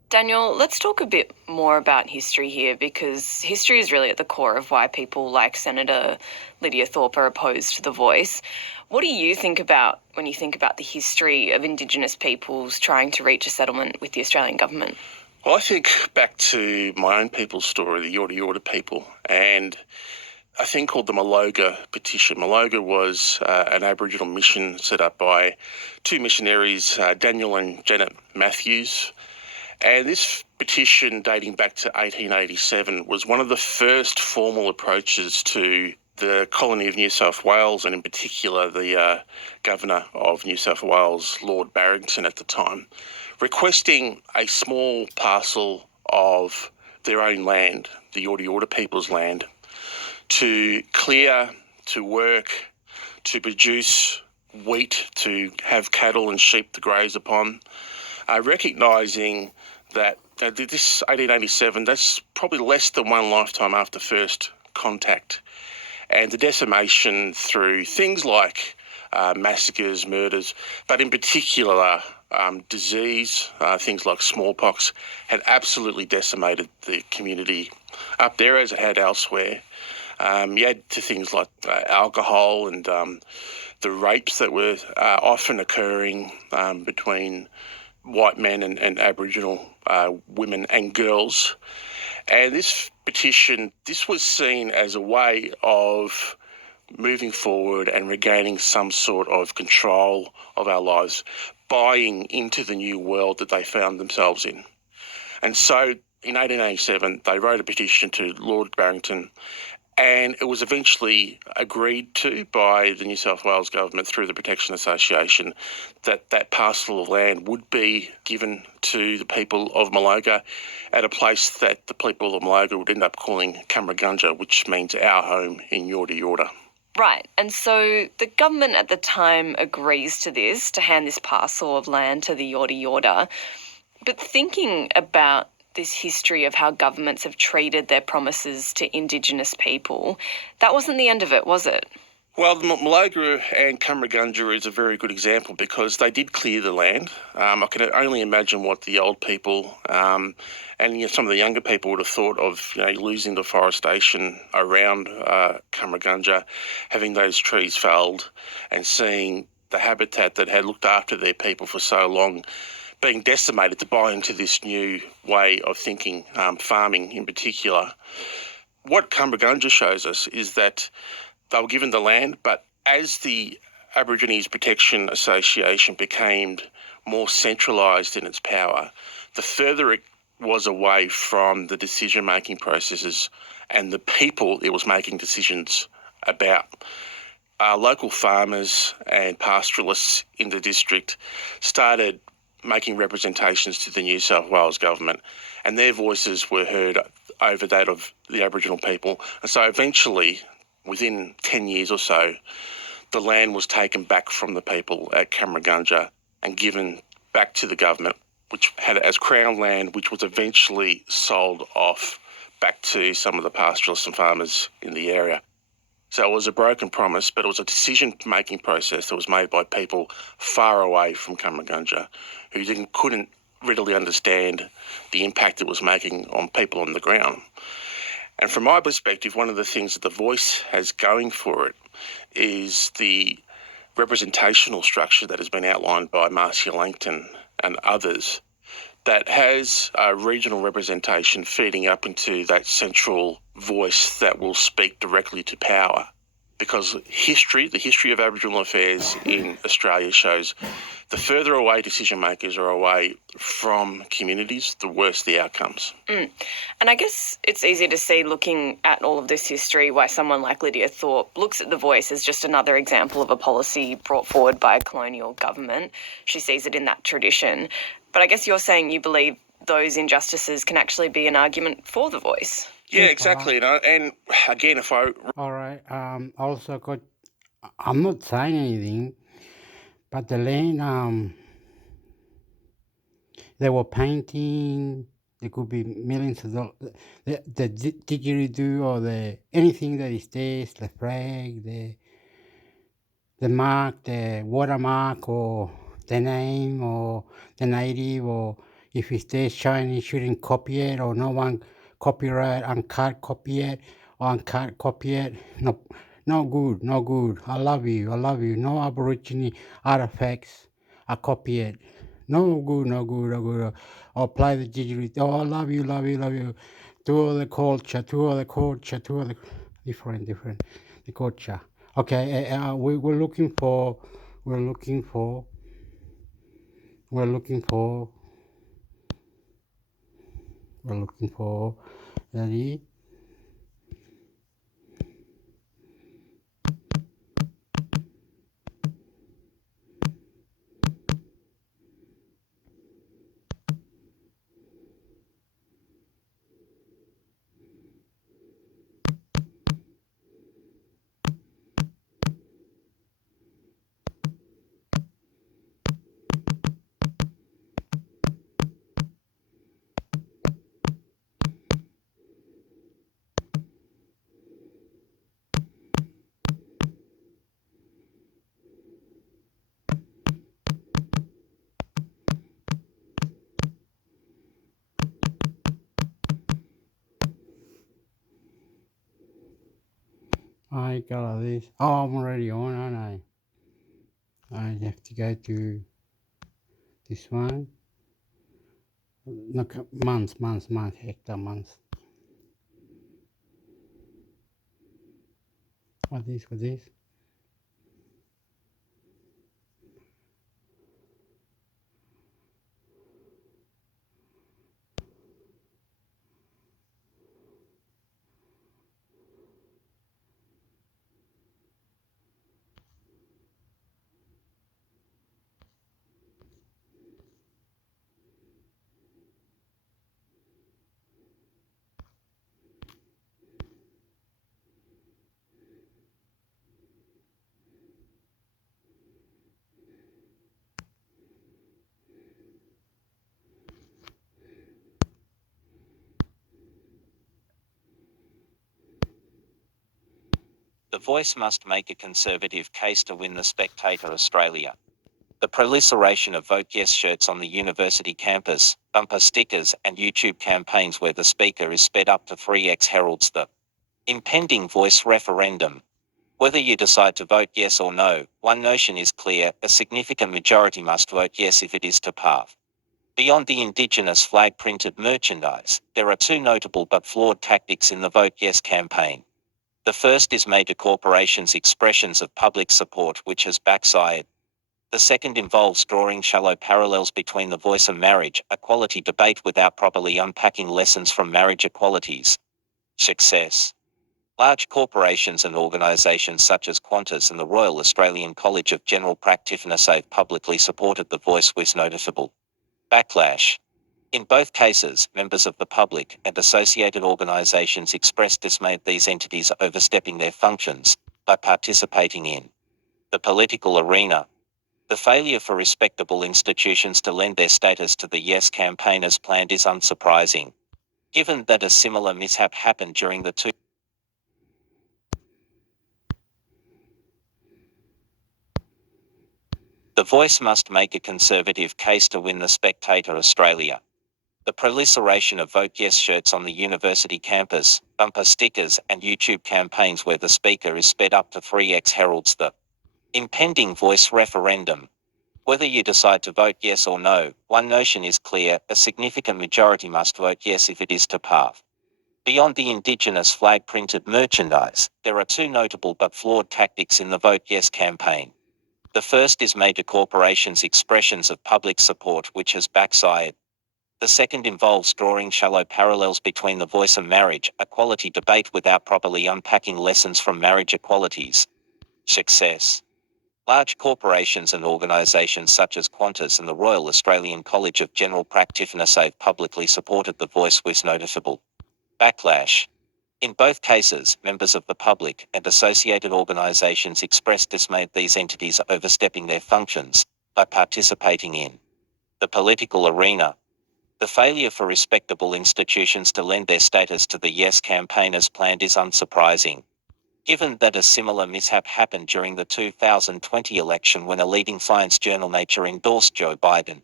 Daniel, let's talk a bit more about history here, because history is really at the core of why people like Senator Lydia Thorpe are opposed to The Voice. What do you think about when you think about the history of Indigenous peoples trying to reach a settlement with the Australian government? Well, I think back to my own people's story, the Yorta Yorta people, and a thing called the Maloga petition. Maloga was an Aboriginal mission set up by two missionaries, Daniel and Janet Matthews. And this petition, dating back to 1887, was one of the first formal approaches to the colony of New South Wales, and in particular the Governor of New South Wales, Lord Barrington at the time, requesting a small parcel of their own land, the Yorta Yorta people's land, to clear, to work, to produce wheat, to have cattle and sheep to graze upon, recognising that this 1887, that's probably less than one lifetime after first contact. And the decimation through things like massacres, murders, but in particular disease, things like smallpox, had absolutely decimated the community up there as it had elsewhere. You add to things like alcohol and the rapes that were often occurring between white men and Aboriginal women and girls. And this petition, this was seen as a way of moving forward and regaining some sort of control of our lives, buying into the new world that they found themselves in. And so in 1887, they wrote a petition to Lord Barrington, and it was eventually agreed to by the New South Wales government through the Protection Association that that parcel of land would be given to the people of Maloga at a place that the people of Maloga would end up calling Kamragunja, which means our home in Yorta Yorta. Right, and so the government at the time agrees to this, to hand this parcel of land to the Yorta Yorta. But thinking about this history of how governments have treated their promises to Indigenous people, that wasn't the end of it, was it? Well, Maloga and Kamragunja is a very good example because they did clear the land. I can only imagine what the old people and some of the younger people would have thought of losing the forestation around Kamragunja, having those trees felled and seeing the habitat that had looked after their people for so long being decimated to buy into this new way of thinking, farming in particular. What Kamragunja shows us is that they were given the land, but as the Aborigines Protection Association became more centralised in its power, the further it was away from the decision-making processes and the people it was making decisions about. Local farmers and pastoralists in the district started making representations to the New South Wales government, and their voices were heard over that of the Aboriginal people. And so eventually, within 10 years or so, the land was taken back from the people at Kamragunja and given back to the government, which had it as Crown land, which was eventually sold off back to some of the pastoralists and farmers in the area. So it was a broken promise, but it was a decision-making process that was made by people far away from Kamragunja who couldn't readily understand the impact it was making on people on the ground. And from my perspective, one of the things that The Voice has going for it is the representational structure that has been outlined by Marcia Langton and others that has regional representation feeding up into that central voice that will speak directly to power. Because the history of Aboriginal affairs in Australia shows the further away decision makers are away from communities, the worse the outcomes. And I guess it's easy to see, looking at all of this history, why someone like Lydia Thorpe looks at The Voice as just another example of a policy brought forward by a colonial government. She sees it in that tradition. But I guess you're saying you believe those injustices can actually be an argument for The Voice. Yeah, exactly. And again, if I... All right. Also, I'm not saying anything, but the land, they were painting. There could be millions of dollars. The didgeridoo or anything that is there, the flag, the mark, the watermark, or the name, or the native, or if it's there shiny, shouldn't copy it, or no one copyright, uncut copy it, or uncut copy it. No good, no good. I love you. No Aborigine artifacts. I copy it. No good. Or play the didgeridoo. Oh, I love you. To all the culture, different, the culture. Okay, we're looking for, ready? I got this. Oh, I'm already on, aren't I? I have to go to this one. No, months, hectare months. What this? The Voice must make a conservative case to win the Spectator Australia. The proliferation of Vote Yes shirts on the university campus, bumper stickers, and YouTube campaigns where the speaker is sped up to 3x heralds the impending Voice referendum. Whether you decide to vote yes or no, one notion is clear: a significant majority must vote yes if it is to pass. Beyond the Indigenous flag printed merchandise, there are two notable but flawed tactics in the Vote Yes campaign. The first is major corporations' expressions of public support, which has backfired. The second involves drawing shallow parallels between the Voice and marriage equality debate without properly unpacking lessons from marriage equality's success. Large corporations and organisations such as Qantas and the Royal Australian College of General Practitioners have publicly supported the Voice with noticeable backlash. In both cases, members of the public and associated organisations expressed dismay at these entities overstepping their functions by participating in the political arena. The failure for respectable institutions to lend their status to the Yes campaign as planned is unsurprising, given that a similar mishap happened during the The Voice must make a conservative case to win the Spectator Australia. The proliferation of Vote Yes shirts on the university campus, bumper stickers, and YouTube campaigns where the speaker is sped up to 3x heralds the impending Voice referendum. Whether you decide to vote yes or no, one notion is clear: a significant majority must vote yes if it is to pass. Beyond the Indigenous flag printed merchandise, there are two notable but flawed tactics in the Vote Yes campaign. The first is major corporations' expressions of public support, which has backfired. The second involves drawing shallow parallels between the Voice and marriage equality debate without properly unpacking lessons from marriage equality's success. Large corporations and organisations such as Qantas and the Royal Australian College of General Practitioners have publicly supported the Voice with noticeable backlash. In both cases, members of the public and associated organisations expressed dismay at these entities overstepping their functions by participating in the political arena. The failure for respectable institutions to lend their status to the Yes campaign as planned is unsurprising, given that a similar mishap happened during the 2020 election when a leading science journal Nature endorsed Joe Biden.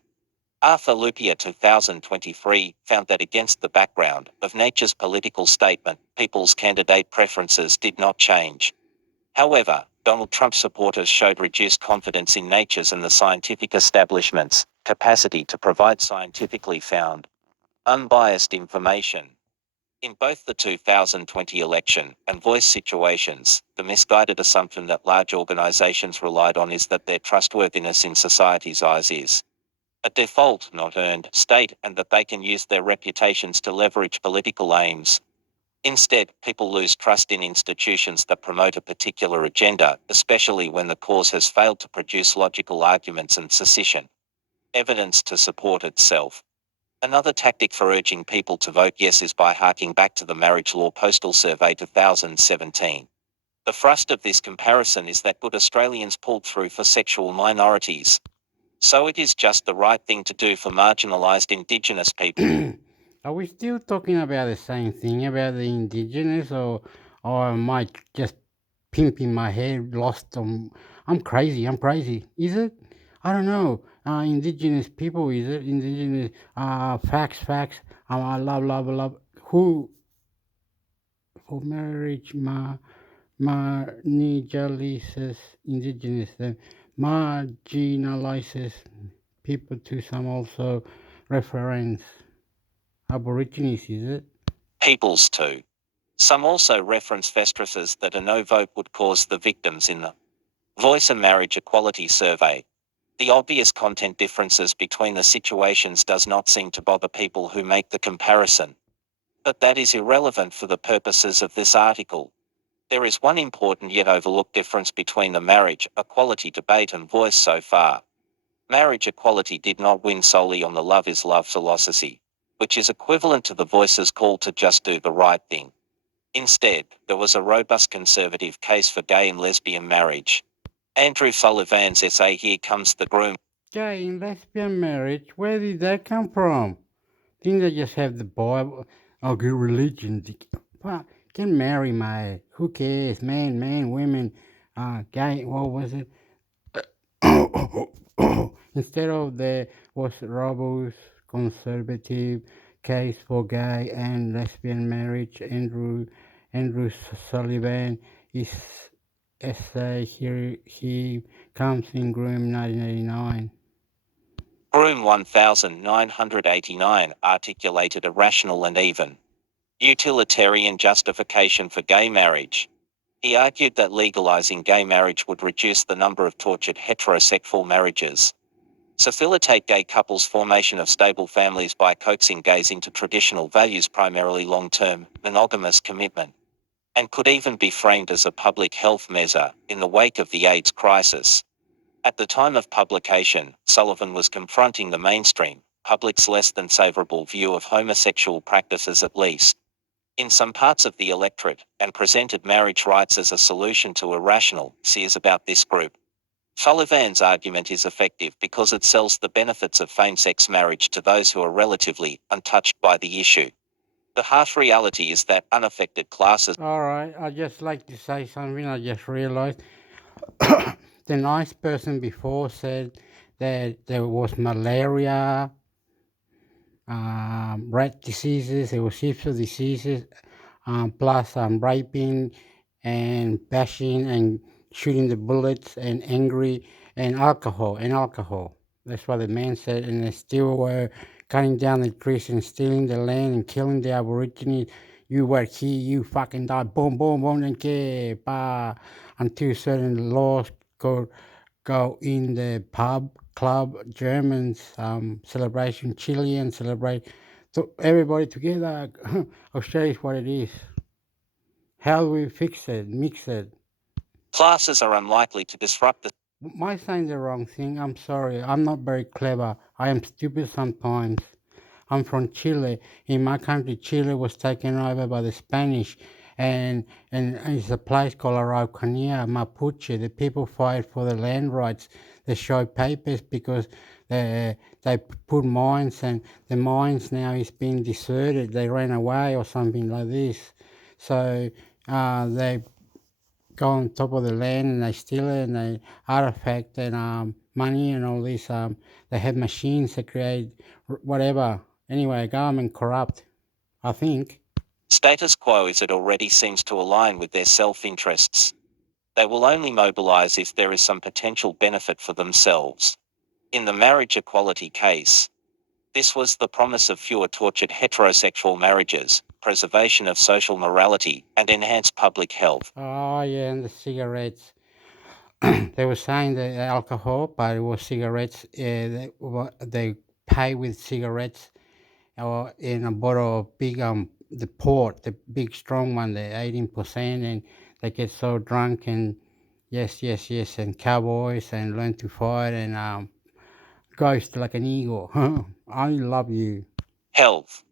Arthur Lupia 2023 found that against the background of Nature's political statement, people's candidate preferences did not change. However, Donald Trump supporters showed reduced confidence in Nature's and the scientific establishment's capacity to provide scientifically found, unbiased information. In both the 2020 election and Voice situations, the misguided assumption that large organizations relied on is that their trustworthiness in society's eyes is a default, not earned, state, and that they can use their reputations to leverage political aims. Instead, people lose trust in institutions that promote a particular agenda, especially when the cause has failed to produce logical arguments and sufficient evidence to support itself. Another tactic for urging people to vote yes is by harking back to the Marriage Law Postal Survey 2017. The thrust of this comparison is that good Australians pulled through for sexual minorities. So it is just the right thing to do for marginalised Indigenous people. Are we still talking about the same thing about the Indigenous, or am I just pimping my head, lost on? I'm crazy. Is it? I don't know. Indigenous people, is it? Indigenous facts. I love. Who for marriage? marginalizes indigenous, marginalizes people to some also reference Aborigines, is it? Peoples too. Some also reference vestresses that a no vote would cause the victims in the Voice and Marriage Equality Survey. The obvious content differences between the situations does not seem to bother people who make the comparison. But that is irrelevant for the purposes of this article. There is one important yet overlooked difference between the marriage equality debate and Voice so far. Marriage equality did not win solely on the love is love philosophy, which is equivalent to the Voice's call to just do the right thing. Instead, there was a robust conservative case for gay and lesbian marriage. Andrew Sullivan's essay Here Comes the Groom. Gay and lesbian marriage, where did that come from? Didn't they just have the Bible? Oh, good religion. Get married, mate. Who cares? Man, women, gay, what was it? Instead of there was robust conservative case for gay and lesbian marriage. Andrew Sullivan is essay Here He Comes in Groom 1989. Groom 1989 articulated a rational and even utilitarian justification for gay marriage. He argued that legalizing gay marriage would reduce the number of tortured heterosexual marriages, facilitate gay couples' formation of stable families by coaxing gays into traditional values, primarily long-term, monogamous commitment, and could even be framed as a public health measure in the wake of the AIDS crisis. At the time of publication, Sullivan was confronting the mainstream public's less than favourable view of homosexual practices, at least in some parts of the electorate, and presented marriage rights as a solution to irrational fears about this group. Sullivan's argument is effective because it sells the benefits of same-sex marriage to those who are relatively untouched by the issue. The harsh reality is that unaffected classes. All right, I'd just like to say something. I just realized the nice person before said that there was malaria, rat diseases, there was heaps of diseases, plus raping and bashing and shooting the bullets and angry and alcohol. That's what the man said, and they still were cutting down the trees and stealing the land and killing the Aborigines. You work here, you fucking die, boom, boom, boom, and get, bah, until certain laws go in the pub, club, Germans, celebration, Chilean celebrate. So everybody together, I'll show you what it is. How do we fix it, mix it? Classes are unlikely to disrupt the. Am I saying the wrong thing? I'm sorry. I'm not very clever. I am stupid sometimes. I'm from Chile. In my country, Chile was taken over by the Spanish, and it's a place called Araucanía, Mapuche. The people fight for the land rights. They show papers because they put mines, and the mines now is being deserted. They ran away or something like this. So they go on top of the land and they steal it, and they artifact and money and all this. They have machines that create whatever. Anyway, government corrupt, I think. Status quo is it already seems to align with their self-interests. They will only mobilize if there is some potential benefit for themselves. In the marriage equality case, this was the promise of fewer tortured heterosexual marriages, preservation of social morality, and enhanced public health. Oh, yeah, and the cigarettes. They were saying the alcohol, but it was cigarettes. They pay with cigarettes or in a bottle of big the port, the big strong one, the 18%, and they get so drunk and yes, and cowboys and learn to fight and ghost like an eagle. I love you. Health.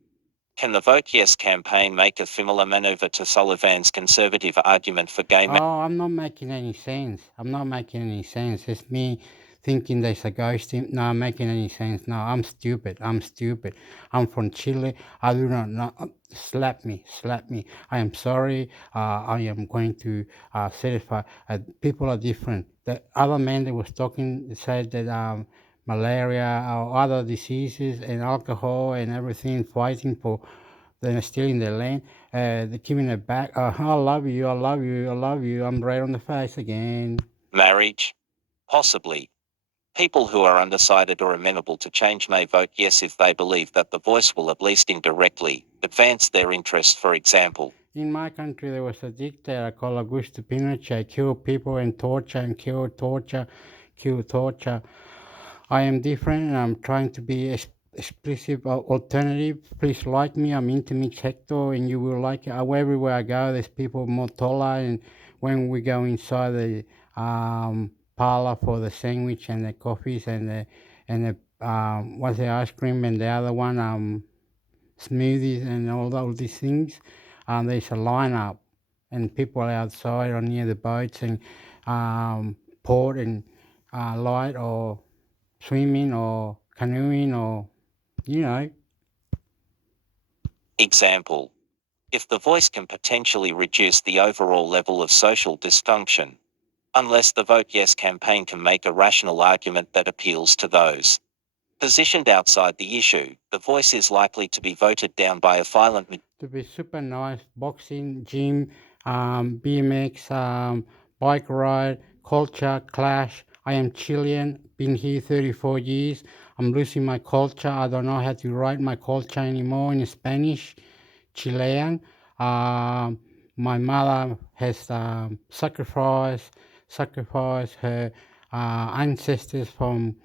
Can the Vote Yes campaign make a similar maneuver to Sullivan's conservative argument for gay marriage? Oh, I'm not making any sense. It's me thinking there's a ghost in. No, I'm making any sense. No, I'm stupid. I'm from Chile. I do not know. Slap me. I am sorry. I am going to certify. People are different. The other man that was talking said that malaria or other diseases and alcohol and everything, fighting for they're stealing their land. They're giving it back. I love you, I love you, I love you. I'm right on the face again. Marriage? Possibly. People who are undecided or amenable to change may vote yes if they believe that the voice will at least indirectly advance their interests, for example. In my country, there was a dictator called Augusto Pinochet, killed people and torture and kill torture. I am different and I'm trying to be explicit alternative. Please like me. I'm into mixed sector and you will like it. Everywhere I go, there's people more taller. And when we go inside the parlor for the sandwich and the coffees and the what's the ice cream and the other one smoothies and all these things, there's a lineup and people are outside or near the boats and port and light or swimming or canoeing or, you know. Example. If the voice can potentially reduce the overall level of social dysfunction, unless the Vote Yes campaign can make a rational argument that appeals to those positioned outside the issue, the voice is likely to be voted down by a violent majority. To be super nice, boxing, gym, BMX, bike ride, culture, clash. I am Chilean, been here 34 years. I'm losing my culture. I don't know how to write my culture anymore in Spanish. Chilean. My mother has sacrificed her ancestors from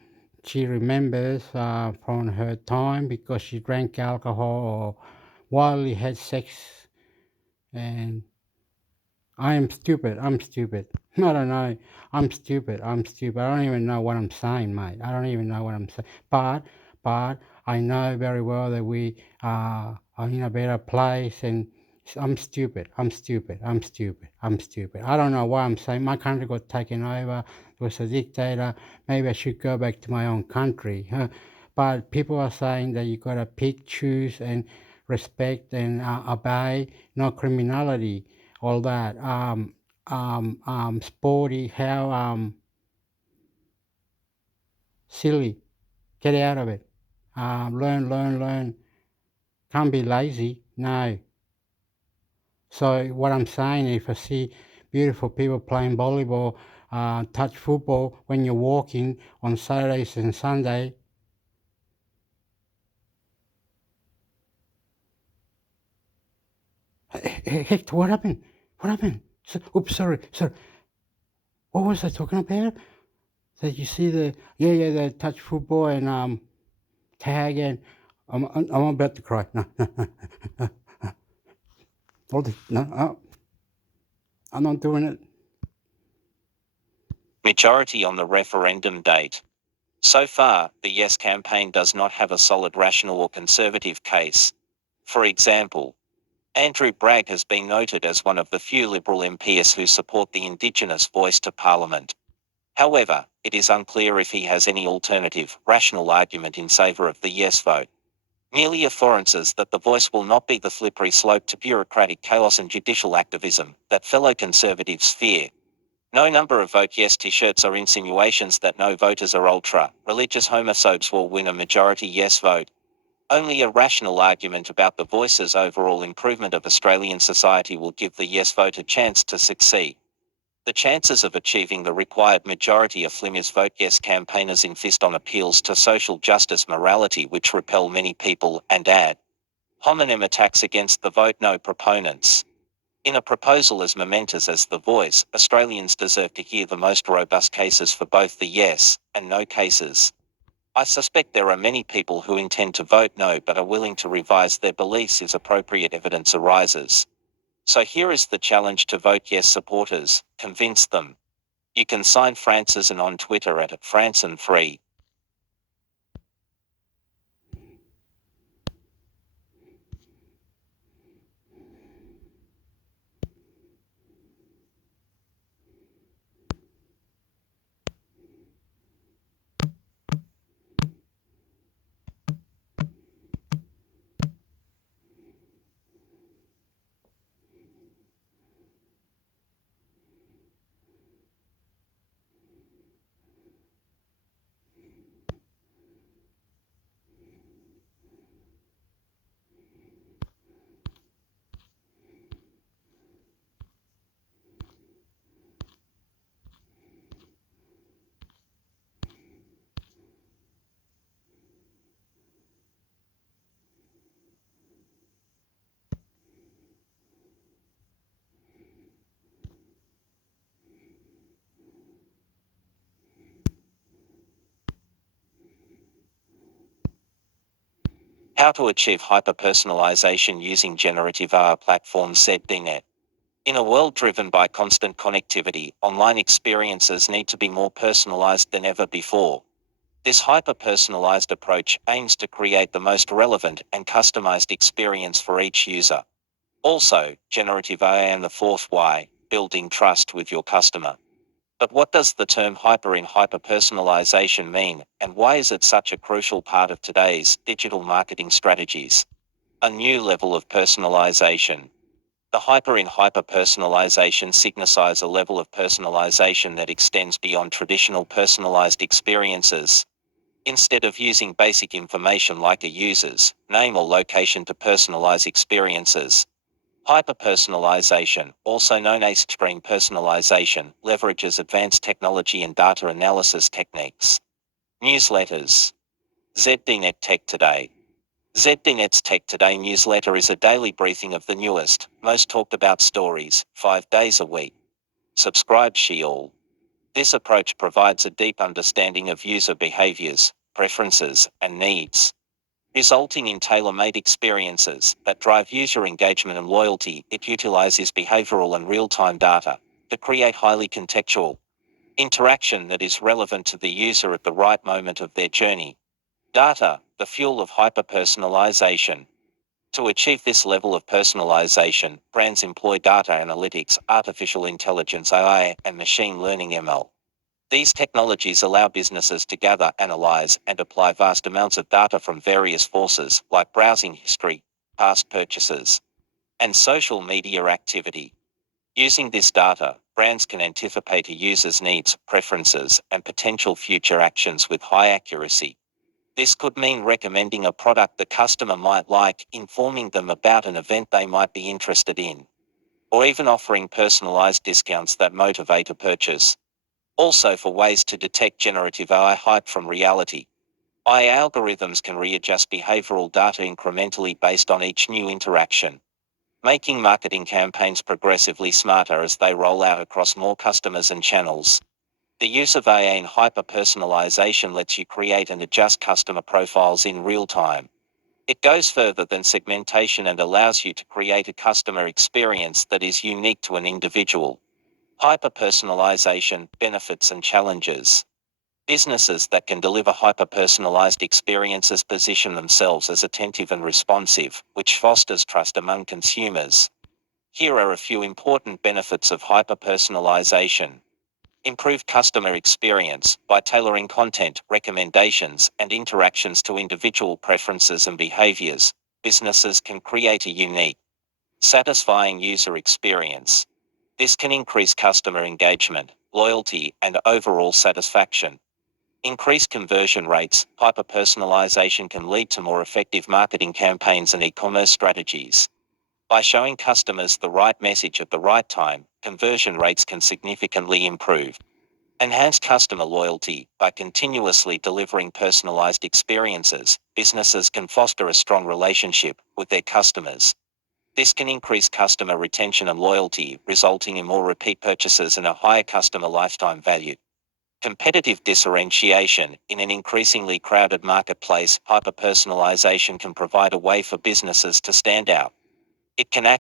she remembers from her time because she drank alcohol or wildly had sex, and I am stupid. I'm stupid. I don't know. I'm stupid. I'm stupid. I don't even know what I'm saying, mate. I don't even know what I'm saying. But I know very well that we are in a better place, and I'm stupid. I'm stupid. I'm stupid. I'm stupid. I don't know what I'm saying. My country got taken over. There was a dictator. Maybe I should go back to my own country. Huh? But people are saying that you got to pick, choose, and respect and obey, no criminality, all that. Sporty, how silly. Get out of it. Learn. Can't be lazy. No. So what I'm saying, if I see beautiful people playing volleyball, touch football when you're walking on Saturdays and Sunday, Hector, what happened? What happened? Oops, sorry. What was I talking about? That you see the touch football and tag and I'm about to cry. No. All this, no, I'm not doing it. Majority on the referendum date. So far, the Yes campaign does not have a solid rational or conservative case. For example, Andrew Bragg has been noted as one of the few Liberal MPs who support the Indigenous voice to Parliament. However, it is unclear if he has any alternative, rational argument in favour of the Yes vote. Merely affordances that the voice will not be the slippery slope to bureaucratic chaos and judicial activism that fellow Conservatives fear. No number of Vote Yes t-shirts or insinuations that no voters are ultra-religious homophobes will win a majority Yes vote. Only a rational argument about the voice's overall improvement of Australian society will give the Yes vote a chance to succeed. The chances of achieving the required majority are slim as Vote Yes campaigners insist on appeals to social justice morality which repel many people and ad hominem attacks against the Vote No proponents. In a proposal as momentous as The Voice, Australians deserve to hear the most robust cases for both the yes and no cases. I suspect there are many people who intend to vote no but are willing to revise their beliefs as appropriate evidence arises. So here is the challenge to Vote Yes supporters: convince them. You can sign Francis on Twitter at @Franson3. How to achieve hyper-personalization using generative AI platform ZDNet. In a world driven by constant connectivity, online experiences need to be more personalized than ever before. This hyper-personalized approach aims to create the most relevant and customized experience for each user. Also, generative AI and the fourth Y, building trust with your customer. But what does the term hyper-personalization mean, and why is it such a crucial part of today's digital marketing strategies? A new level of personalization. The hyper-personalization signifies a level of personalization that extends beyond traditional personalized experiences. Instead of using basic information like a user's name or location to personalize experiences, hyper-personalization, also known as extreme personalization, leverages advanced technology and data analysis techniques. Newsletters. ZDNet Tech Today. ZDNet's Tech Today newsletter is a daily briefing of the newest, most talked about stories, 5 days a week. Subscribe all. This approach provides a deep understanding of user behaviors, preferences, and needs, resulting in tailor-made experiences that drive user engagement and loyalty. It utilizes behavioral and real-time data to create highly contextual interaction that is relevant to the user at the right moment of their journey. Data, the fuel of hyper-personalization. To achieve this level of personalization, brands employ data analytics, artificial intelligence AI, and machine learning ML. These technologies allow businesses to gather, analyze, and apply vast amounts of data from various sources, like browsing history, past purchases, and social media activity. Using this data, brands can anticipate a user's needs, preferences, and potential future actions with high accuracy. This could mean recommending a product the customer might like, informing them about an event they might be interested in, or even offering personalized discounts that motivate a purchase. Also, for ways to detect generative AI hype from reality, AI algorithms can readjust behavioral data incrementally based on each new interaction, making marketing campaigns progressively smarter as they roll out across more customers and channels. The use of AI in hyper-personalization lets you create and adjust customer profiles in real time. It goes further than segmentation and allows you to create a customer experience that is unique to an individual. Hyper-personalization, benefits and challenges. Businesses that can deliver hyper-personalized experiences position themselves as attentive and responsive, which fosters trust among consumers. Here are a few important benefits of hyper-personalization. Improved customer experience. By tailoring content, recommendations, and interactions to individual preferences and behaviors, businesses can create a unique, satisfying user experience. This can increase customer engagement, loyalty, and overall satisfaction. Increase conversion rates. Hyper-personalization can lead to more effective marketing campaigns and e-commerce strategies. By showing customers the right message at the right time, conversion rates can significantly improve. Enhance customer loyalty. By continuously delivering personalized experiences, businesses can foster a strong relationship with their customers. This can increase customer retention and loyalty, resulting in more repeat purchases and a higher customer lifetime value. Competitive differentiation. In an increasingly crowded marketplace, hyper-personalization can provide a way for businesses to stand out. It can act